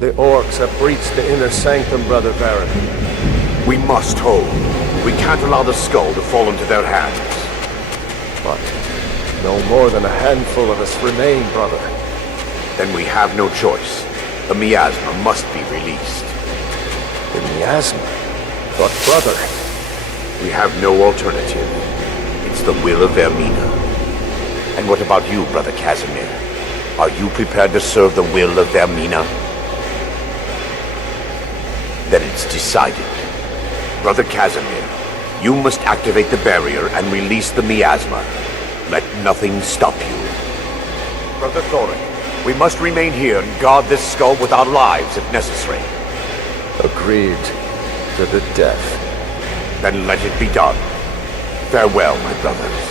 The orcs have breached the inner sanctum, Brother Baron. We must hold. We can't allow the skull to fall into their hands. But no more than a handful of us remain, brother. Then we have no choice. The miasma must be released. The miasma? But brother... We have no alternative. It's the will of Vermina. And what about you, Brother Casimir? Are you prepared to serve the will of Vermina? Then it's decided. Brother Casimir, you must activate the barrier and release the miasma. Let nothing stop you. Brother Thorin, we must remain here and guard this skull with our lives if necessary. Agreed to the death. Then let it be done. Farewell, my brothers.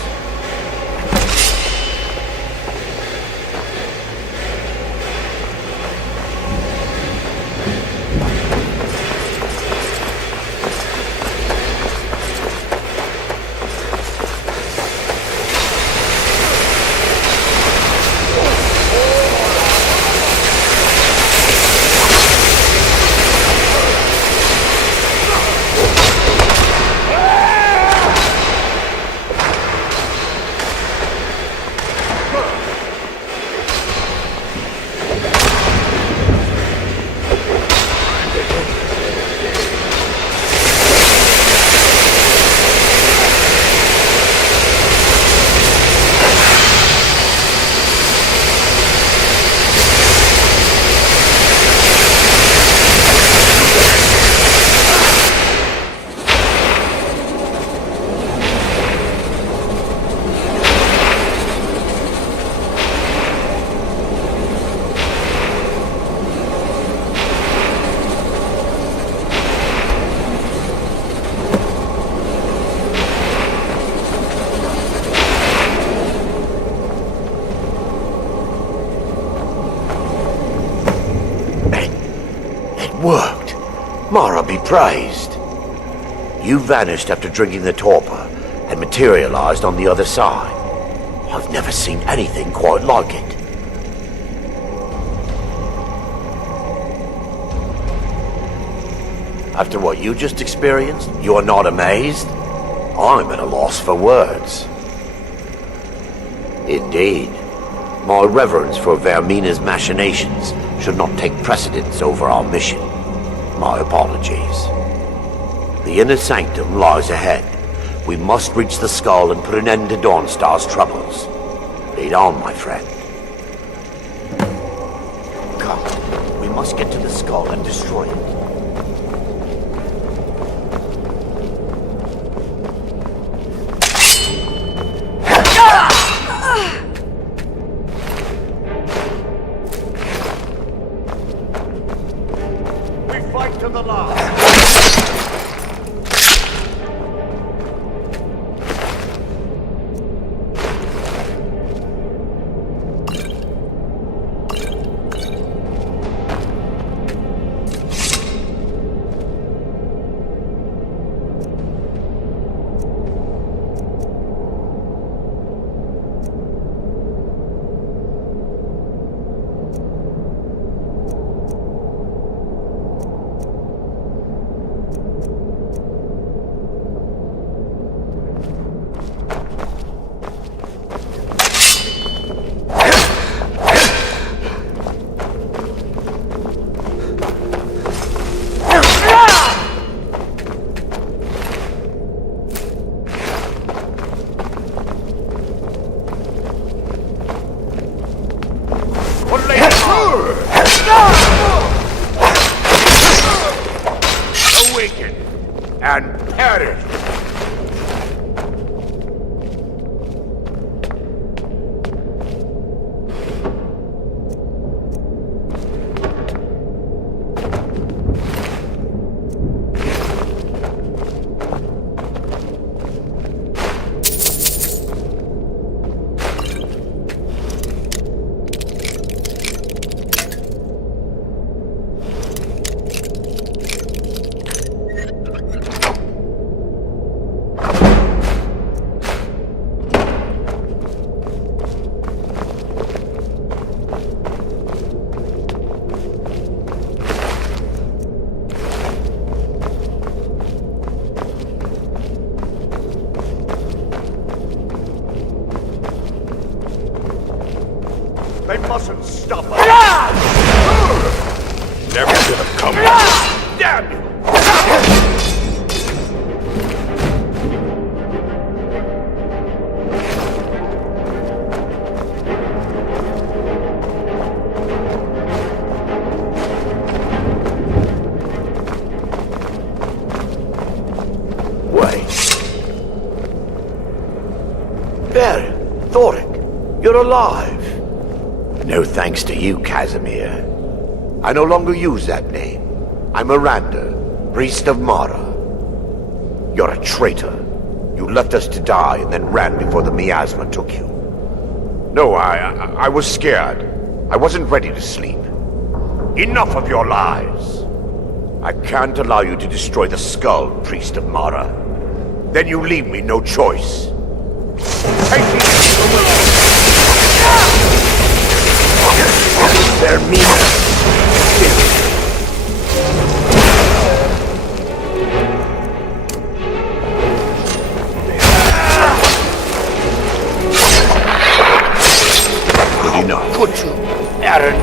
Worked. Mara be praised. You vanished after drinking the torpor and materialized on the other side. I've never seen anything quite like it. After what you just experienced, you are not amazed? I'm at a loss for words. Indeed. My reverence for Vermina's machinations should not take precedence over our mission. My apologies. The inner sanctum lies ahead. We must reach the skull and put an end to Dawnstar's troubles. Lead on, my friend. Come, we must get to the skull and destroy it. To the last. They mustn't stop us. Never should have come. Damn you! There, Thoric, you're alive. No thanks to you, Casimir. I no longer use that name. I'm Miranda, priest of Mara. You're a traitor. You left us to die and then ran before the miasma took you. No, I was scared. I wasn't ready to sleep. Enough of your lies. I can't allow you to destroy the skull, priest of Mara. Then you leave me no choice. They're mean. Good enough. Could you, Aaron?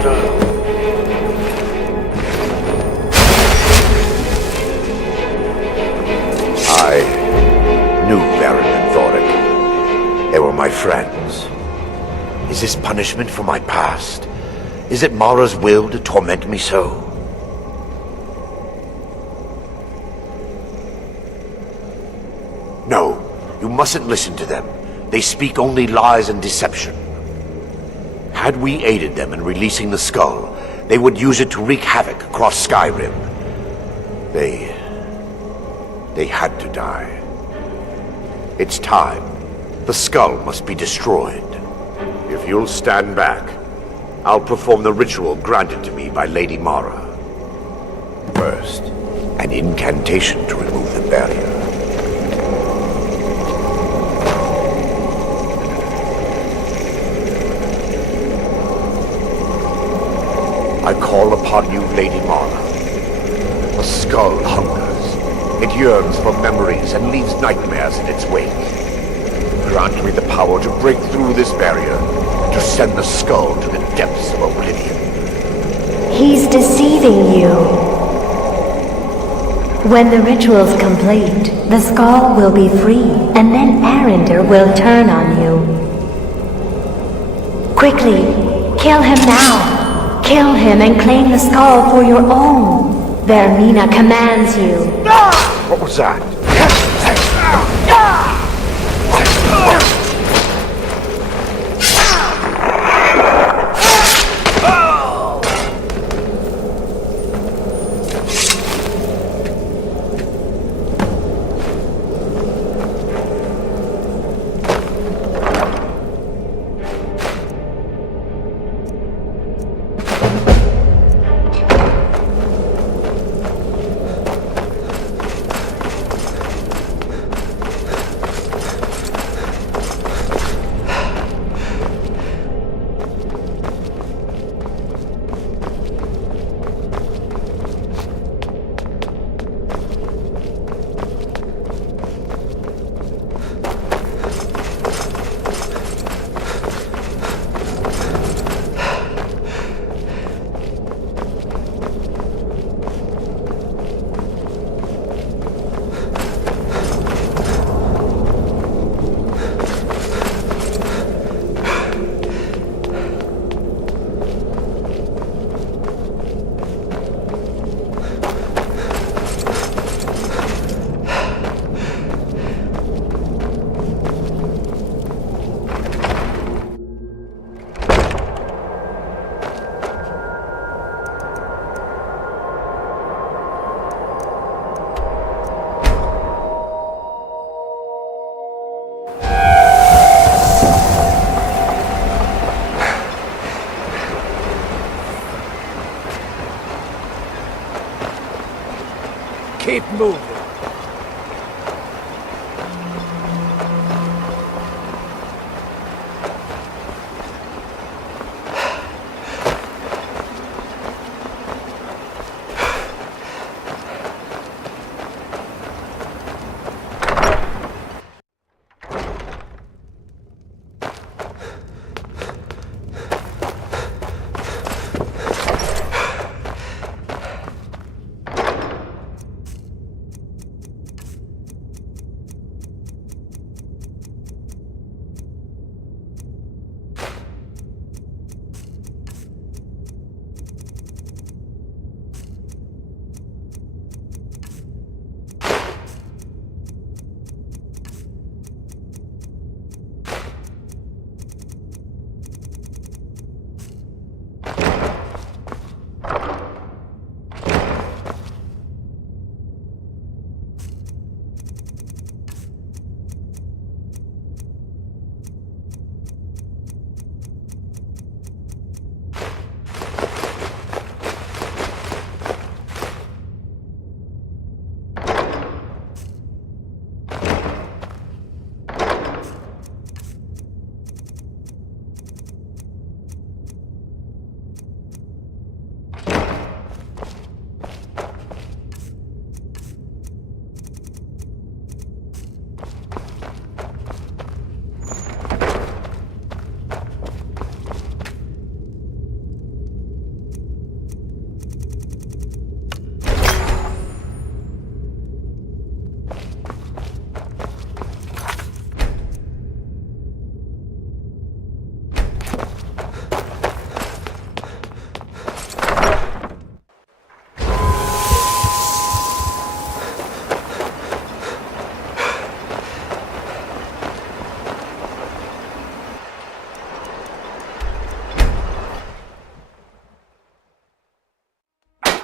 I knew Baron and Thoric. They were my friends. Is this punishment for my past? Is it Mara's will to torment me so? No, you mustn't listen to them. They speak only lies and deception. Had we aided them in releasing the skull, they would use it to wreak havoc across Skyrim. They had to die. It's time. The skull must be destroyed. If you'll stand back, I'll perform the ritual granted to me by Lady Mara. First, an incantation to remove the barrier. I call upon you, Lady Mara. The skull hungers. It yearns for memories and leaves nightmares in its wake. Grant me the power to break through this barrier, to send the skull to the depths of oblivion. He's deceiving you. When the ritual's complete, the skull will be free, and then Arender will turn on you. Quickly, kill him now. Kill him and claim the skull for your own. Vermina commands you. What was that? Keep moving.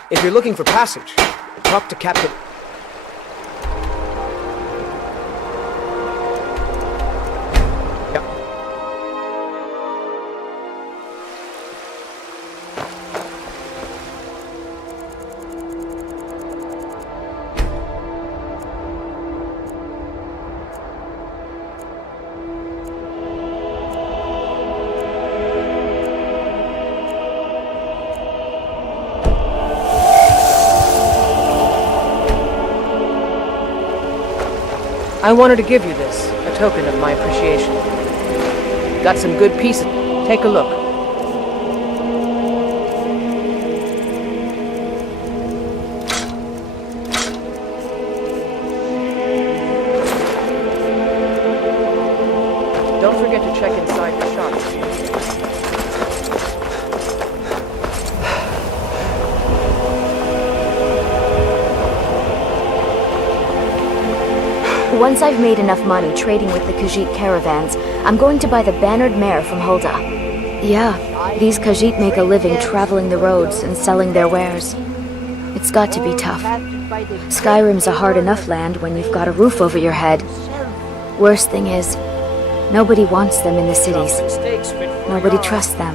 If you're looking for passage, talk to Captain... I wanted to give you this, a token of my appreciation. Got some good pieces. Take a look. Don't forget to check inside the shop. Once I've made enough money trading with the Khajiit caravans, I'm going to buy the bannered mare from Hulda. Yeah, these Khajiit make a living traveling the roads and selling their wares. It's got to be tough. Skyrim's a hard enough land when you've got a roof over your head. Worst thing is, nobody wants them in the cities. Nobody trusts them.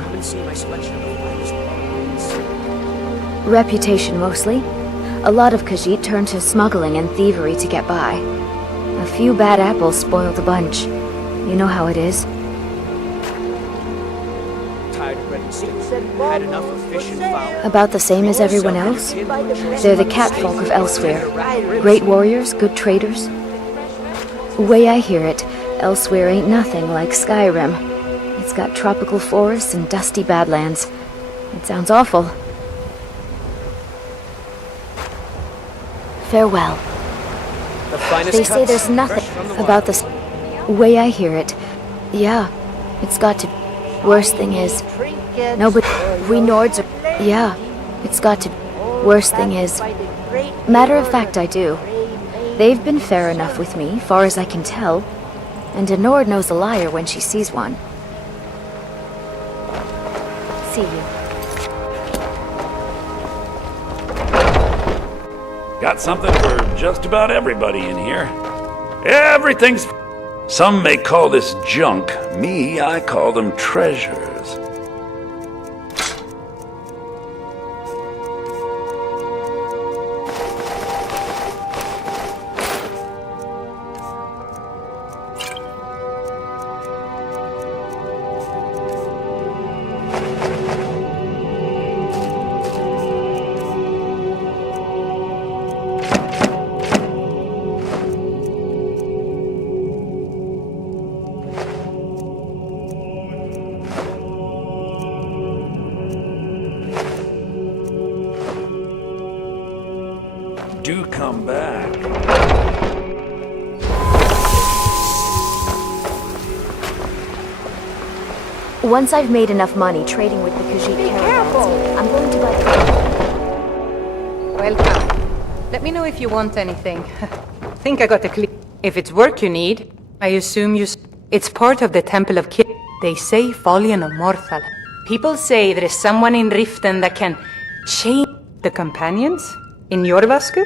Reputation mostly. A lot of Khajiit turn to smuggling and thievery to get by. A few bad apples spoil the bunch. You know how it is. Tired of bread and stew. Had enough of fish and fowl. About the same as everyone else. They're the catfolk of Elsewhere. Great warriors, good traders. The way I hear it, Elsewhere ain't nothing like Skyrim. It's got tropical forests and dusty badlands. It sounds awful. Farewell. The finest They say cuts, there's nothing fresh from the about this. Way I hear it. Yeah, it's got to. Worst thing is, nobody. We Nords are. Yeah, it's got to. Worst thing is. Matter of fact, I do. They've been fair enough with me, far as I can tell. And a Nord knows a liar when she sees one. See you. Got something for just about everybody in here. Everything's... Some may call this junk. Me, I call them treasures. Do come back. Once I've made enough money trading with the Khajiit caravans, I'm going to buy the... Welcome. Let me know if you want anything. Think I got the clear. If it's work you need, I assume you... It's part of the Temple of Kir. They say Folian Immortal. People say there is someone in Riften that can change the companions in Jorvaskr.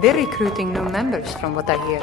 They're recruiting new members from what I hear.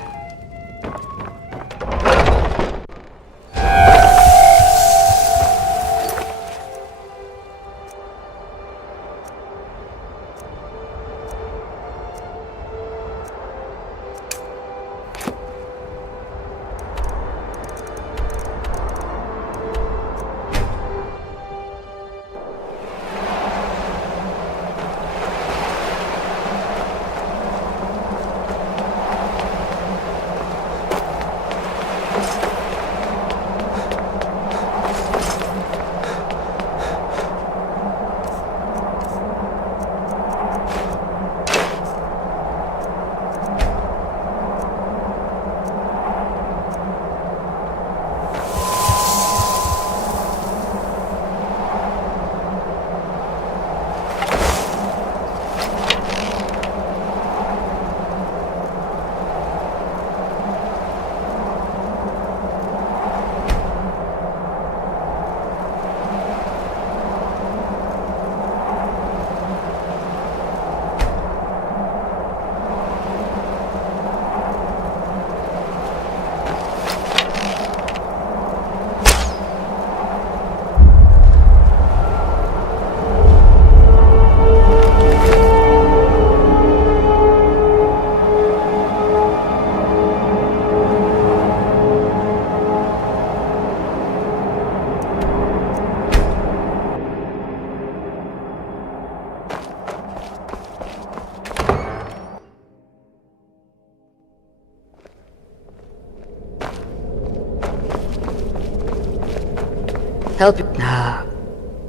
Help you. Ah,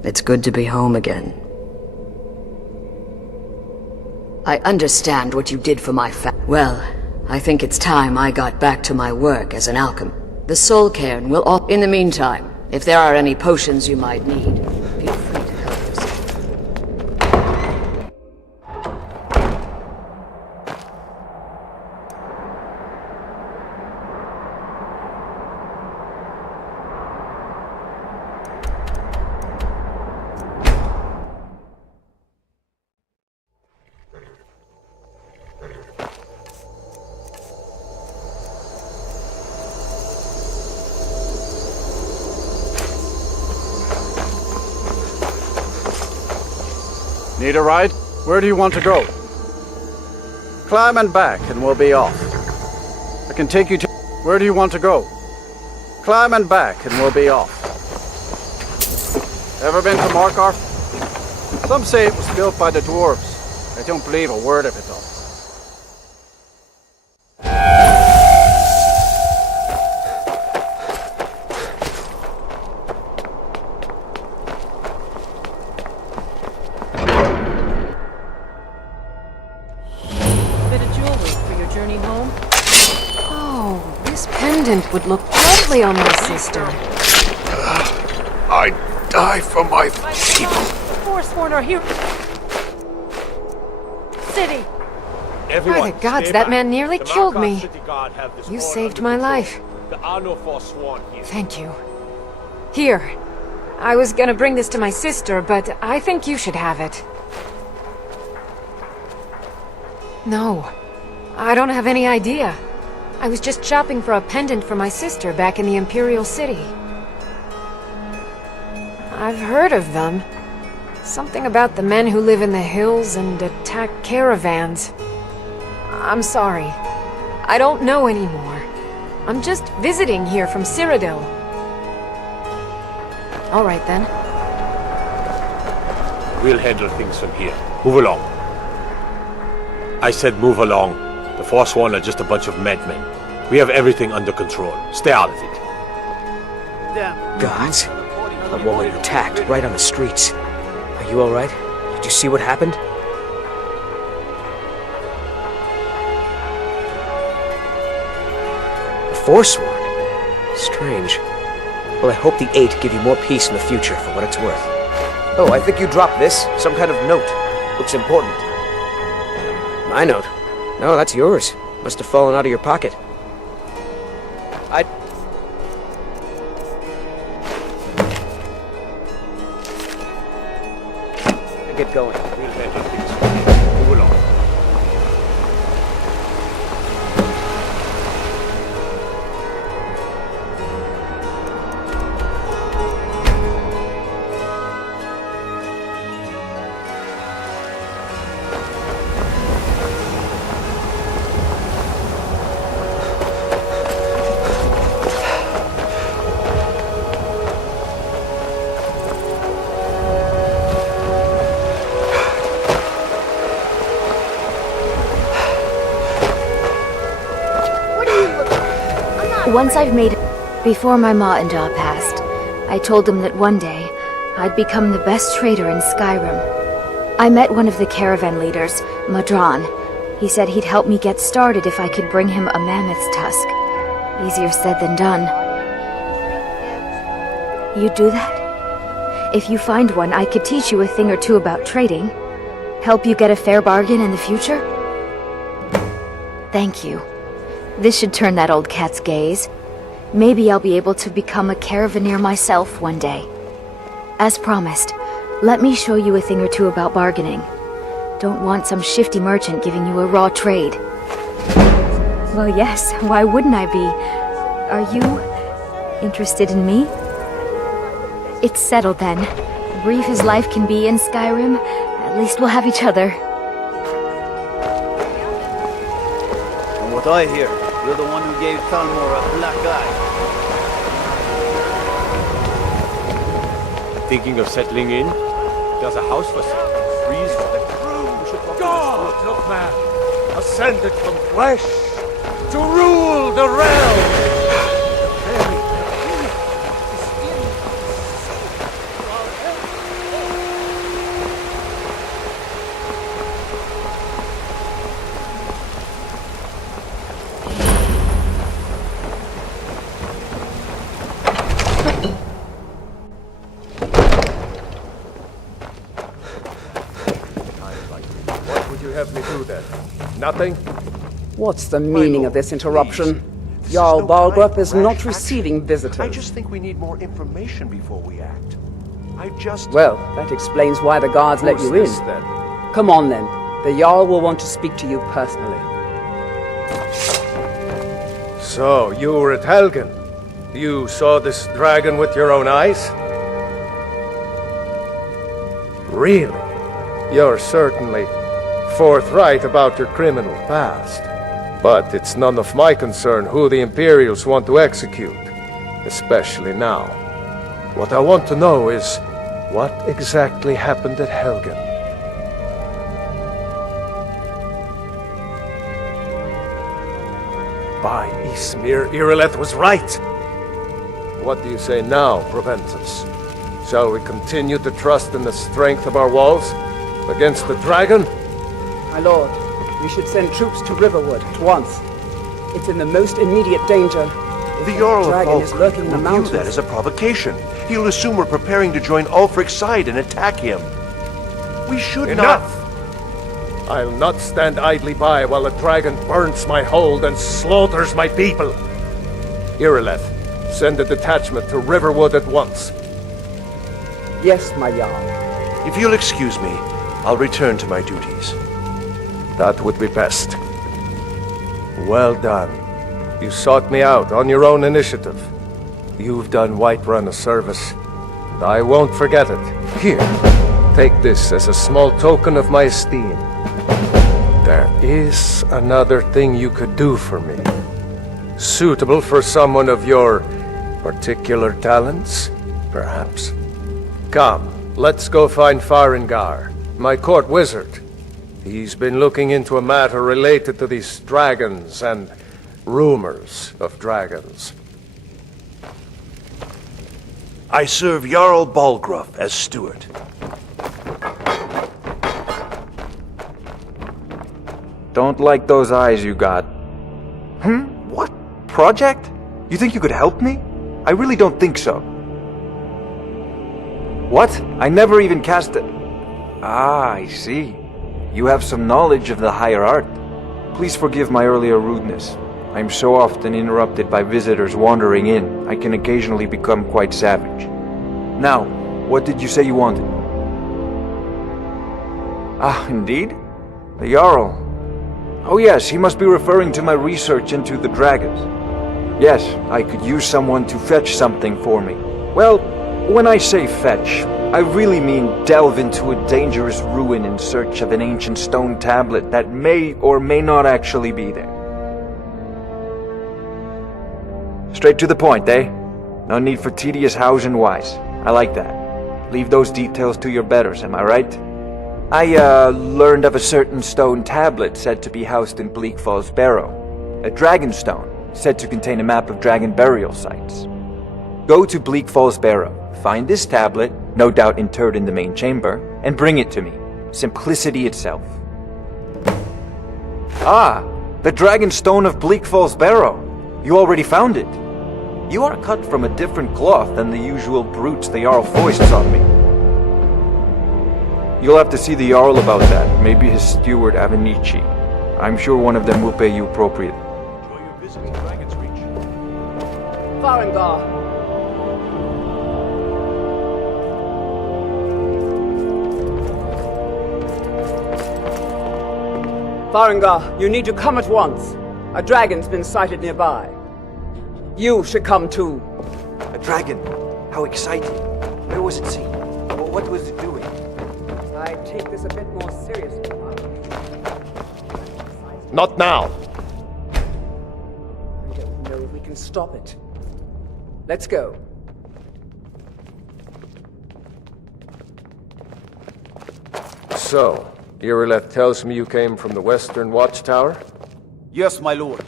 it's good to be home again. I understand what you did for my Well, I think it's time I got back to my work as an alchemist. The soul cairn will all. In the meantime, if there are any potions you might need, feel free to help yourself. Need a ride? Where do you want to go? Climb and back and we'll be off. I can take you to... Where do you want to go? Climb and back and we'll be off. Ever been to Markarth? Some say it was built by the dwarves. I don't believe a word of it though. Would look lovely on my sister. I'd die for my people. Forsworn are here. City. Everyone, By the gods, stay that back. man nearly The killed Markarth me. City Guard have this You war saved under my control. life. There are no Forsworn here. Thank you. Here. I was gonna bring this to my sister, but I think you should have it. No. I don't have any idea. I was just shopping for a pendant for my sister back in the Imperial City. I've heard of them. Something about the men who live in the hills and attack caravans. I'm sorry. I don't know anymore. I'm just visiting here from Cyrodiil. All right then. We'll handle things from here. Move along. I said move along. The Forsworn are just a bunch of madmen. We have everything under control. Stay out of it. Gods. A woman attacked right on the streets. Are you alright? Did you see what happened? A Forsworn? Strange. Well, I hope the Eight give you more peace in the future, for what it's worth. Oh, I think you dropped this. Some kind of note. Looks important. My note? No, that's yours. Must have fallen out of your pocket. Get going. We'll handle things from here. Move along. Once I've made it, before my ma and Da passed, I told them that one day I'd become the best trader in Skyrim. I met one of the caravan leaders, Madran. He said he'd help me get started if I could bring him a mammoth's tusk. Easier said than done. You'd do that? If you find one, I could teach you a thing or two about trading. Help you get a fair bargain in the future? Thank you. This should turn that old cat's gaze. Maybe I'll be able to become a caravaneer myself one day. As promised, let me show you a thing or two about bargaining. Don't want some shifty merchant giving you a raw trade. Well, yes, why wouldn't I be? Are you interested in me? It's settled then. Brief as life can be in Skyrim, at least we'll have each other. From what I hear, you're the one who gave Talmor a black eye. Thinking of settling in? There's a house for sale. Freeze for the crew. God of man, ascended from flesh to rule the realm. through then? Nothing? What's the meaning of this interruption? Jarl Balgruuf is not receiving visitors. I just think we need more information before we act. Well, that explains why the guards let you in. Who's this, then? Come on, then. The Jarl will want to speak to you personally. So, you were at Helgen. You saw this dragon with your own eyes? Really? You're certainly forthright about your criminal past. But it's none of my concern who the Imperials want to execute, especially now. What I want to know is, what exactly happened at Helgen? By Ysmir, Irileth was right! What do you say now, Proventus? Shall we continue to trust in the strength of our walls against the dragon? My lord, we should send troops to Riverwood at once. It's in the most immediate danger. The Jarl of dragon is lurking in the will view mountains. that as a provocation. He'll assume we're preparing to join Ulfric's side and attack him. We should Enough! I'll not stand idly by while the dragon burns my hold and slaughters my people. Irileth, send a detachment to Riverwood at once. Yes, my Jarl. If you'll excuse me, I'll return to my duties. That would be best. Well done. You sought me out on your own initiative. You've done Whiterun a service, and I won't forget it. Here, take this as a small token of my esteem. There is another thing you could do for me. Suitable for someone of your particular talents, perhaps. Come, let's go find Farengar, my court wizard. He's been looking into a matter related to these dragons and rumors of dragons. I serve Jarl Balgruuf as steward. Don't like those eyes you got. What? Project? You think you could help me? I really don't think so. What? I never even cast it. Ah, I see. You have some knowledge of the higher art. Please forgive my earlier rudeness. I'm so often interrupted by visitors wandering in, I can occasionally become quite savage. Now, what did you say you wanted? Ah, indeed? The Jarl. Oh yes, he must be referring to my research into the dragons. Yes, I could use someone to fetch something for me. Well, when I say fetch, I really mean delve into a dangerous ruin in search of an ancient stone tablet that may or may not actually be there. Straight to the point, eh? No need for tedious hows and whys. I like that. Leave those details to your betters, am I right? I, learned of a certain stone tablet said to be housed in Bleak Falls Barrow. A dragon stone, said to contain a map of dragon burial sites. Go to Bleak Falls Barrow, find this tablet, no doubt interred in the main chamber, and bring it to me. Simplicity itself. Ah, the dragon stone of Bleak Falls Barrow. You already found it. You are cut from a different cloth than the usual brutes the Jarl foists on me. You'll have to see the Jarl about that, maybe his steward Avenici. I'm sure one of them will pay you appropriate. Enjoy your visit to Dragon's Reach. Farengar! Farengar, you need to come at once. A dragon's been sighted nearby. You should come too. A dragon? How exciting. Where was it seen? Or what was it doing? I take this a bit more seriously, Not now! I don't know if we can stop it. Let's go. So, Irileth tells me you came from the Western Watchtower? Yes, my lord.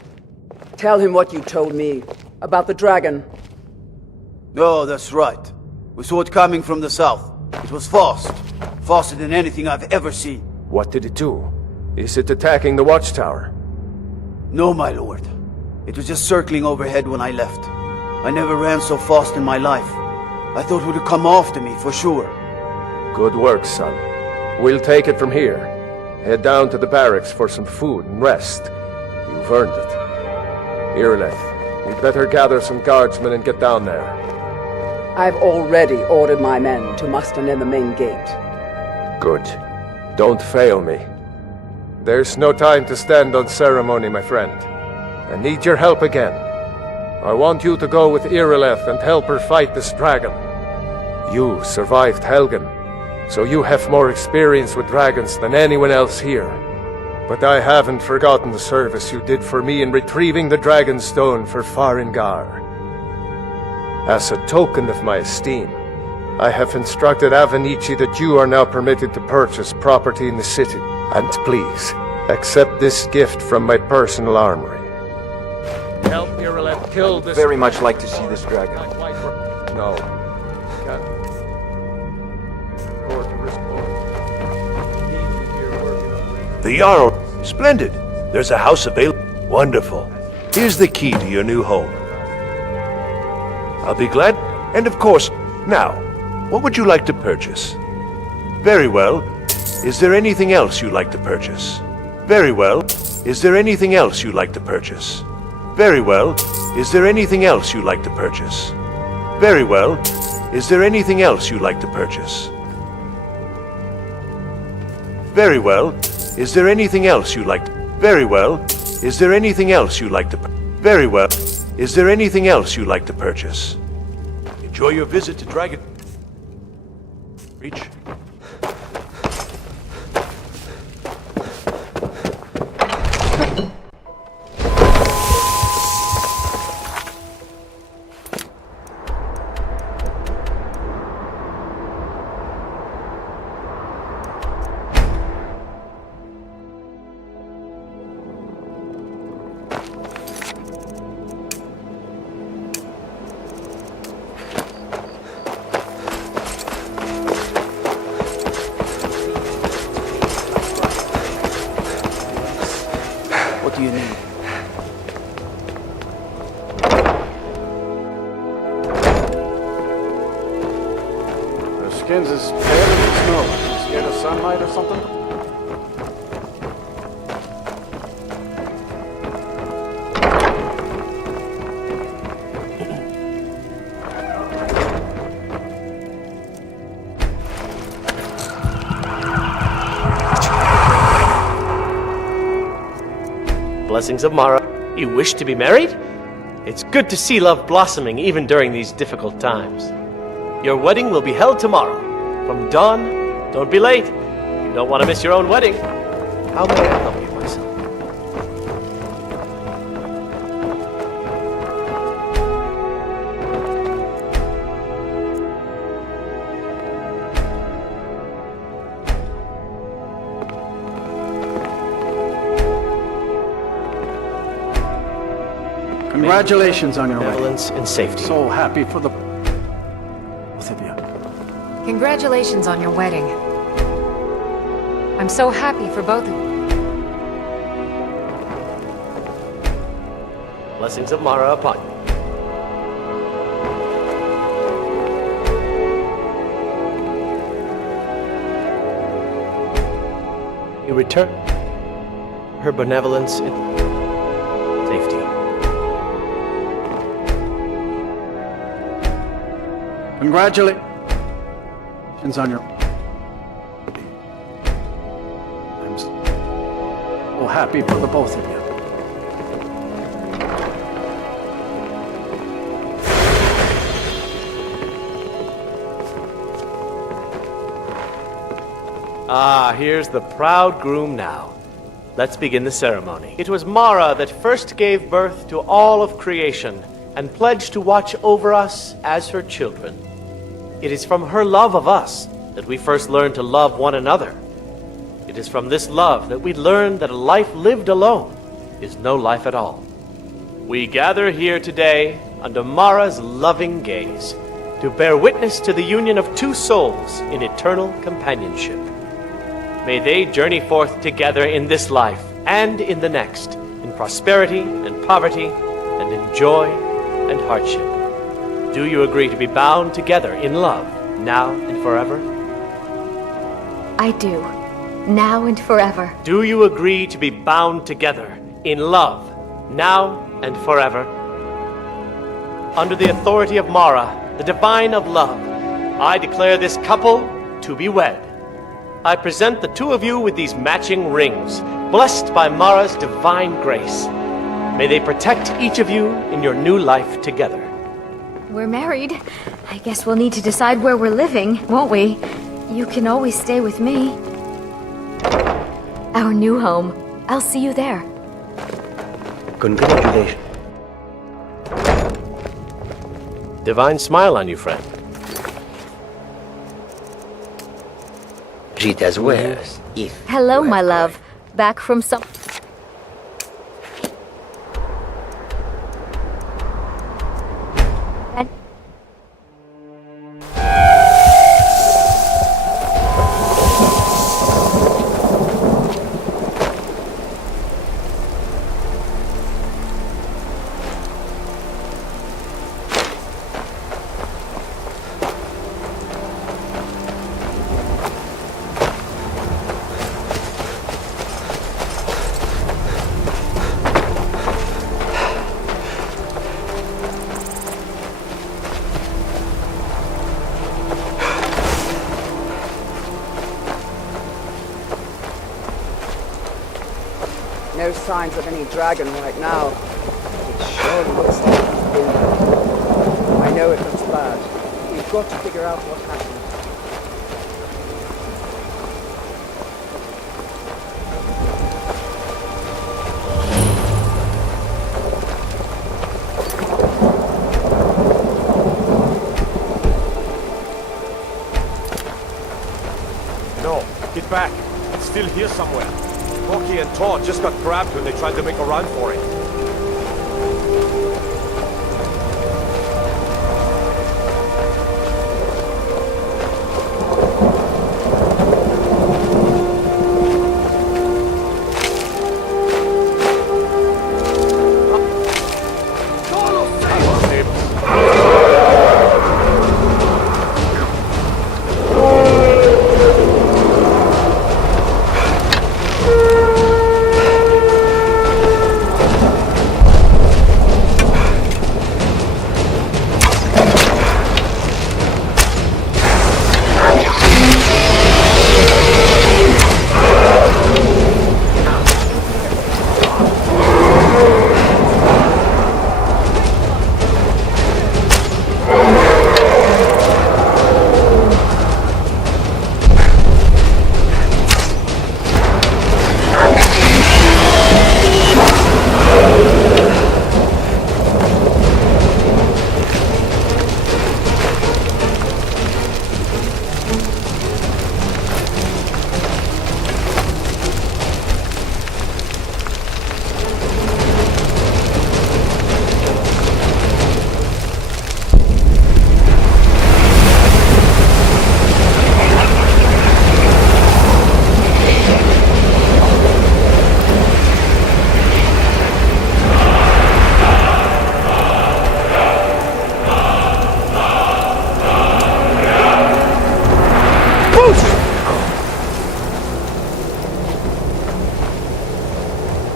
Tell him what you told me about the dragon. Oh, that's right. We saw it coming from the south. It was fast. Faster than anything I've ever seen. What did it do? Is it attacking the Watchtower? No, my lord. It was just circling overhead when I left. I never ran so fast in my life. I thought it would come after me, for sure. Good work, son. We'll take it from here. Head down to the barracks for some food and rest. You've earned it. Irileth, you'd better gather some guardsmen and get down there. I've already ordered my men to muster near the main gate. Good. Don't fail me. There's no time to stand on ceremony, my friend. I need your help again. I want you to go with Irileth and help her fight this dragon. You survived Helgen, so you have more experience with dragons than anyone else here. But I haven't forgotten the service you did for me in retrieving the Dragon Stone for Farengar. As a token of my esteem, I have instructed Avenici that you are now permitted to purchase property in the city. And please, accept this gift from my personal armory. Help Irileth kill this... Very much like to see this dragon. No. The Jarl. Splendid. There's a house available. Wonderful. Here's the key to your new home. I'll be glad. And of course, now, what would you like to purchase? Very well. Is there anything else you'd like to purchase? Very well. Is there anything else you'd like to purchase? Very well. Is there anything else you'd like to purchase? Very well. Is there anything else you'd like to purchase? Very well. Is there anything else you'd like to... Very well. Is there anything else you'd like to... Very well. Is there anything else you'd like to purchase? Enjoy your visit to Dragon... Reach. What do you need? Their skins as pale as snow. Scared of sunlight or something? Blessings of Mara. You wish to be married? It's good to see love blossoming even during these difficult times. Your wedding will be held tomorrow. From dawn, don't be late. You don't want to miss your own wedding. How may I help you, my son? Congratulations on your wedding. Benevolence and safety. So happy for the both of you. Congratulations on your wedding. I'm so happy for both of you. Blessings of Mara upon you. You return her benevolence and safety. Congratulations on your... I'm so happy for the both of you. Ah, here's the proud groom now. Let's begin the ceremony. It was Mara that first gave birth to all of creation and pledged to watch over us as her children. It is from her love of us that we first learned to love one another. It is from this love that we learn that a life lived alone is no life at all. We gather here today under Mara's loving gaze to bear witness to the union of two souls in eternal companionship. May they journey forth together in this life and in the next, in prosperity and poverty, and in joy and hardship. Do you agree to be bound together in love, now and forever? I do. now and forever. Do you agree to be bound together in love, now and forever? Under the authority of Mara, the divine of love, I declare this couple to be wed. I present the two of you with these matching rings, blessed by Mara's divine grace. May they protect each of you in your new life together. We're married. I guess we'll need to decide where we're living, won't we? You can always stay with me. Our new home. I'll see you there. Congratulations. Divine smile on you, friend. Treat as well, if... Hello, my love. Back from some... No signs of any dragon right now. It sure looks like he's wounded. I know it looks bad. We've got to figure out what happened. No, get back. It's still here somewhere. Rocky and Todd just got grabbed when they tried to make a run for it.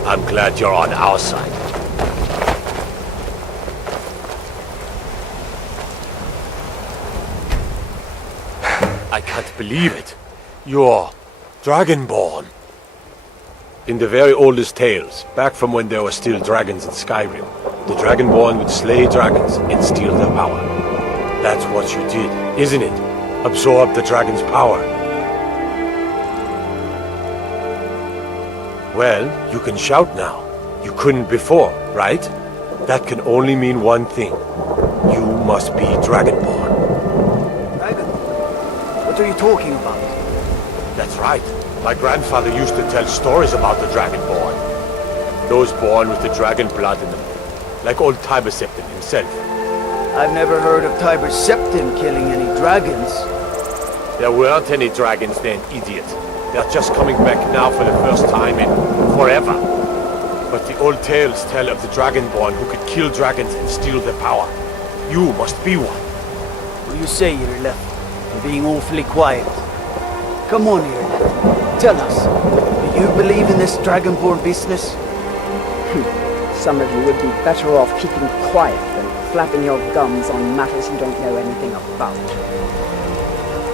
I'm glad you're on our side. I can't believe it. You're Dragonborn. In the very oldest tales, back from when there were still dragons in Skyrim, the Dragonborn would slay dragons and steal their power. That's what you did, isn't it? Absorb the dragon's power. Well, you can shout now. You couldn't before, right? That can only mean one thing. You must be Dragonborn. Dragon? What are you talking about? That's right. My grandfather used to tell stories about the Dragonborn. Those born with the dragon blood in them. Like old Tiber Septim himself. I've never heard of Tiber Septim killing any dragons. There weren't any dragons then, idiot. They're just coming back now for the first time in forever. But the old tales tell of the Dragonborn who could kill dragons and steal their power. You must be one. What do you say, Irleth? You're being awfully quiet. Come on, Irleth. Tell us, do you believe in this Dragonborn business? Some of you would be better off keeping quiet than flapping your gums on matters you don't know anything about.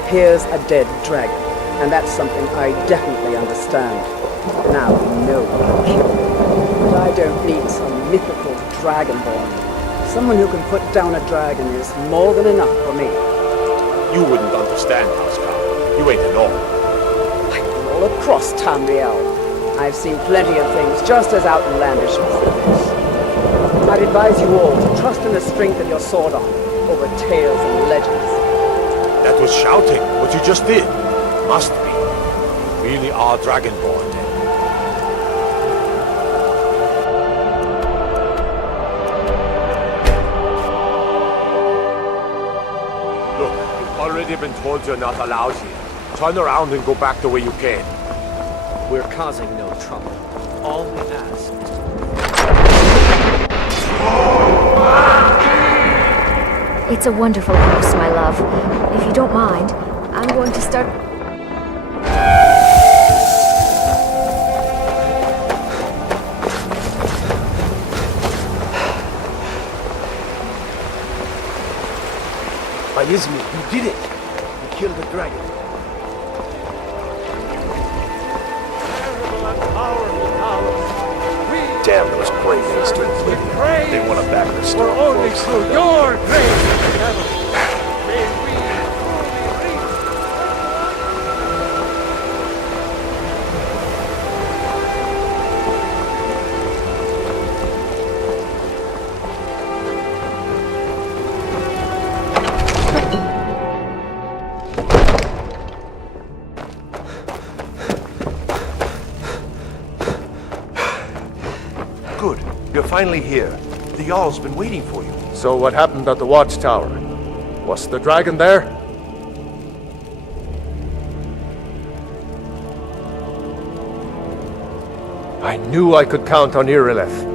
Here's a dead dragon, and that's something I definitely understand. Now we know what to kill. But I don't need some mythical dragonborn. Someone who can put down a dragon is more than enough for me. You wouldn't understand, Housecarl. You ain't an orc. I've been all across Tamriel. I've seen plenty of things just as outlandish as this. I'd advise you all to trust in the strength of your sword arm over tales and legends. That was shouting, what you just did. Must be. You really are Dragonborn, then. Look, you've already been told you're not allowed here. Turn around and go back the way you came. We're causing no trouble. All we ask is It's a wonderful house, my love. If you don't mind, I'm going to start... By Izmir, you did it! You killed the dragon. Damn those brave instincts. They want to back the stuff. We're only through your grave. Good. You're finally here. The Jarl's been waiting for you. So what happened at the watchtower? Was the dragon there? I knew I could count on Irileth,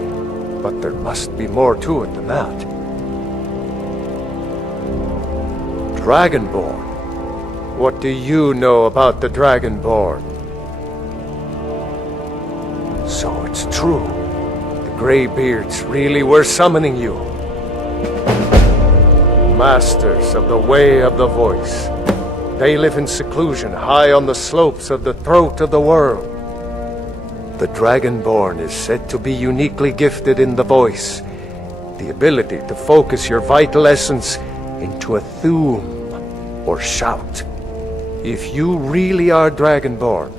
but there must be more to it than that. Dragonborn? What do you know about the Dragonborn? So it's true. Greybeards really were summoning you. Masters of the Way of the Voice. They live in seclusion high on the slopes of the throat of the world. The Dragonborn is said to be uniquely gifted in the voice, the ability to focus your vital essence into a thume or shout. If you really are Dragonborn,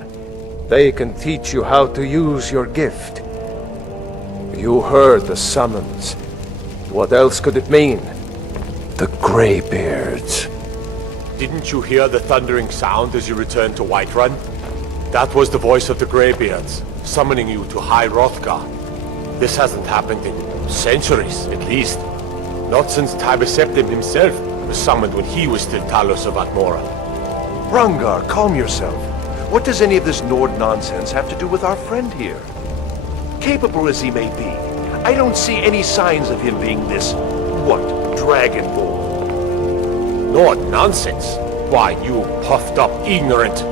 they can teach you how to use your gift. You heard the summons. What else could it mean? The Greybeards. Didn't you hear the thundering sound as you returned to Whiterun? That was the voice of the Greybeards, summoning you to High Hrothgar. This hasn't happened in centuries, at least. Not since Tiber Septim himself was summoned when he was still Talos of Atmora. Hrongar, calm yourself. What does any of this Nord nonsense have to do with our friend here? Capable as he may be, I don't see any signs of him being this, Dragonborn. Nord nonsense? Why, you puffed up ignorant.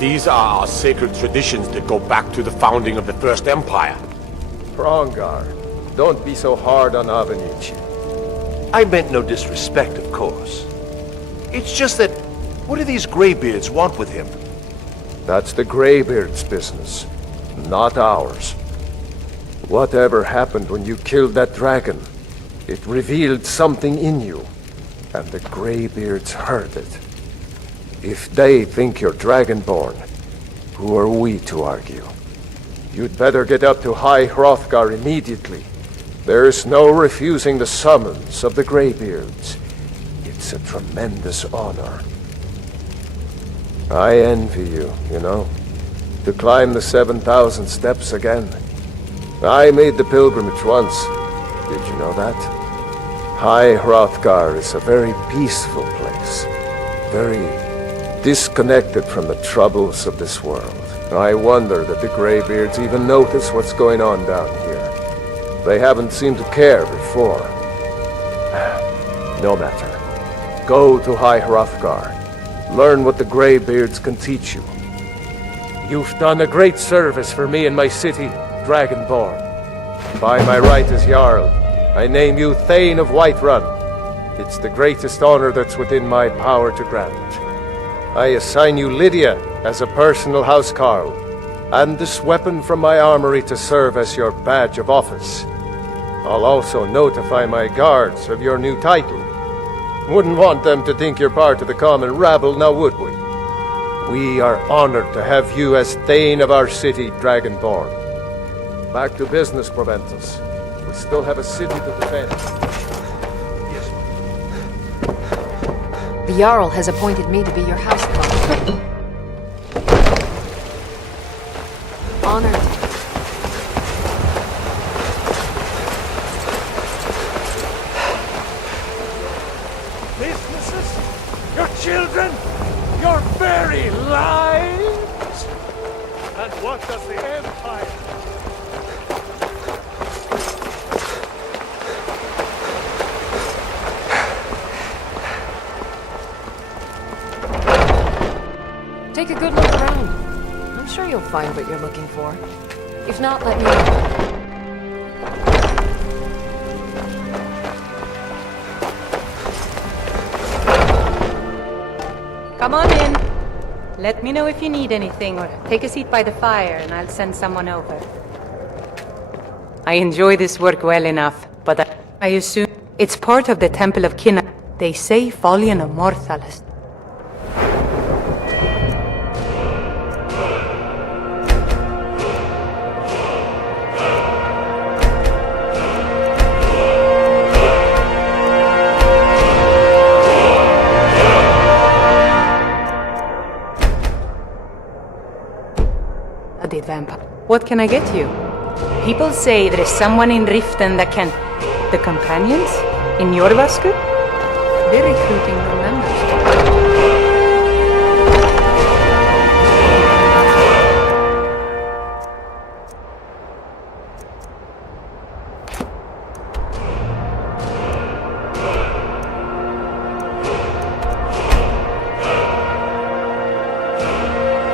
These are our sacred traditions that go back to the founding of the First Empire. Hrongar, don't be so hard on Avenich. I meant no disrespect, of course. It's just that, what do these Greybeards want with him? That's the Greybeards' business, not ours. Whatever happened when you killed that dragon, it revealed something in you, and the Greybeards heard it. If they think you're Dragonborn, who are we to argue? You'd better get up to High Hrothgar immediately. There's no refusing the summons of the Greybeards. It's a tremendous honor. I envy you, you know, to climb the 7,000 steps again. I made the pilgrimage once. Did you know that? High Hrothgar is a very peaceful place. Very disconnected from the troubles of this world. I wonder that the Greybeards even notice what's going on down here. They haven't seemed to care before. No matter. Go to High Hrothgar. Learn what the Greybeards can teach you. You've done a great service for me and my city, Dragonborn. By my right as Jarl, I name you Thane of Whiterun. It's the greatest honor that's within my power to grant. I assign you Lydia as a personal housecarl, and this weapon from my armory to serve as your badge of office. I'll also notify my guards of your new title. Wouldn't want them to think you're part of the common rabble, now would we? We are honored to have you as Thane of our city, Dragonborn. Back to business, Proventus. We still have a city to defend. The Jarl has appointed me to be your housecarl. Honored. Businesses? Your children? Your very lives? And what does the Empire? Take a good look around. I'm sure you'll find what you're looking for. If not, let me know. Come on in. Let me know if you need anything, or take a seat by the fire and I'll send someone over. I enjoy this work well enough, but I assume it's part of the Temple of Kinna. They say Folion Immortalis. Vampire. What can I get you? People say there is someone in Riften that can... The companions? In Jorvasku? They're recruiting new members.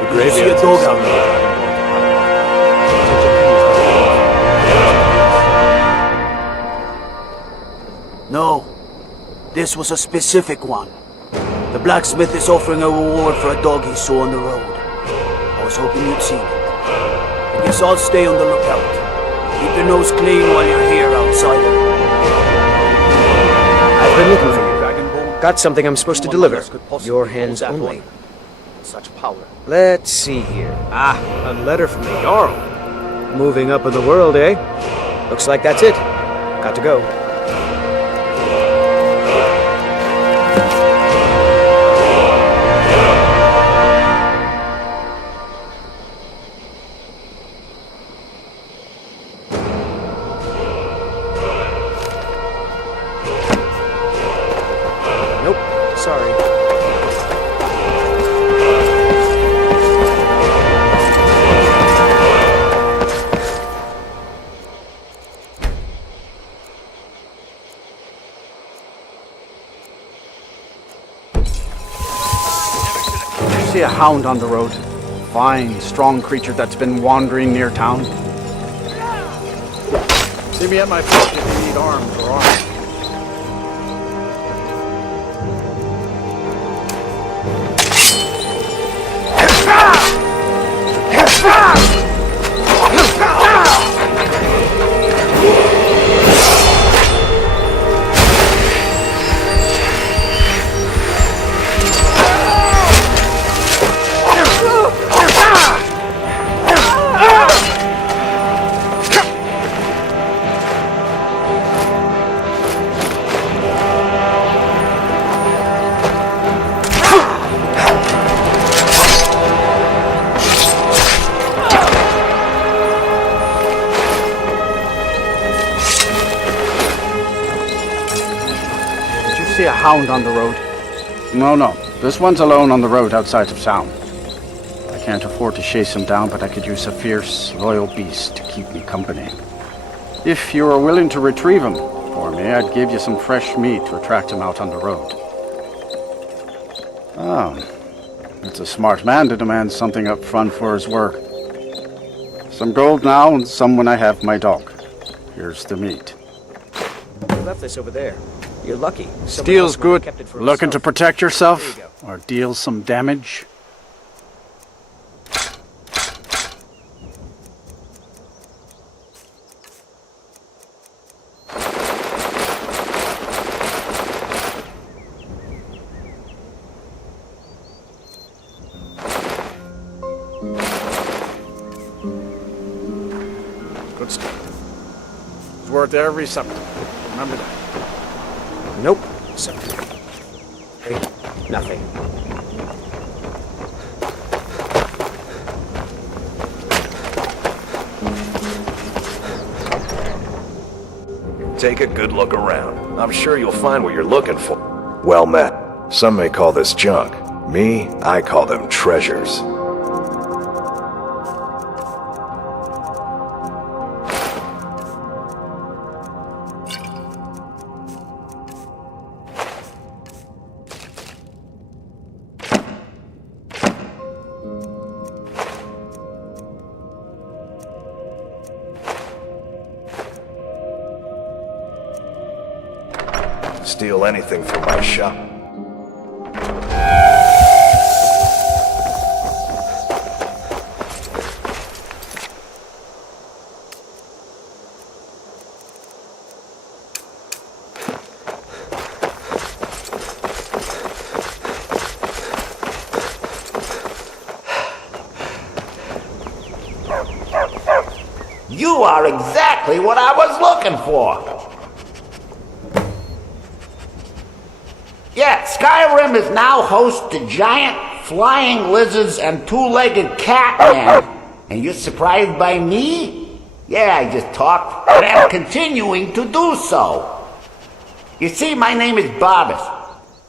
The graveyard's somewhere. No. This was a specific one. The blacksmith is offering a reward for a dog he saw on the road. I was hoping you'd seen it. I guess I'll stay on the lookout. Keep your nose clean while you're here, outsider. I've been looking for you. Got something I'm supposed to deliver. Your hands only. Such power. Let's see here. Ah, a letter from the Jarl. Moving up in the world, eh? Looks like that's it. Got to go. Sorry. See a hound on the road. Fine, strong creature that's been wandering near town. See me at my post if you need arms or arms. See a hound on the road? No. This one's alone on the road outside of town. I can't afford to chase him down, but I could use a fierce, loyal beast to keep me company. If you are willing to retrieve him for me, I'd give you some fresh meat to attract him out on the road. Oh, It's a smart man to demand something up front for his work. Some gold now and some when I have my dog. Here's the meat. You left this over there. You're lucky. Someone Steel's else might have good. kept it for Looking to himself. protect yourself or deal some damage? Good stuff. It's worth every supper. Remember that. Nope. So, hey, nothing. Take a good look around. I'm sure you'll find what you're looking for. Well met. Some may call this junk. Me, I call them treasures. Steal anything from my shop. You are exactly what I was looking for. Yeah, Skyrim is now host to giant flying lizards and two-legged cat man. And you're surprised by me? Yeah, I just talked, and I'm continuing to do so. You see, my name is Barbas,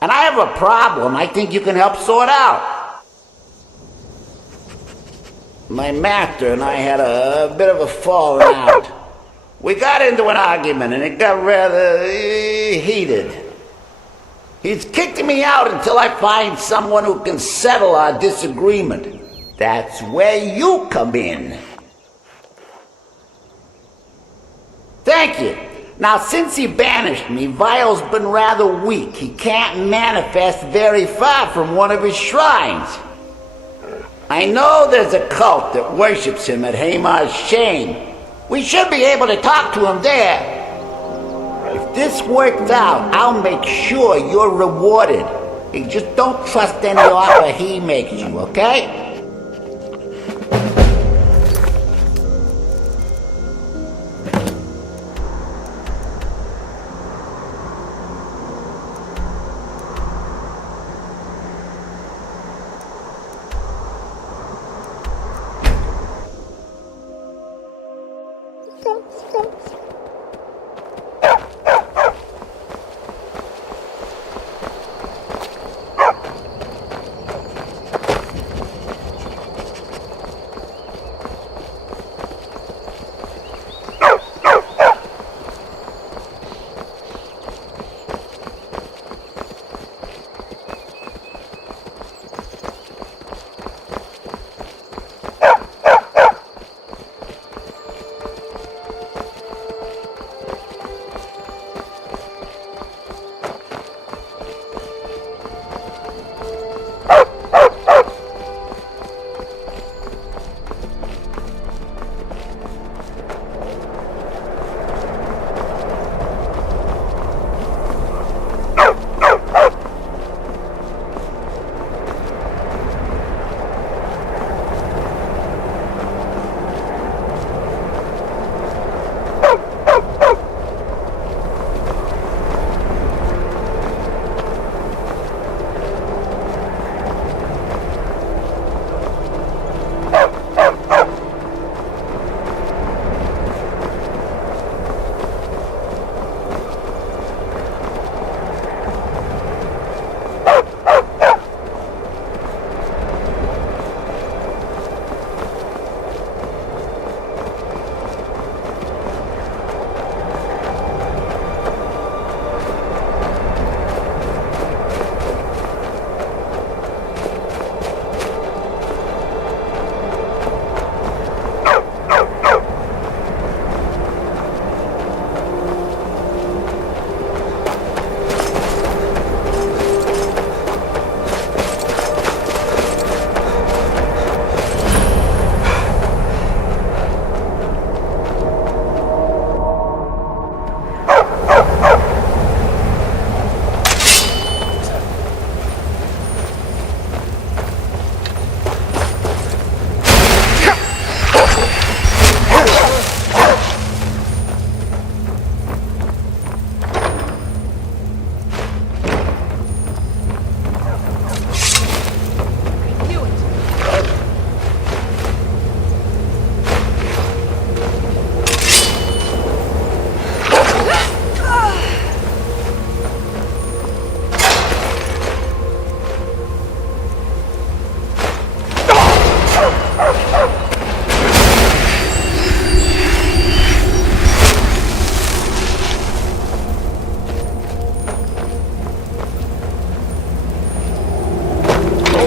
and I have a problem I think you can help sort out. My master and I had a bit of a falling out. We got into an argument, and it got rather heated. He's kicked me out until I find someone who can settle our disagreement. That's where you come in. Thank you. Now, since he banished me, Vile's been rather weak. He can't manifest very far from one of his shrines. I know there's a cult that worships him at Hamar's Shame. We should be able to talk to him there. If this works out, I'll make sure you're rewarded. You just don't trust any offer he makes you, okay?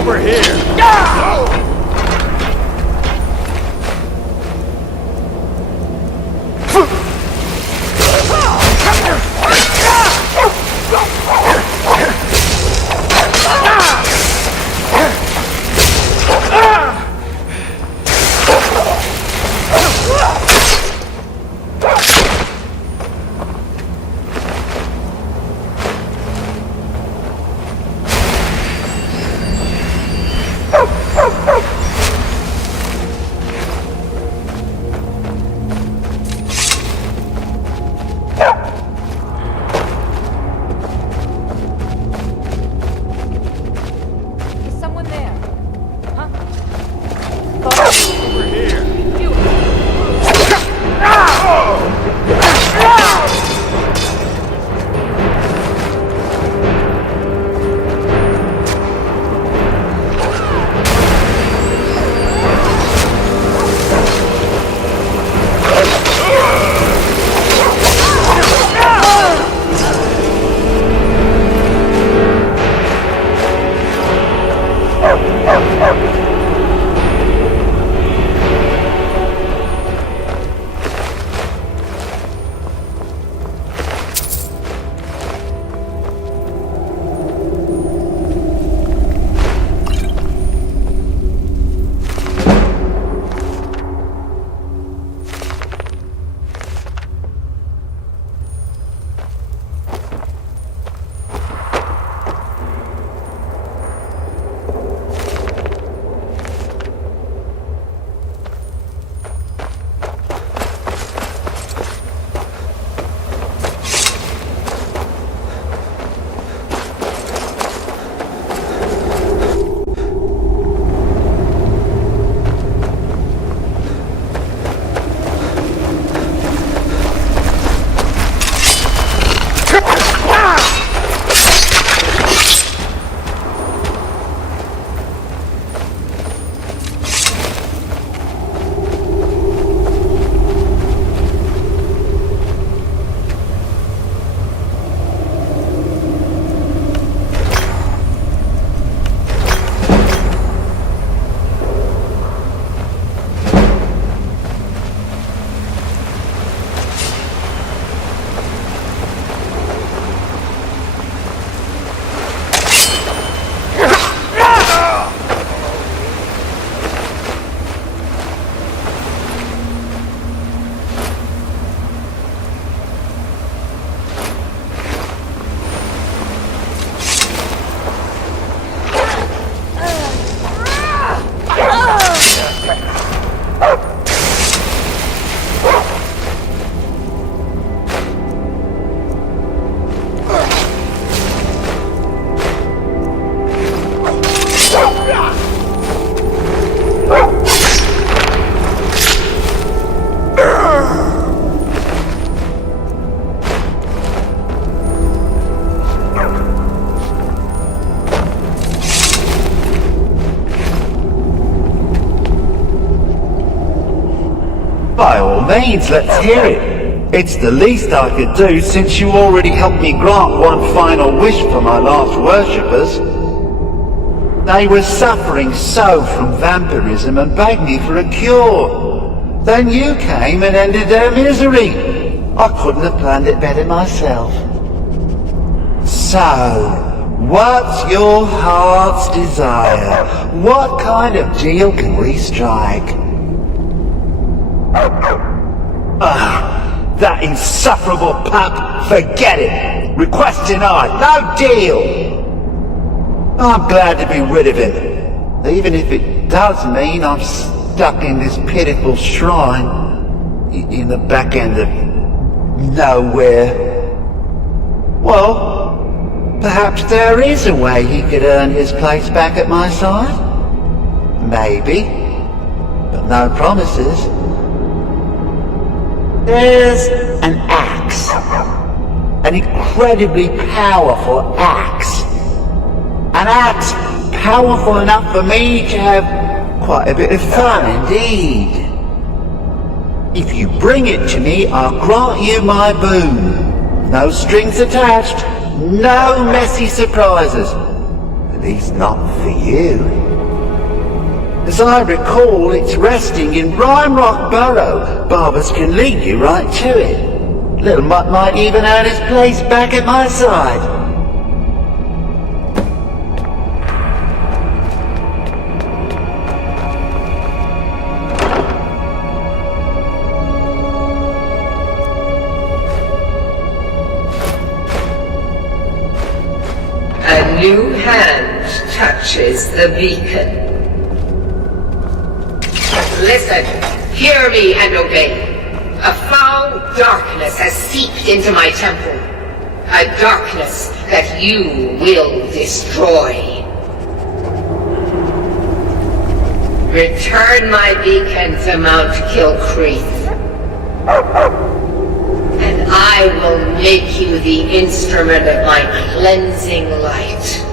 Over here! Is someone there? Huh? Over here! By all means, let's hear it. It's the least I could do since you already helped me grant one final wish for my last worshippers. They were suffering so from vampirism and begged me for a cure. Then you came and ended their misery. I couldn't have planned it better myself. So, what's your heart's desire? What kind of deal can we strike? That insufferable pup! Forget it! Request denied! No deal! I'm glad to be rid of him, even if it does mean I'm stuck in this pitiful shrine in the back end of nowhere. Well, perhaps there is a way he could earn his place back at my side? Maybe, but no promises. There's an axe. An incredibly powerful axe. An axe powerful enough for me to have quite a bit of fun indeed. If you bring it to me, I'll grant you my boon. No strings attached, no messy surprises. least not for you. As I recall, it's resting in Rime Rock Burrow. Barbers can lead you right to it. Little Mutt might even earn his place back at my side. A new hand touches the beacon. Listen, hear me and obey. A foul darkness has seeped into my temple. A darkness that you will destroy. Return my beacon to Mount Kilcreath, and I will make you the instrument of my cleansing light.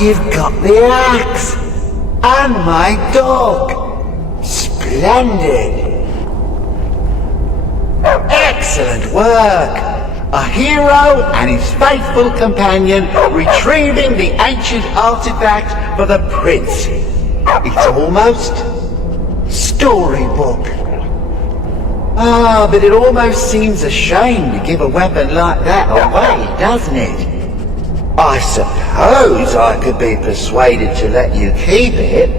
you've got the axe! And my dog! Splendid! Excellent work! A hero and his faithful companion retrieving the ancient artifact for the prince. It's almost storybook. Ah, but it almost seems a shame to give a weapon like that away, doesn't it? I suppose I could be persuaded to let you keep it,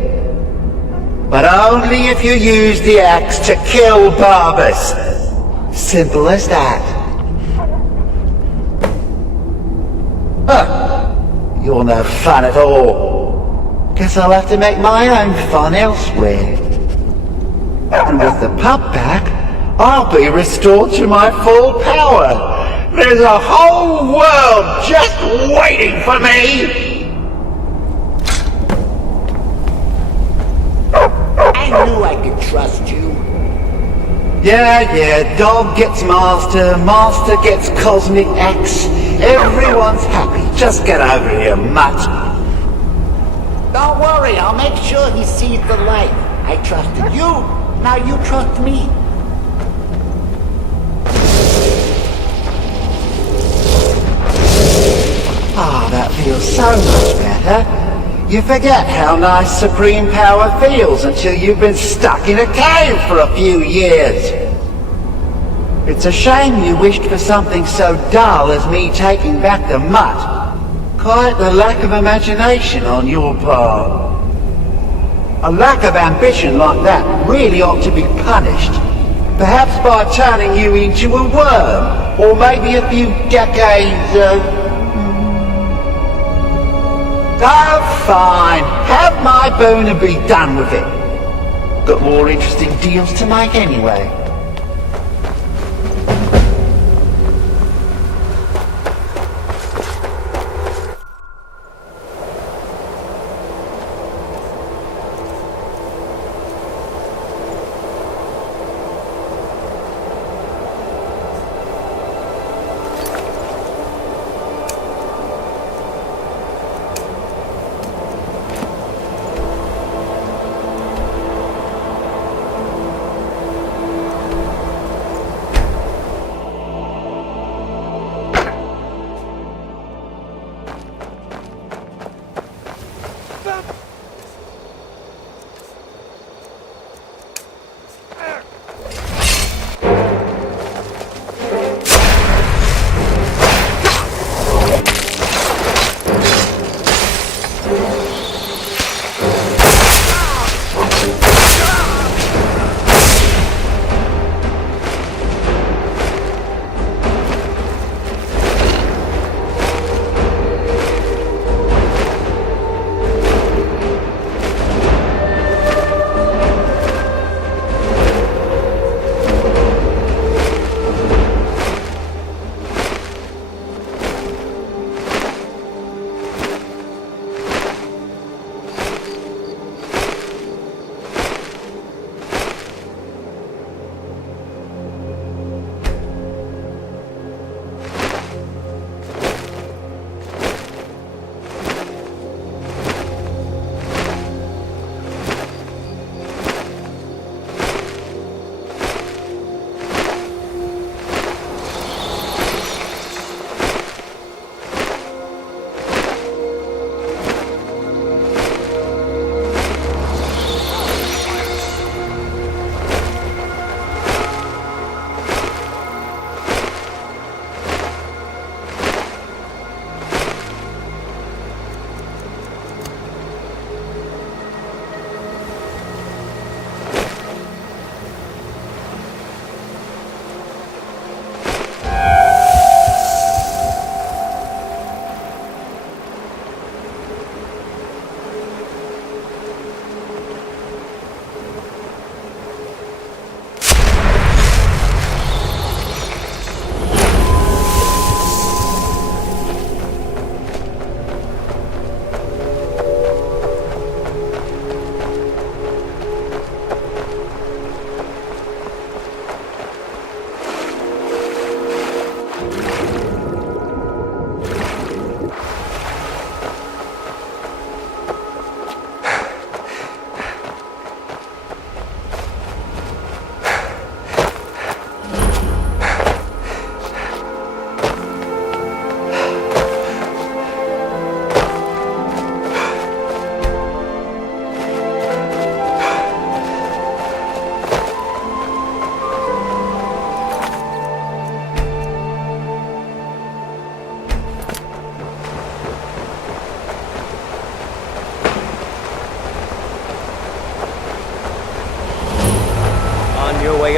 but only if you use the axe to kill Barbas. Simple as that. Huh. You're no fun at all. Guess I'll have to make my own fun elsewhere. And with the pup back, I'll be restored to my full power. There's a whole world just waiting for me! I knew I could trust you. Yeah, dog gets master, master gets cosmic axe. Everyone's happy. Just get over here, mutt. Don't worry, I'll make sure he sees the light. I trusted you, now you trust me. Ah, that feels so much better. You forget how nice supreme power feels until you've been stuck in a cave for a few years. It's a shame you wished for something so dull as me taking back the mutt. Quite the lack of imagination on your part. A lack of ambition like that really ought to be punished. Perhaps by turning you into a worm, or maybe a few decades of... Oh, fine. Have my boon and be done with it. Got more interesting deals to make anyway.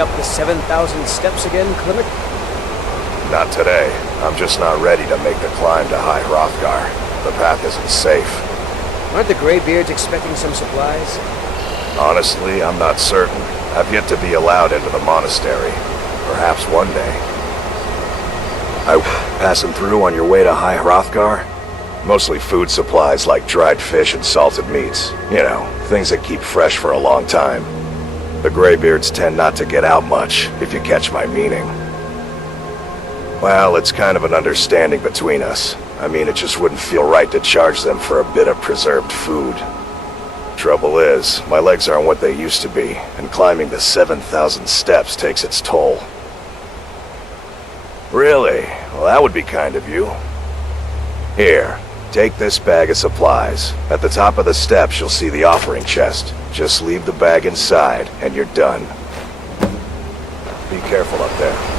up the 7,000 steps again, Clement? Not today. I'm just not ready to make the climb to High Hrothgar. The path isn't safe. Aren't the Greybeards expecting some supplies? Honestly, I'm not certain. I've yet to be allowed into the monastery. Perhaps one day. Passing through on your way to High Hrothgar? Mostly food supplies like dried fish and salted meats. You know, things that keep fresh for a long time. The Greybeards tend not to get out much, if you catch my meaning. Well, it's kind of an understanding between us. I mean, it just wouldn't feel right to charge them for a bit of preserved food. Trouble is, my legs aren't what they used to be, and climbing the 7,000 steps takes its toll. Really? Well, that would be kind of you. Here, take this bag of supplies. At the top of the steps, you'll see the offering chest. Just leave the bag inside, and you're done. Be careful up there.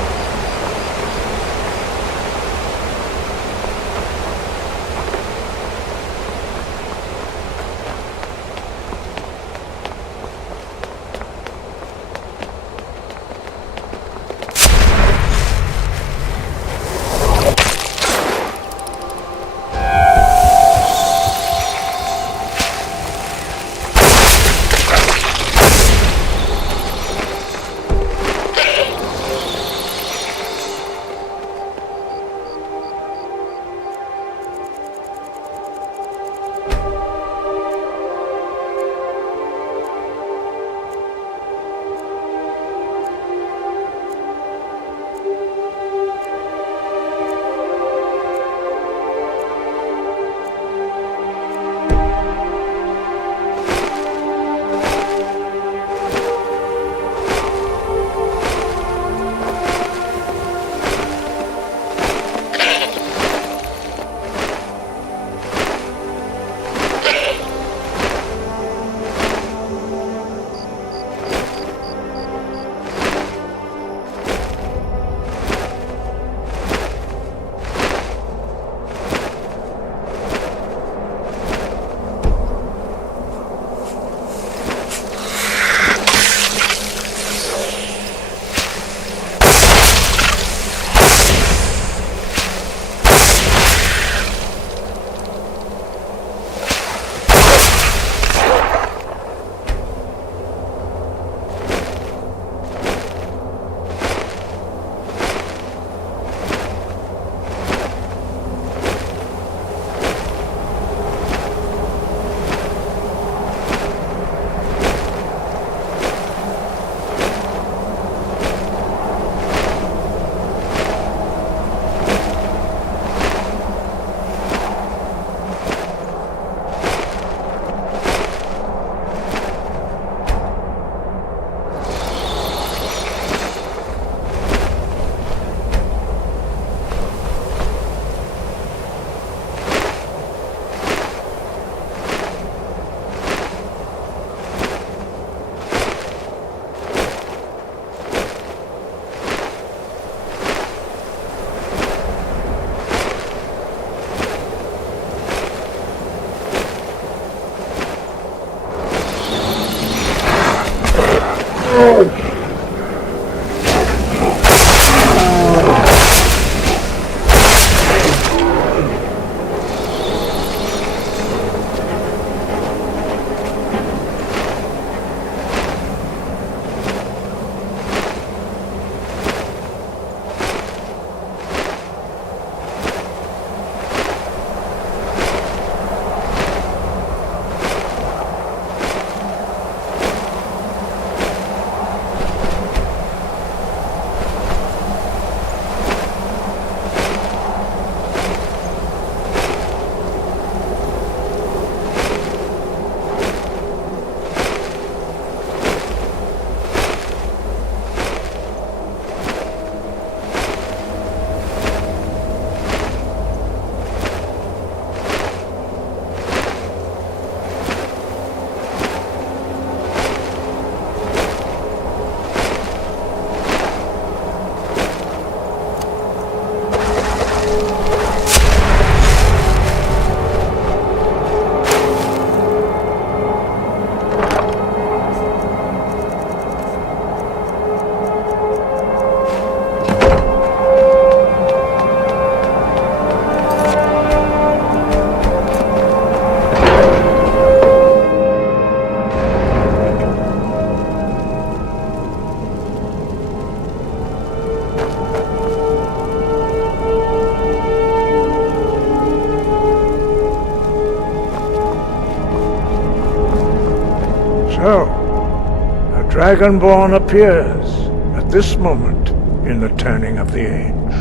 So, a Dragonborn appears at this moment in the turning of the age.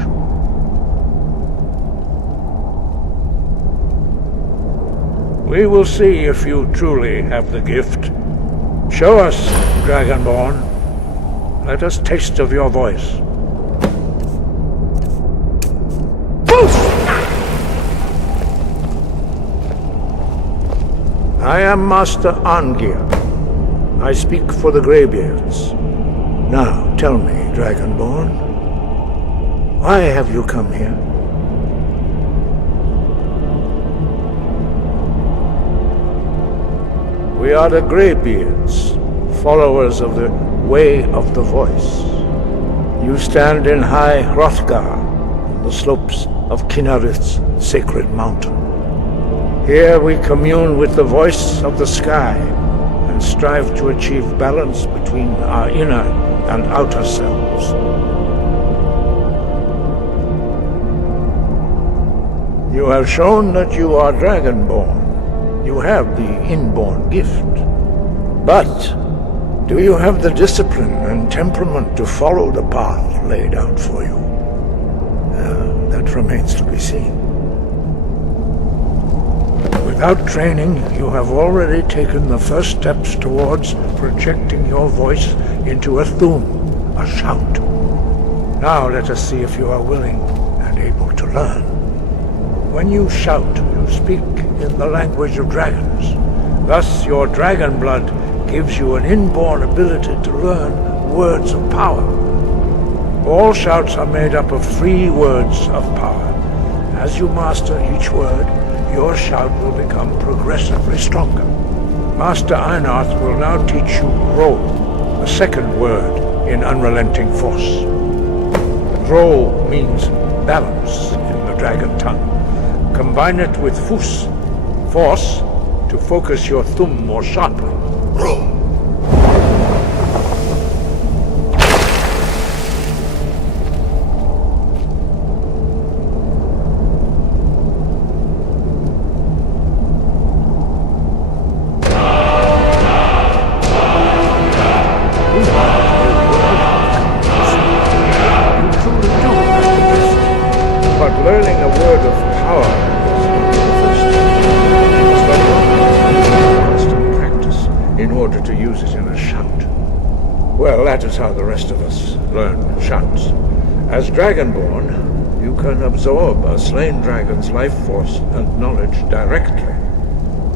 We will see if you truly have the gift. Show us, Dragonborn. Let us taste of your voice. I am Master Angir. I speak for the Greybeards. Now, tell me, Dragonborn, why have you come here? We are the Greybeards, followers of the Way of the Voice. You stand in high Hrothgar, on the slopes of Kinnarith's sacred mountain. Here we commune with the voice of the sky and strive to achieve balance between our inner and outer selves. You have shown that you are Dragonborn. You have the inborn gift. But do you have the discipline and temperament to follow the path laid out for you? That remains to be seen. Without training, you have already taken the first steps towards projecting your voice into a thum, a shout. Now let us see if you are willing and able to learn. When you shout, you speak in the language of dragons. Thus, your dragon blood gives you an inborn ability to learn words of power. All shouts are made up of 3 words of power. As you master each word, your shout will become progressively stronger. Master Einarth will now teach you Ro, the second word in Unrelenting Force. Ro means balance in the dragon tongue. Combine it with Fus, force, to focus your thumb more sharply. Ro. Learning a word of power is the constant practice in order to use it in a shout. Well, that is how the rest of us learn shouts. As Dragonborn, you can absorb a slain dragon's life force and knowledge directly.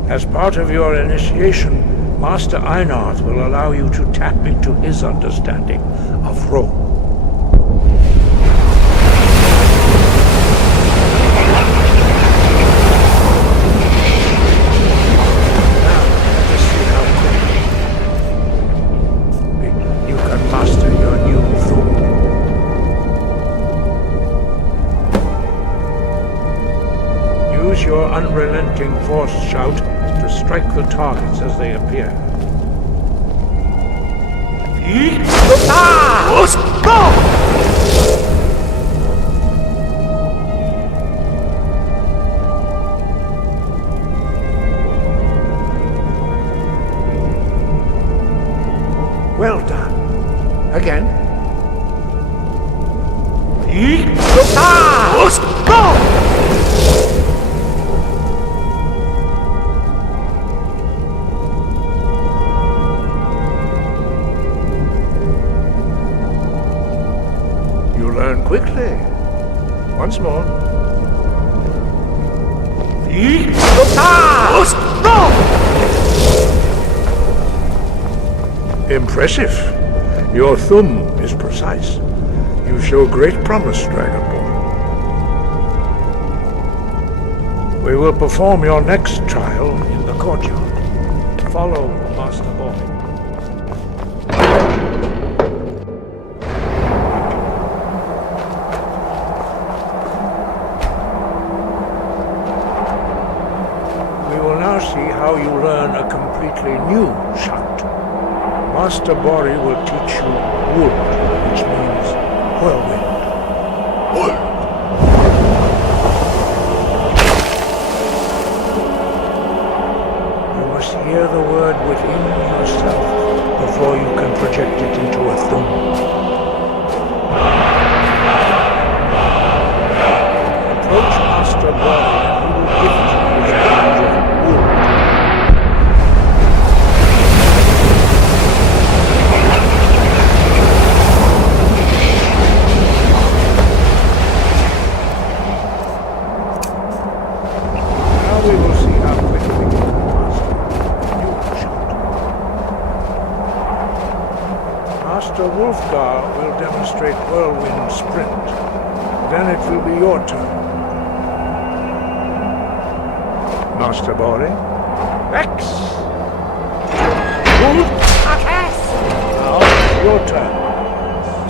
As part of your initiation, Master Einarth will allow you to tap into his understanding of Ro. Your unrelenting force shout to strike the targets as they appear. Well done. Again. Learn quickly. Once more. Impressive. Your thumb is precise. You show great promise, Dragonborn. We will perform your next trial in the courtyard. Follow Master Boy. See how you learn a completely new shout. Master Bori will teach you Wood, which means whirlwind. Wood! You must hear the word within yourself before you can project it into a thumb. Approach Master Boy and he will gift you his magic wood. Now we will see how quickly you can master a new shot. Master Wolfgar will demonstrate Whirlwind Sprint. Then it will be your turn. Master Bori. X! Wolf! Now it's your turn.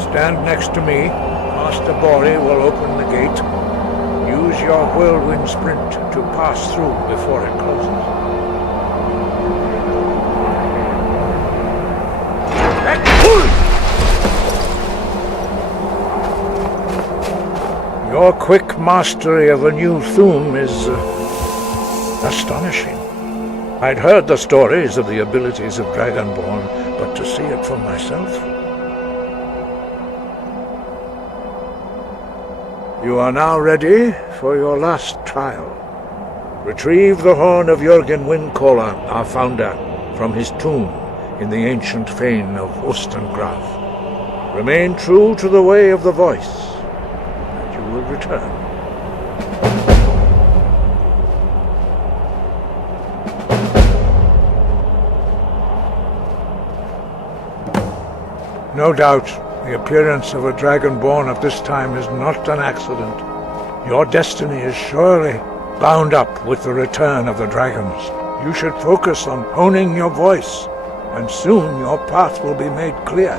Stand next to me. Master Bori will open the gate. Use your Whirlwind Sprint to pass through before it closes. Your quick mastery of a new Thum is astonishing. I'd heard the stories of the abilities of Dragonborn, but to see it for myself... You are now ready for your last trial. Retrieve the horn of Jürgen Windcaller, our founder, from his tomb in the ancient fane of Ostengraf. Remain true to the way of the voice, and you will return. No doubt, the appearance of a Dragonborn at this time is not an accident. Your destiny is surely bound up with the return of the dragons. You should focus on honing your voice, and soon your path will be made clear.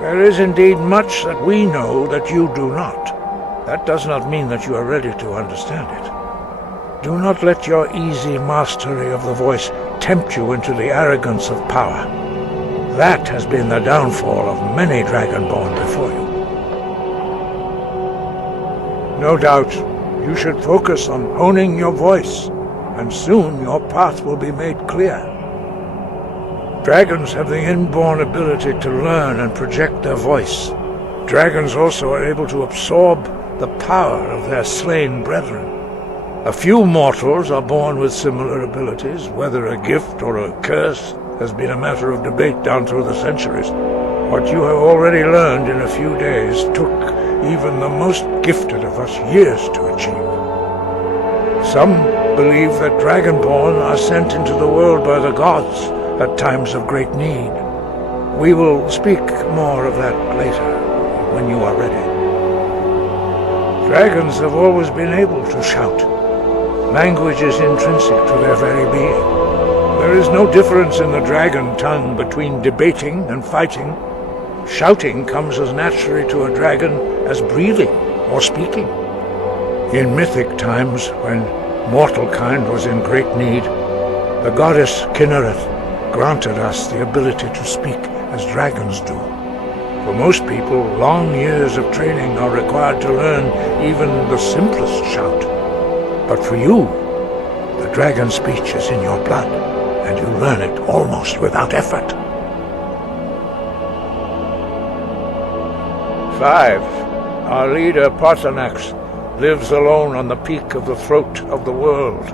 There is indeed much that we know that you do not. That does not mean that you are ready to understand it. Do not let your easy mastery of the voice tempt you into the arrogance of power. That has been the downfall of many Dragonborn before you. No doubt, you should focus on honing your voice, and soon your path will be made clear. Dragons have the inborn ability to learn and project their voice. Dragons also are able to absorb the power of their slain brethren. A few mortals are born with similar abilities. Whether a gift or a curse has been a matter of debate down through the centuries. What you have already learned in a few days took even the most gifted of us years to achieve. Some believe that Dragonborn are sent into the world by the gods at times of great need. We will speak more of that later, when you are ready. Dragons have always been able to shout. Language is intrinsic to their very being. There is no difference in the dragon tongue between debating and fighting. Shouting comes as naturally to a dragon as breathing or speaking. In mythic times, when mortal kind was in great need, the goddess Kinnereth granted us the ability to speak as dragons do. For most people, long years of training are required to learn even the simplest shout. But for you, the dragon speech is in your blood, and you learn it almost without effort. 5. Our leader, Paarthurnax, lives alone on the peak of the throat of the world.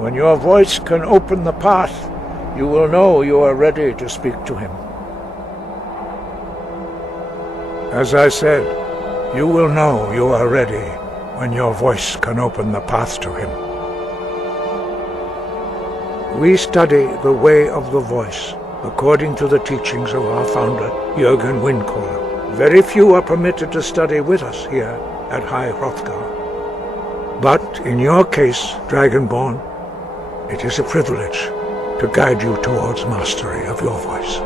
When your voice can open the path, you will know you are ready to speak to him. As I said, you will know you are ready when your voice can open the path to him. We study the way of the voice, according to the teachings of our founder, Jürgen Windcaller. Very few are permitted to study with us here at High Hrothgar. But in your case, Dragonborn, it is a privilege to guide you towards mastery of your voice.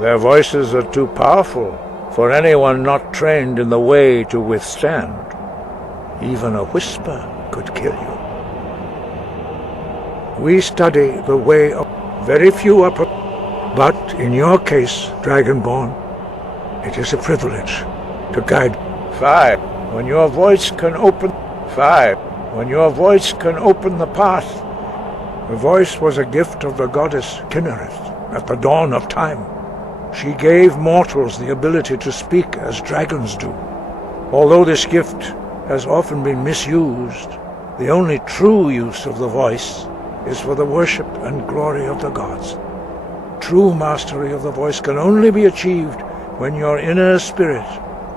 Their voices are too powerful for anyone not trained in the way to withstand. Even a whisper could kill you. We study the way of... Very few are... But in your case, Dragonborn, it is a privilege to guide... 5. When your voice can open... 5. When your voice can open the path. The voice was a gift of the goddess Kinnereth at the dawn of time. She gave mortals the ability to speak as dragons do. Although this gift has often been misused, the only true use of the voice is for the worship and glory of the gods. True mastery of the voice can only be achieved when your inner spirit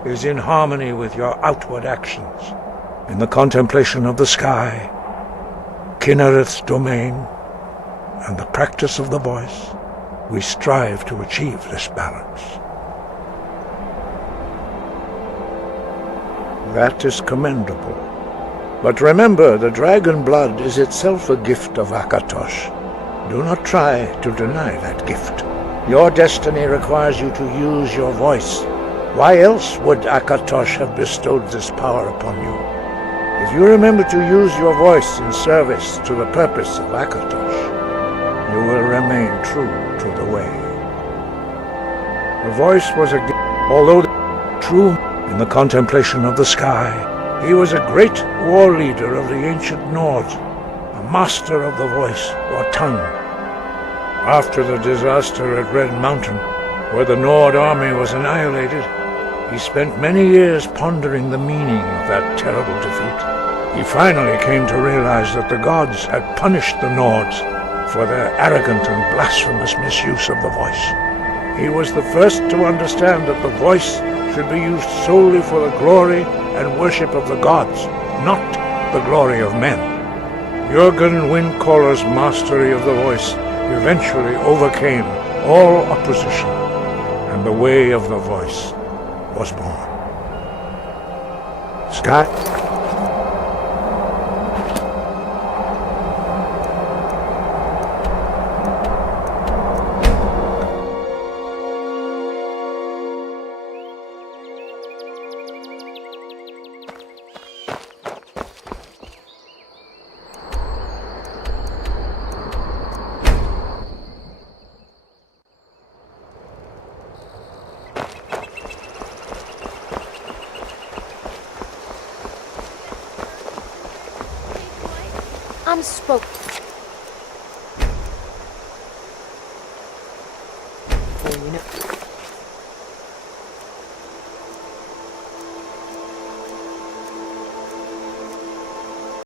is in harmony with your outward actions. In the contemplation of the sky, Kinnereth's domain, and the practice of the voice, we strive to achieve this balance. That is commendable. But remember, the dragon blood is itself a gift of Akatosh. Do not try to deny that gift. Your destiny requires you to use your voice. Why else would Akatosh have bestowed this power upon you? If you remember to use your voice in service to the purpose of Akatosh, you will remain true to the way. The voice was a gift, although true in the contemplation of the sky. He was a great war leader of the ancient Nords, a master of the voice, or tongue. After the disaster at Red Mountain, where the Nord army was annihilated, he spent many years pondering the meaning of that terrible defeat. He finally came to realize that the gods had punished the Nords for their arrogant and blasphemous misuse of the voice. He was the first to understand that the voice should be used solely for the glory and worship of the gods, not the glory of men. Jürgen Windcaller's mastery of the voice eventually overcame all opposition, and the way of the voice was born. Scott? Spoke.